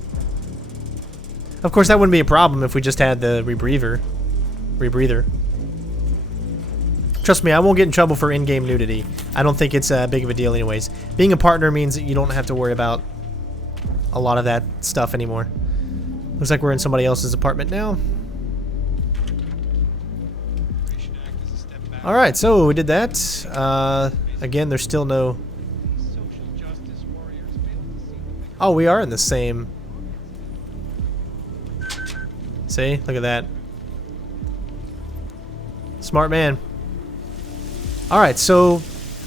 Of course, that wouldn't be a problem if we just had the rebreather. Trust me, I won't get in trouble for in-game nudity. I don't think it's big of a deal anyways. Being a partner means that you don't have to worry about a lot of that stuff anymore. Looks like we're in somebody else's apartment now. Alright, so we did that. Again, there's still no... Oh, we are in the same... See? Look at that. Smart man. Alright, so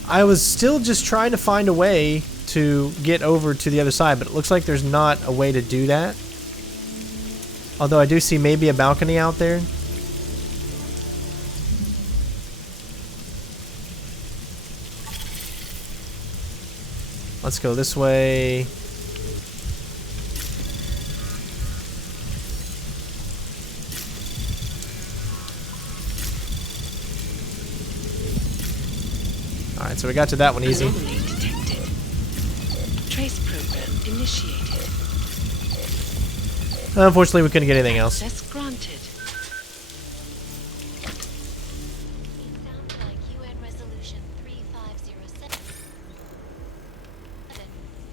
I was still just trying to find a way to get over to the other side, but it looks like there's not a way to do that. Although I do see maybe a balcony out there. Let's go this way. Alright, so we got to that one easy. Anomaly detected. Trace program initiated. Unfortunately, we couldn't get anything else. Access granted.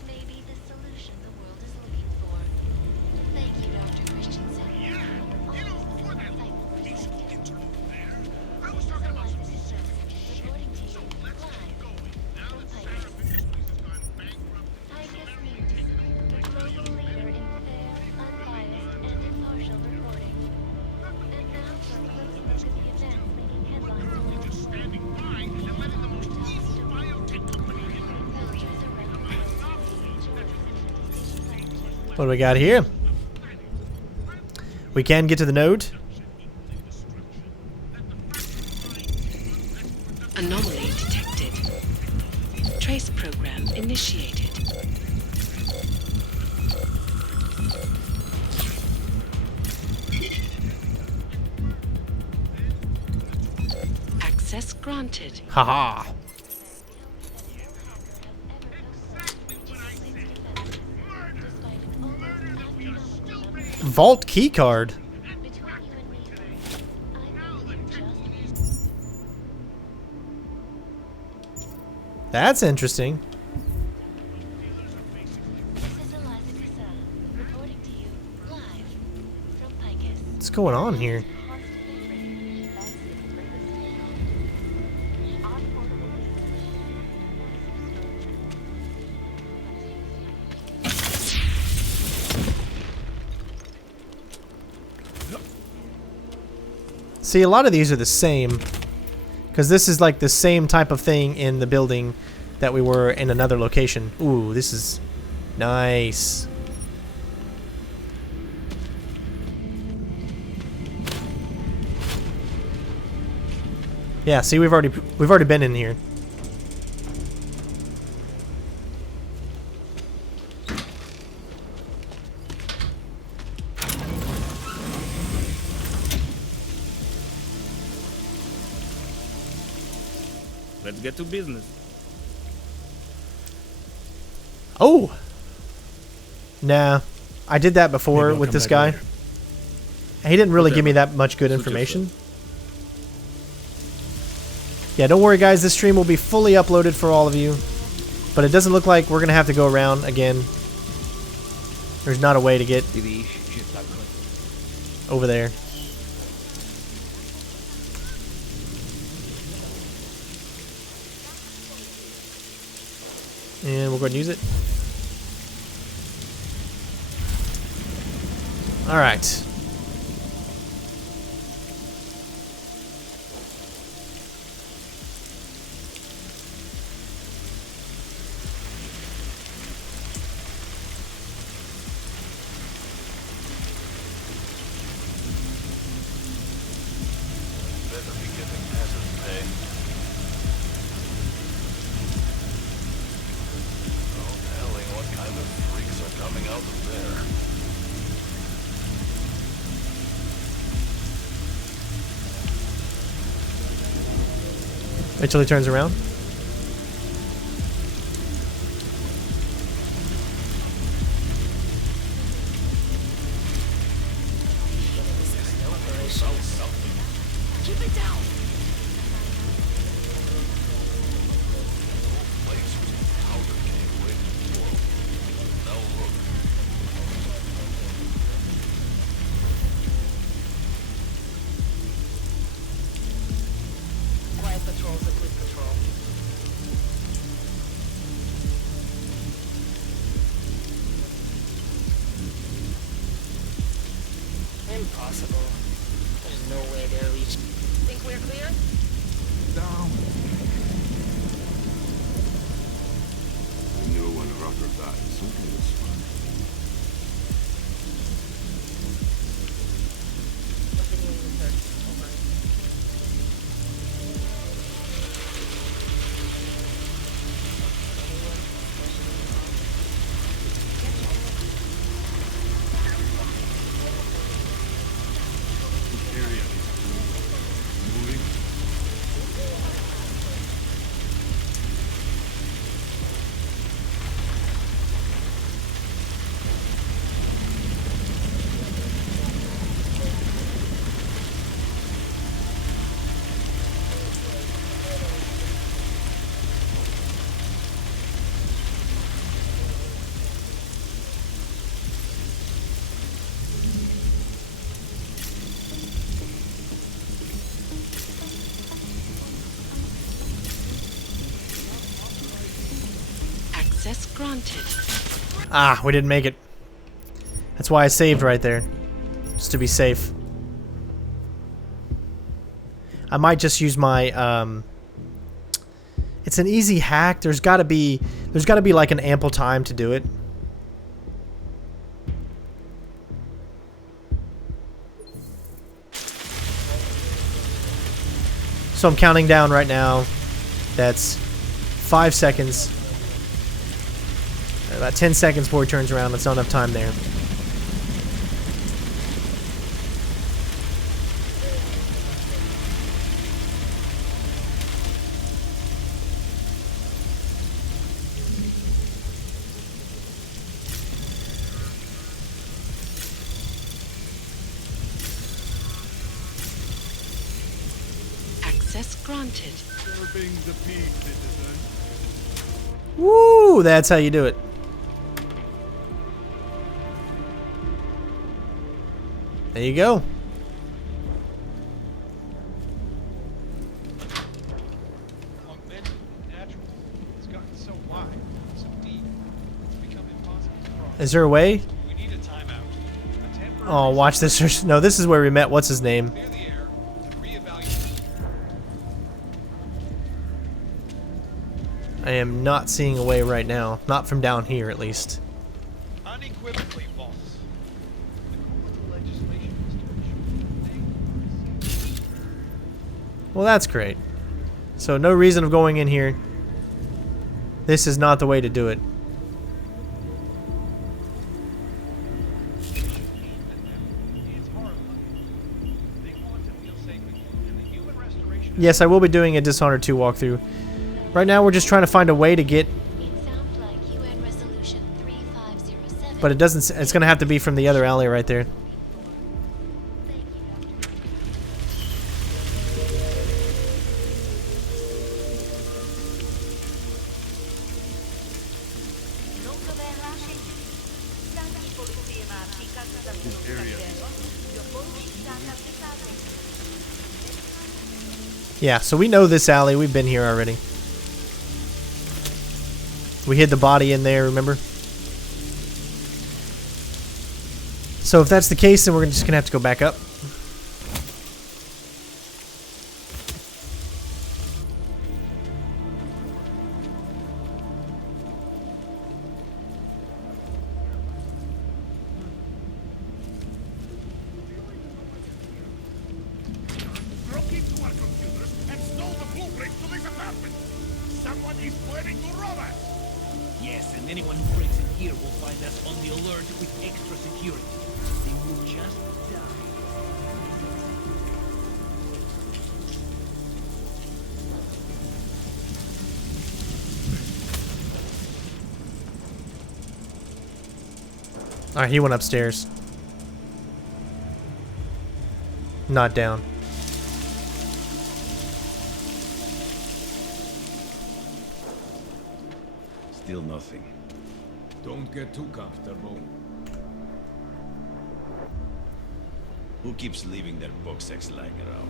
Maybe the solution the world is looking for. Thank you, Dr. Christensen. Reporting to you live from Picus. Picus News, the global leader in fair, unbiased, and impartial reporting. And now for a close look at the events making headlines around the What do we got here? We can get to the node. Anomaly detected. Trace program initiated. Access granted. Haha. Vault keycard. That's interesting. What's going on here? See, a lot of these are the same, because this is like the same type of thing in the building that we were in another location. Ooh, this is nice. Yeah, see, we've already been in here. Let's get to business. Oh! Nah. I did that before with this guy. Later. He didn't really give me that much good information. Yeah, don't worry guys, this stream will be fully uploaded for all of you. But it doesn't look like we're going to have to go around again. There's not a way to get over there. And we'll go ahead and use it. Alright. Wait till he turns around. Keep it down. Quiet patrol's a good patrol. Impossible. There's no way they'll reach. Think we're clear? Down. I knew when Rucker died, something was fun. Continuing the search. Over. granted. Ah, we didn't make it. That's why I saved right there. Just to be safe. I might just use my, it's an easy hack. There's gotta be like an ample time to do it. So I'm counting down right now. That's 5 seconds. About 10 seconds before he turns around. That's not enough time there. Access granted. Woo! That's how you do it. There you go. Augmented, natural. It's gotten so wide, so deep, it's become impossible to cross. Is there a way? We need a timeout. A temporary Oh, watch this. No, this is where we met. What's his name? clear the air to reevaluate. I am not seeing a way right now. Not from down here, at least. Unequivocally false. Well, that's great. So no reason of going in here. This is not the way to do it. Yes, I will be doing a Dishonored 2 walkthrough. Right now, we're just trying to find a way to get... But it doesn't... It's going to have to be from the other alley right there. Yeah, so we know this alley. We've been here already. We hid the body in there, remember? So if that's the case, then we're just going to have to go back up. Broke into our computers and stole the blueprint to this apartment. Someone is planning to rob us. Yes, and anyone who breaks in here will find us on the alert with extra security. They will just die. Alright, he went upstairs. Not down. Still nothing. Don't get too comfortable. Who keeps leaving their box X lying around?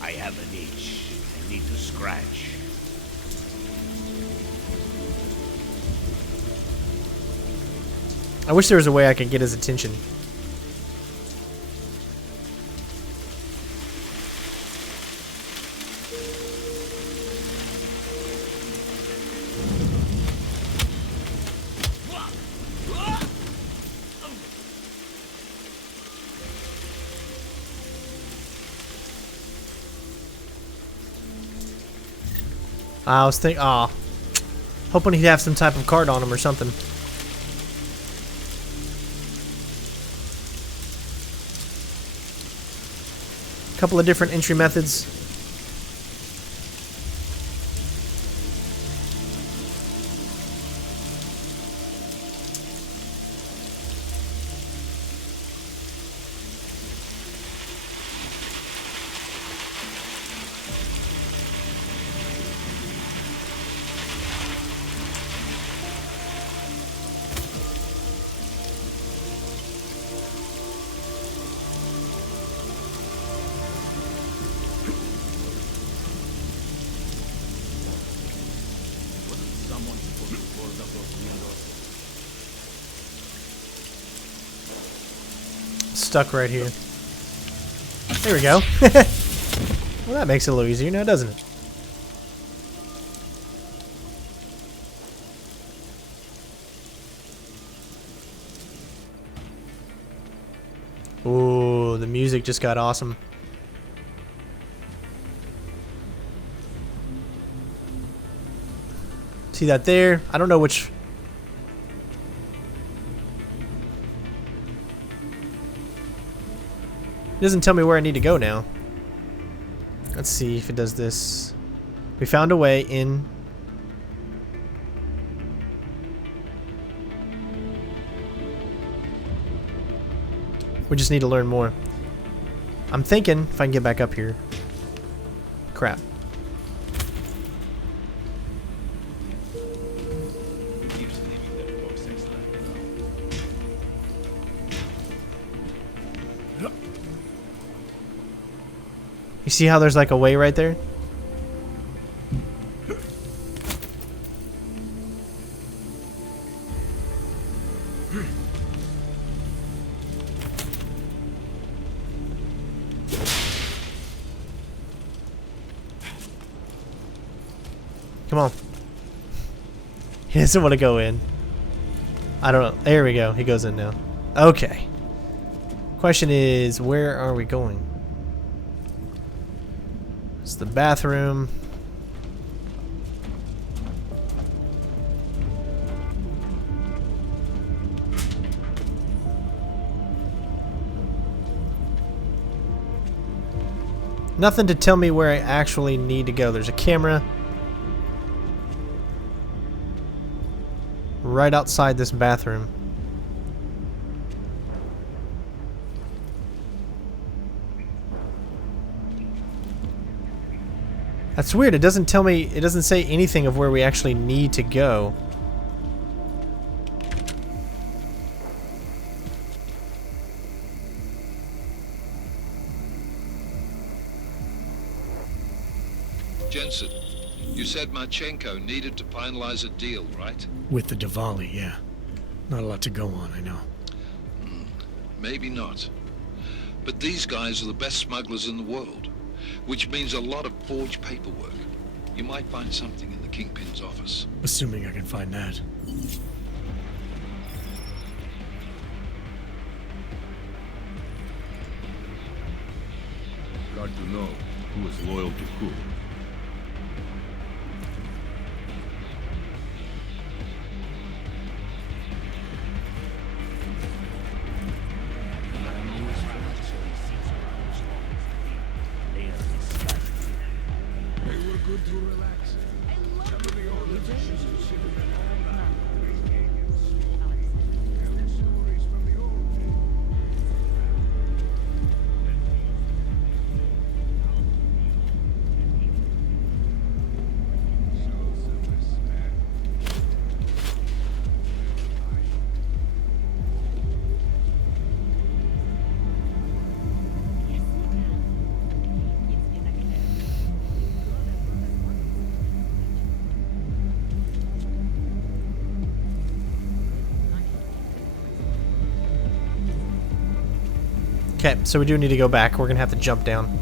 I have an itch. I need to scratch. I wish there was a way I could get his attention. I was thinking, hoping he'd have some type of card on him or something. Couple of different entry methods. Stuck right here. There we go. Well, that makes it a little easier now, doesn't it? Ooh, the music just got awesome. See that there? I don't know which... It doesn't tell me where I need to go now. Let's see if it does this. We found a way in. We just need to learn more. I'm thinking if I can get back up here. Crap. You see how there's like a way right there? Come on. He doesn't want to go in. I don't know. There we go. He goes in now. Okay. Question is, where are we going? It's the bathroom. Nothing to tell me where I actually need to go. There's a camera right outside this bathroom. That's weird. It doesn't tell me, it doesn't say anything of where we actually need to go. Jensen, you said Marchenko needed to finalize a deal, right? With the Diwali, yeah. Not a lot to go on, I know. Maybe not. But these guys are the best smugglers in the world, which means a lot of forged paperwork. You might find something in the Kingpin's office. Assuming I can find that. Got to know who is loyal to who. Okay, so we do need to go back. We're gonna have to jump down.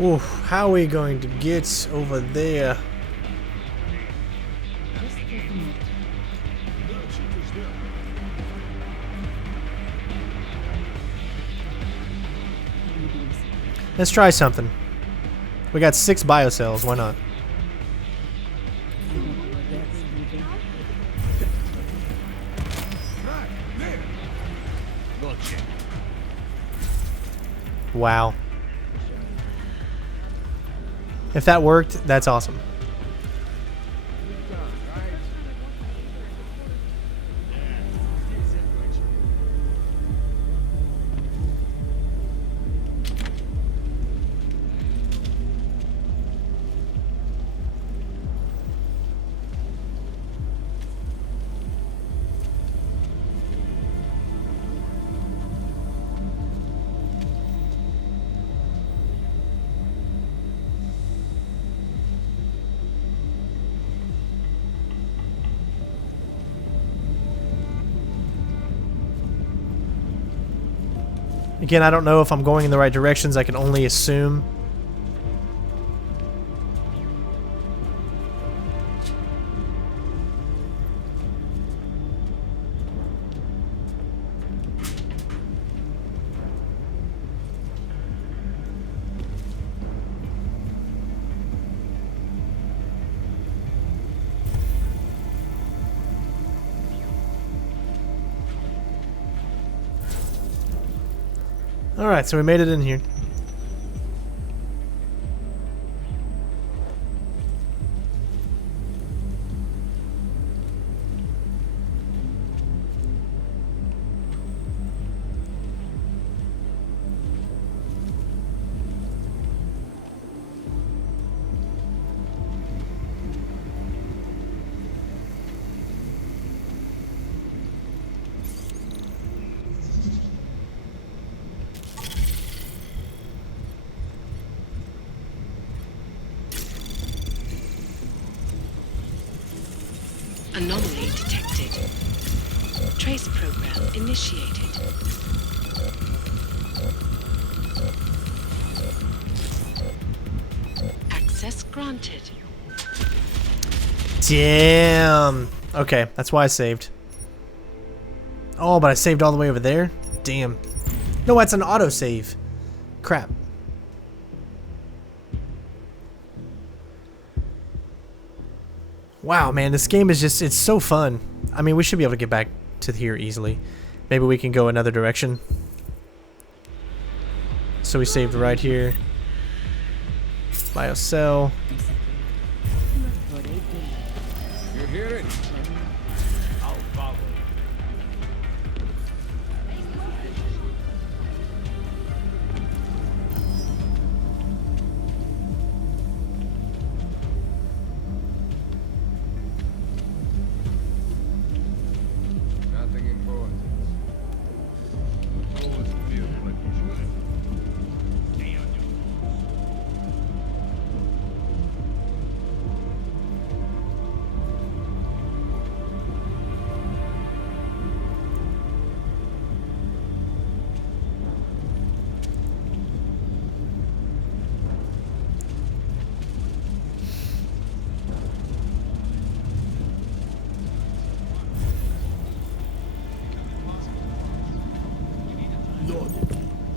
Oof, how are we going to get over there? Let's try something. We got 6 biocells, why not? Wow. If that worked, that's awesome. Again, I don't know if I'm going in the right directions. I can only assume. Alright, so we made it in here. Anomaly detected. Trace program initiated. Access granted. Damn. Okay, that's why I saved. Oh, but I saved all the way over there? Damn. No, that's an autosave. Crap. Wow, man, this game is just, it's so fun. I mean, we should be able to get back to here easily. Maybe we can go another direction. So we saved right here. Biocell. You hear it? I'll follow. Nothing important. Always feel like you should. Stay on your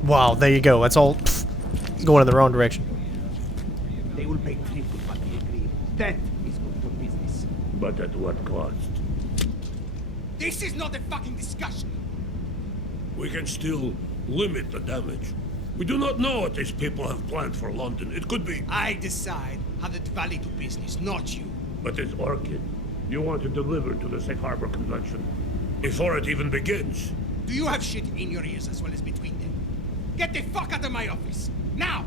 Wow, there you go. That's all going in the wrong direction. They will pay triple what we agreed. That is good for business. But at what cost? This is not a fucking discussion. We can still limit the damage. We do not know what these people have planned for London. It could be... I decide how the valley do business, not you. But it's Orchid. You want to deliver to the Safe Harbor Convention before it even begins. Do you have shit in your ears as well as between them? Get the fuck out of my office! Now!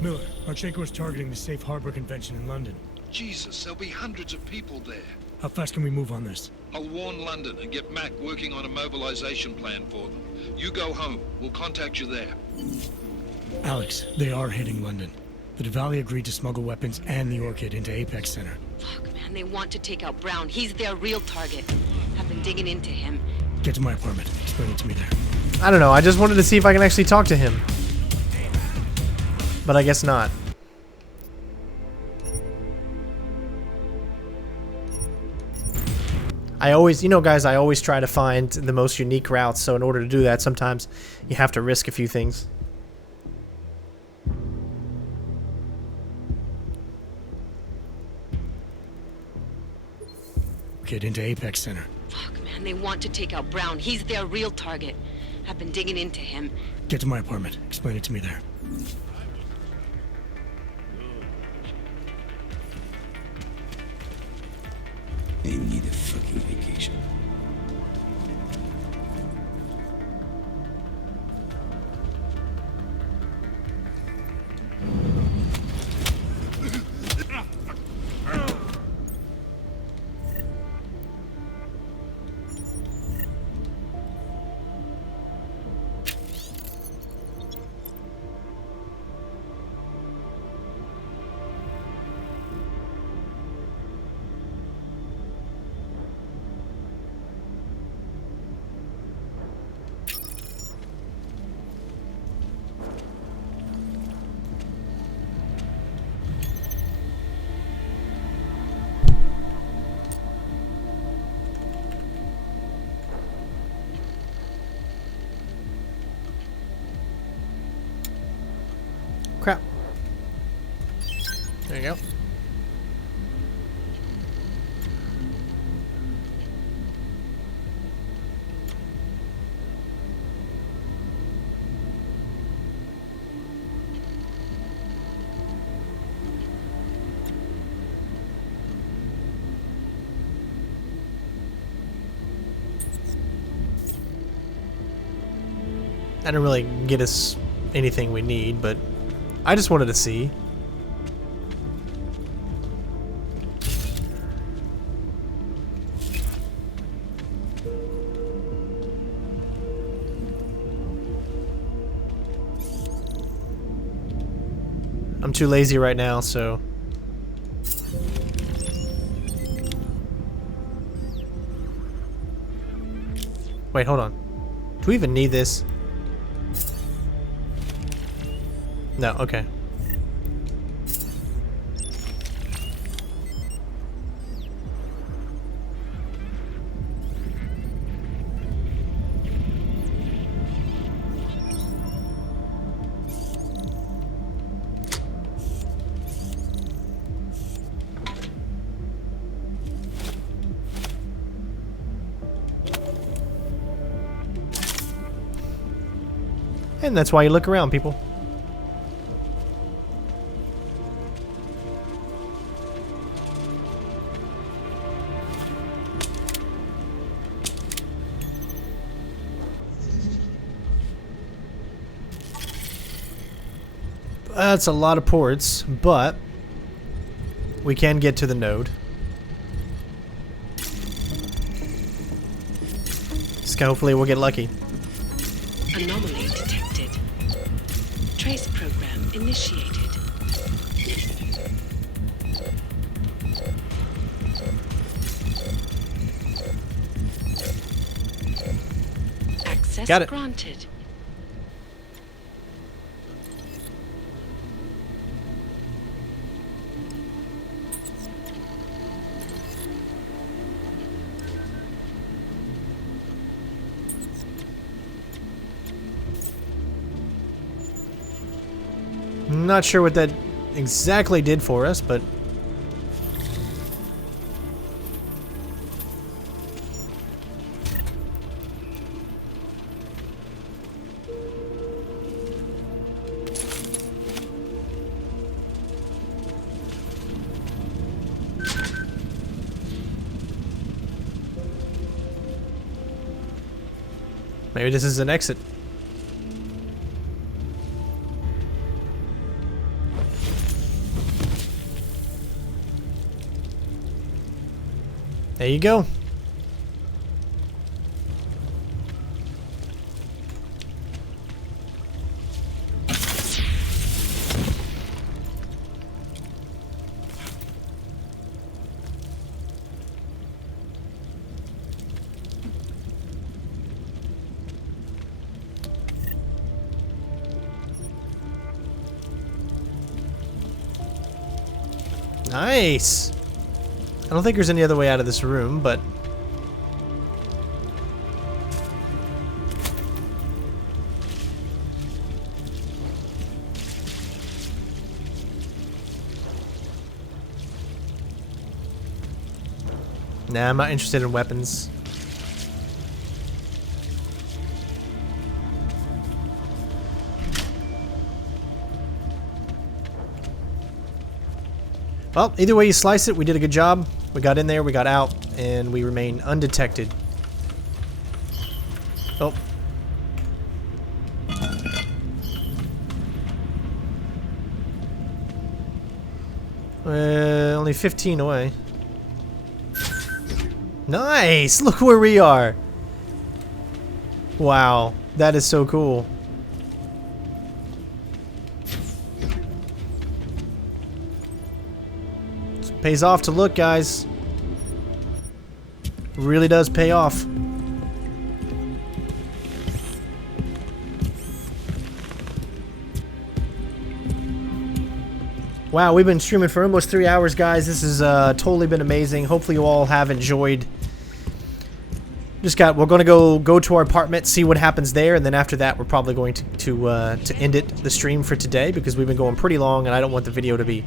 Miller, Marchenko is targeting the Safe Harbor Convention in London. Jesus, there'll be hundreds of people there. How fast can we move on this? I'll warn London and get Mac working on a mobilization plan for them. You go home. We'll contact you there. Alex, they are hitting London. The Diwali agreed to smuggle weapons and the Orchid into Apex Center. Fuck, man, they want to take out Brown. He's their real target. I've been digging into him. Get to my apartment. Explain it to me there. I don't know. I just wanted to see if I can actually talk to him. But I guess not. I always, you know, guys, I always try to find the most unique routes, so in order to do that, sometimes you have to risk a few things. Get into Apex Center. Fuck, man, they want to take out Brown. He's their real target. I've been digging into him. Get to my apartment. Explain it to me there. They need a fucking vacation. Crap. There you go. I didn't really get us anything we need, but I just wanted to see. I'm too lazy right now, so... Wait, hold on. Do we even need this? No, okay. And that's why you look around, people. That's a lot of ports, but we can get to the node. So hopefully we'll get lucky. Anomaly detected. Trace program initiated. Access Got it. granted. Not sure what that exactly did for us, but maybe this is an exit. There you go. Nice. I don't think there's any other way out of this room, but Nah, I'm not interested in weapons. Well, either way you slice it, we did a good job. We got in there, we got out, and we remain undetected. Oh. Only 15 away. Nice! Look where we are! Wow, that is so cool. It pays off to look, guys. Really does pay off. Wow, we've been streaming for almost 3 hours, guys. This has totally been amazing. Hopefully you all have enjoyed. We're going to go to our apartment, see what happens there, and then after that we're probably going to end the stream for today because we've been going pretty long and I don't want the video to be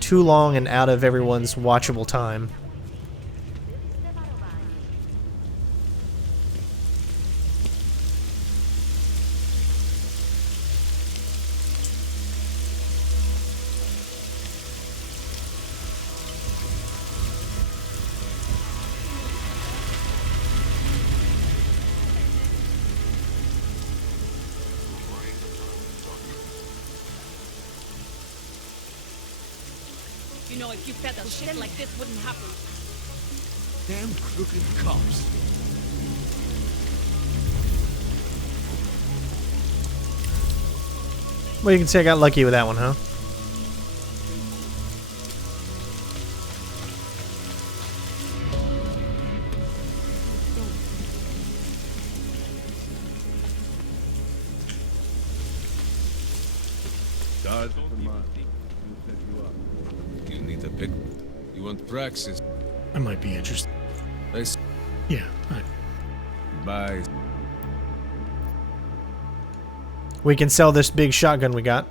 too long and out of everyone's watchable time. You know, if you peddle shit like this wouldn't happen. Damn crooked cops. Well, you can say I got lucky with that one, huh? You need a pick. You want praxis? I might be interested. Nice. Yeah, Bye. We can sell this big shotgun we got.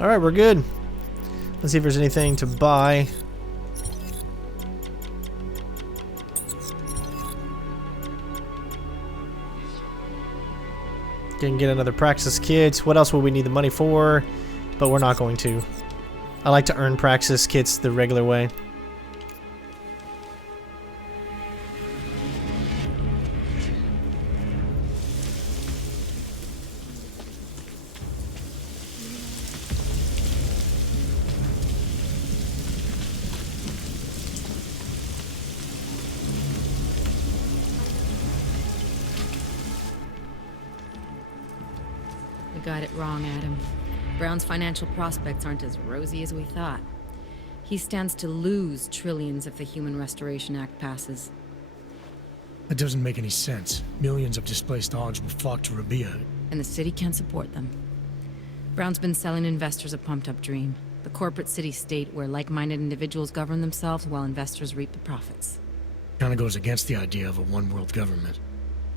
Alright, we're good. Let's see if there's anything to buy. Can get another praxis kit. What else will we need the money for? But we're not going to. I like to earn praxis kits the regular way. We got it wrong, Adam. Brown's financial prospects aren't as rosy as we thought. He stands to lose trillions if the Human Restoration Act passes. That doesn't make any sense. Millions of displaced Augs will flock to Rabia. And the city can't support them. Brown's been selling investors a pumped-up dream. The corporate city-state where like-minded individuals govern themselves while investors reap the profits. Kinda goes against the idea of a one-world government.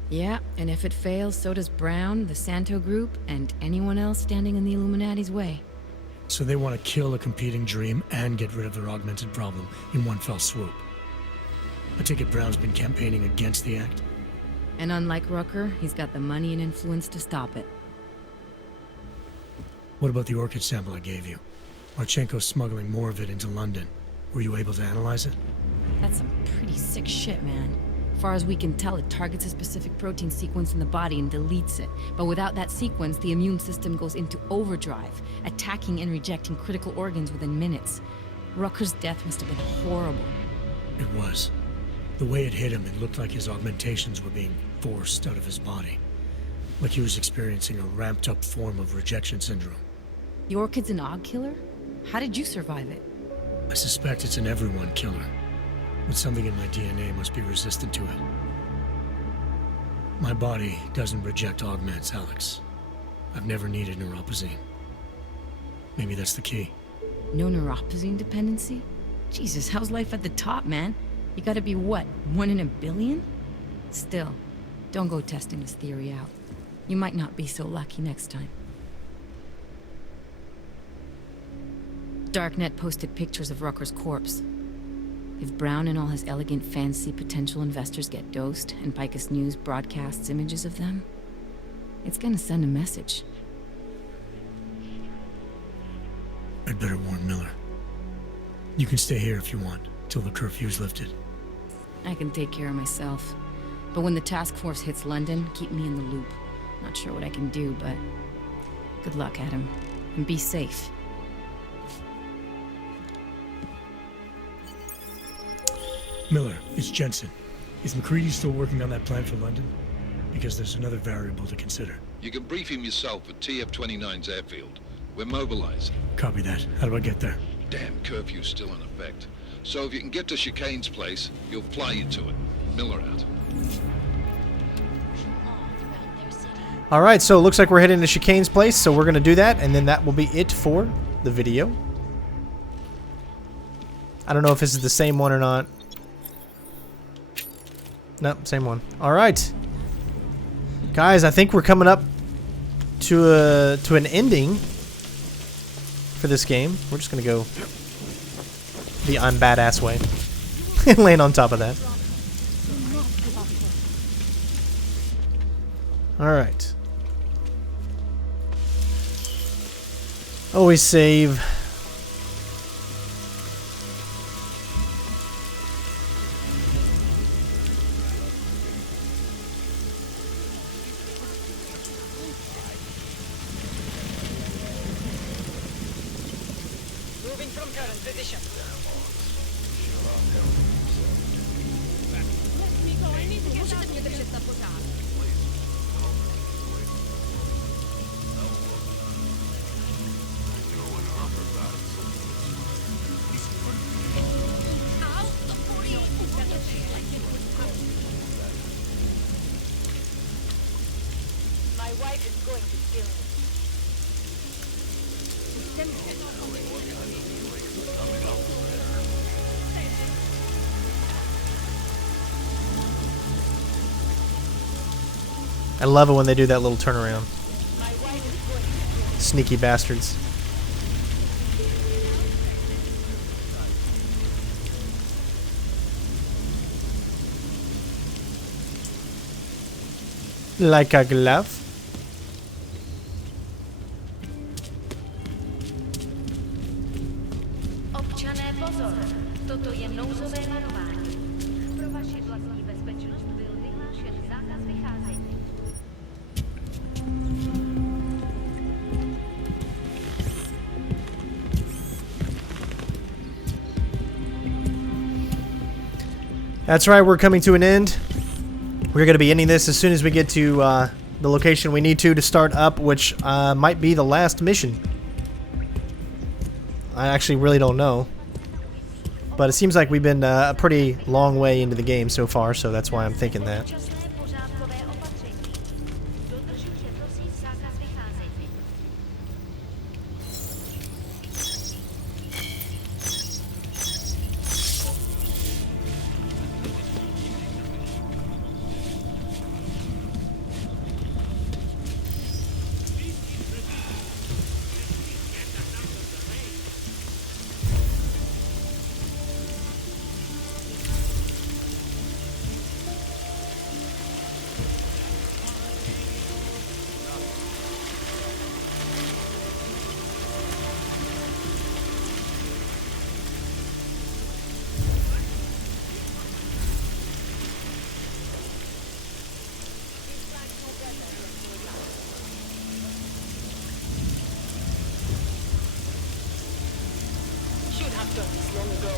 Yeah, and if it fails, so does Brown, the Santo Group, and anyone else standing in the Illuminati's way. So they want to kill a competing dream and get rid of their augmented problem in one fell swoop. I take it Brown's been campaigning against the act? And unlike Rucker, he's got the money and influence to stop it. What about the orchid sample I gave you? Marchenko's smuggling more of it into London. Were you able to analyze it? That's some pretty sick shit, man. As far as we can tell, it targets a specific protein sequence in the body and deletes it. But without that sequence, the immune system goes into overdrive, attacking and rejecting critical organs within minutes. Rucker's death must have been horrible. It was. The way it hit him, it looked like his augmentations were being forced out of his body. Like he was experiencing a ramped-up form of rejection syndrome. The orchid's an Aug killer? How did you survive it? I suspect it's an everyone killer, but something in my DNA must be resistant to it. My body doesn't reject augments, Alex. I've never needed neuropazine. Maybe that's the key. No neuropazine dependency? Jesus, how's life at the top, man? You gotta be what, 1 in a billion? Still, don't go testing this theory out. You might not be so lucky next time. Darknet posted pictures of Rucker's corpse. If Brown and all his elegant fancy potential investors get dosed, and Picus News broadcasts images of them, it's gonna send a message. I'd better warn Miller. You can stay here if you want, till the curfew's lifted. I can take care of myself. But when the task force hits London, keep me in the loop. Not sure what I can do, but good luck, Adam. And be safe. Miller, it's Jensen. Is McCready still working on that plan for London? Because there's another variable to consider. You can brief him yourself at TF-29's airfield. We're mobilizing. Copy that. How do I get there? Damn curfew's still in effect. So if you can get to Chicane's place, he'll fly you to it. Miller out. Alright, so it looks like we're heading to Chicane's place, so we're going to do that, and then that will be it for the video. I don't know if this is the same one or not. Nope, same one. Alright. Guys, I think we're coming up to an ending for this game. We're just going to go the I'm badass way. And land on top of that. Alright. Always save. Moving from current position. My wife is going to kill me. I love it when they do that little turnaround. Sneaky bastards. Like a glove. Občané pozor, toto je nouzové varování. Pro vaši vlastní bezpečnost byl vyhlášen zákaz vycházení. That's right, we're coming to an end. We're going to be ending this as soon as we get to the location we need to start up, which might be the last mission. I actually really don't know. But it seems like we've been a pretty long way into the game so far, so that's why I'm thinking that. Should have done this long ago.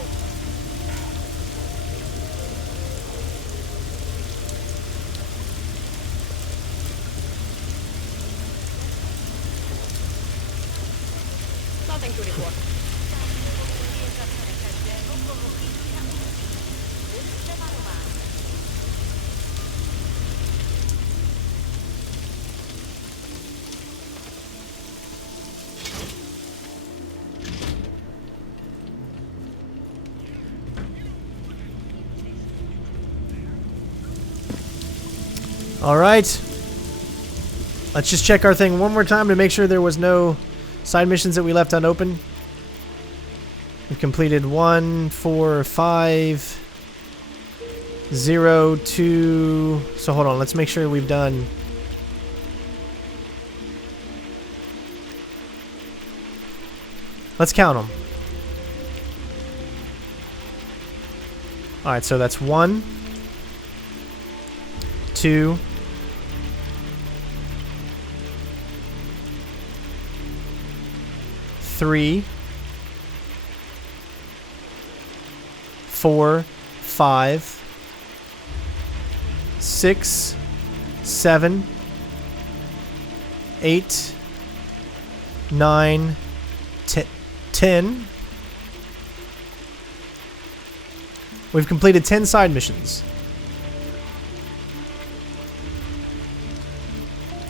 Nothing to report. Alright. Let's just check our thing one more time to make sure there was no side missions that we left unopened. We've completed 1, 4, 5, 0, 2. So hold on, let's make sure we've done. Let's count them. Alright, so that's 1, 2, 3, 4, 5, 6, 7, 8, 9, 10. We've completed 10 side missions.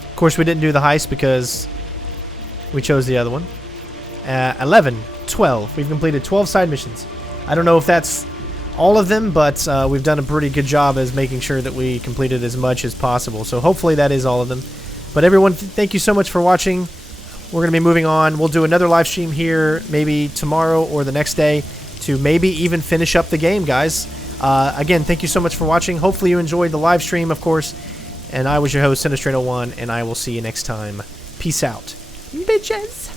Of course, we didn't do the heist because we chose the other one. 11, 12. We've completed 12 side missions. I don't know if that's all of them, but we've done a pretty good job as making sure that we completed as much as possible. So hopefully that is all of them. But everyone, thank you so much for watching. We're going to be moving on. We'll do another live stream here maybe tomorrow or the next day to maybe even finish up the game, guys. Again, thank you so much for watching. Hopefully you enjoyed the live stream, of course. And I was your host, CenterStrain01, and I will see you next time. Peace out. Bitches!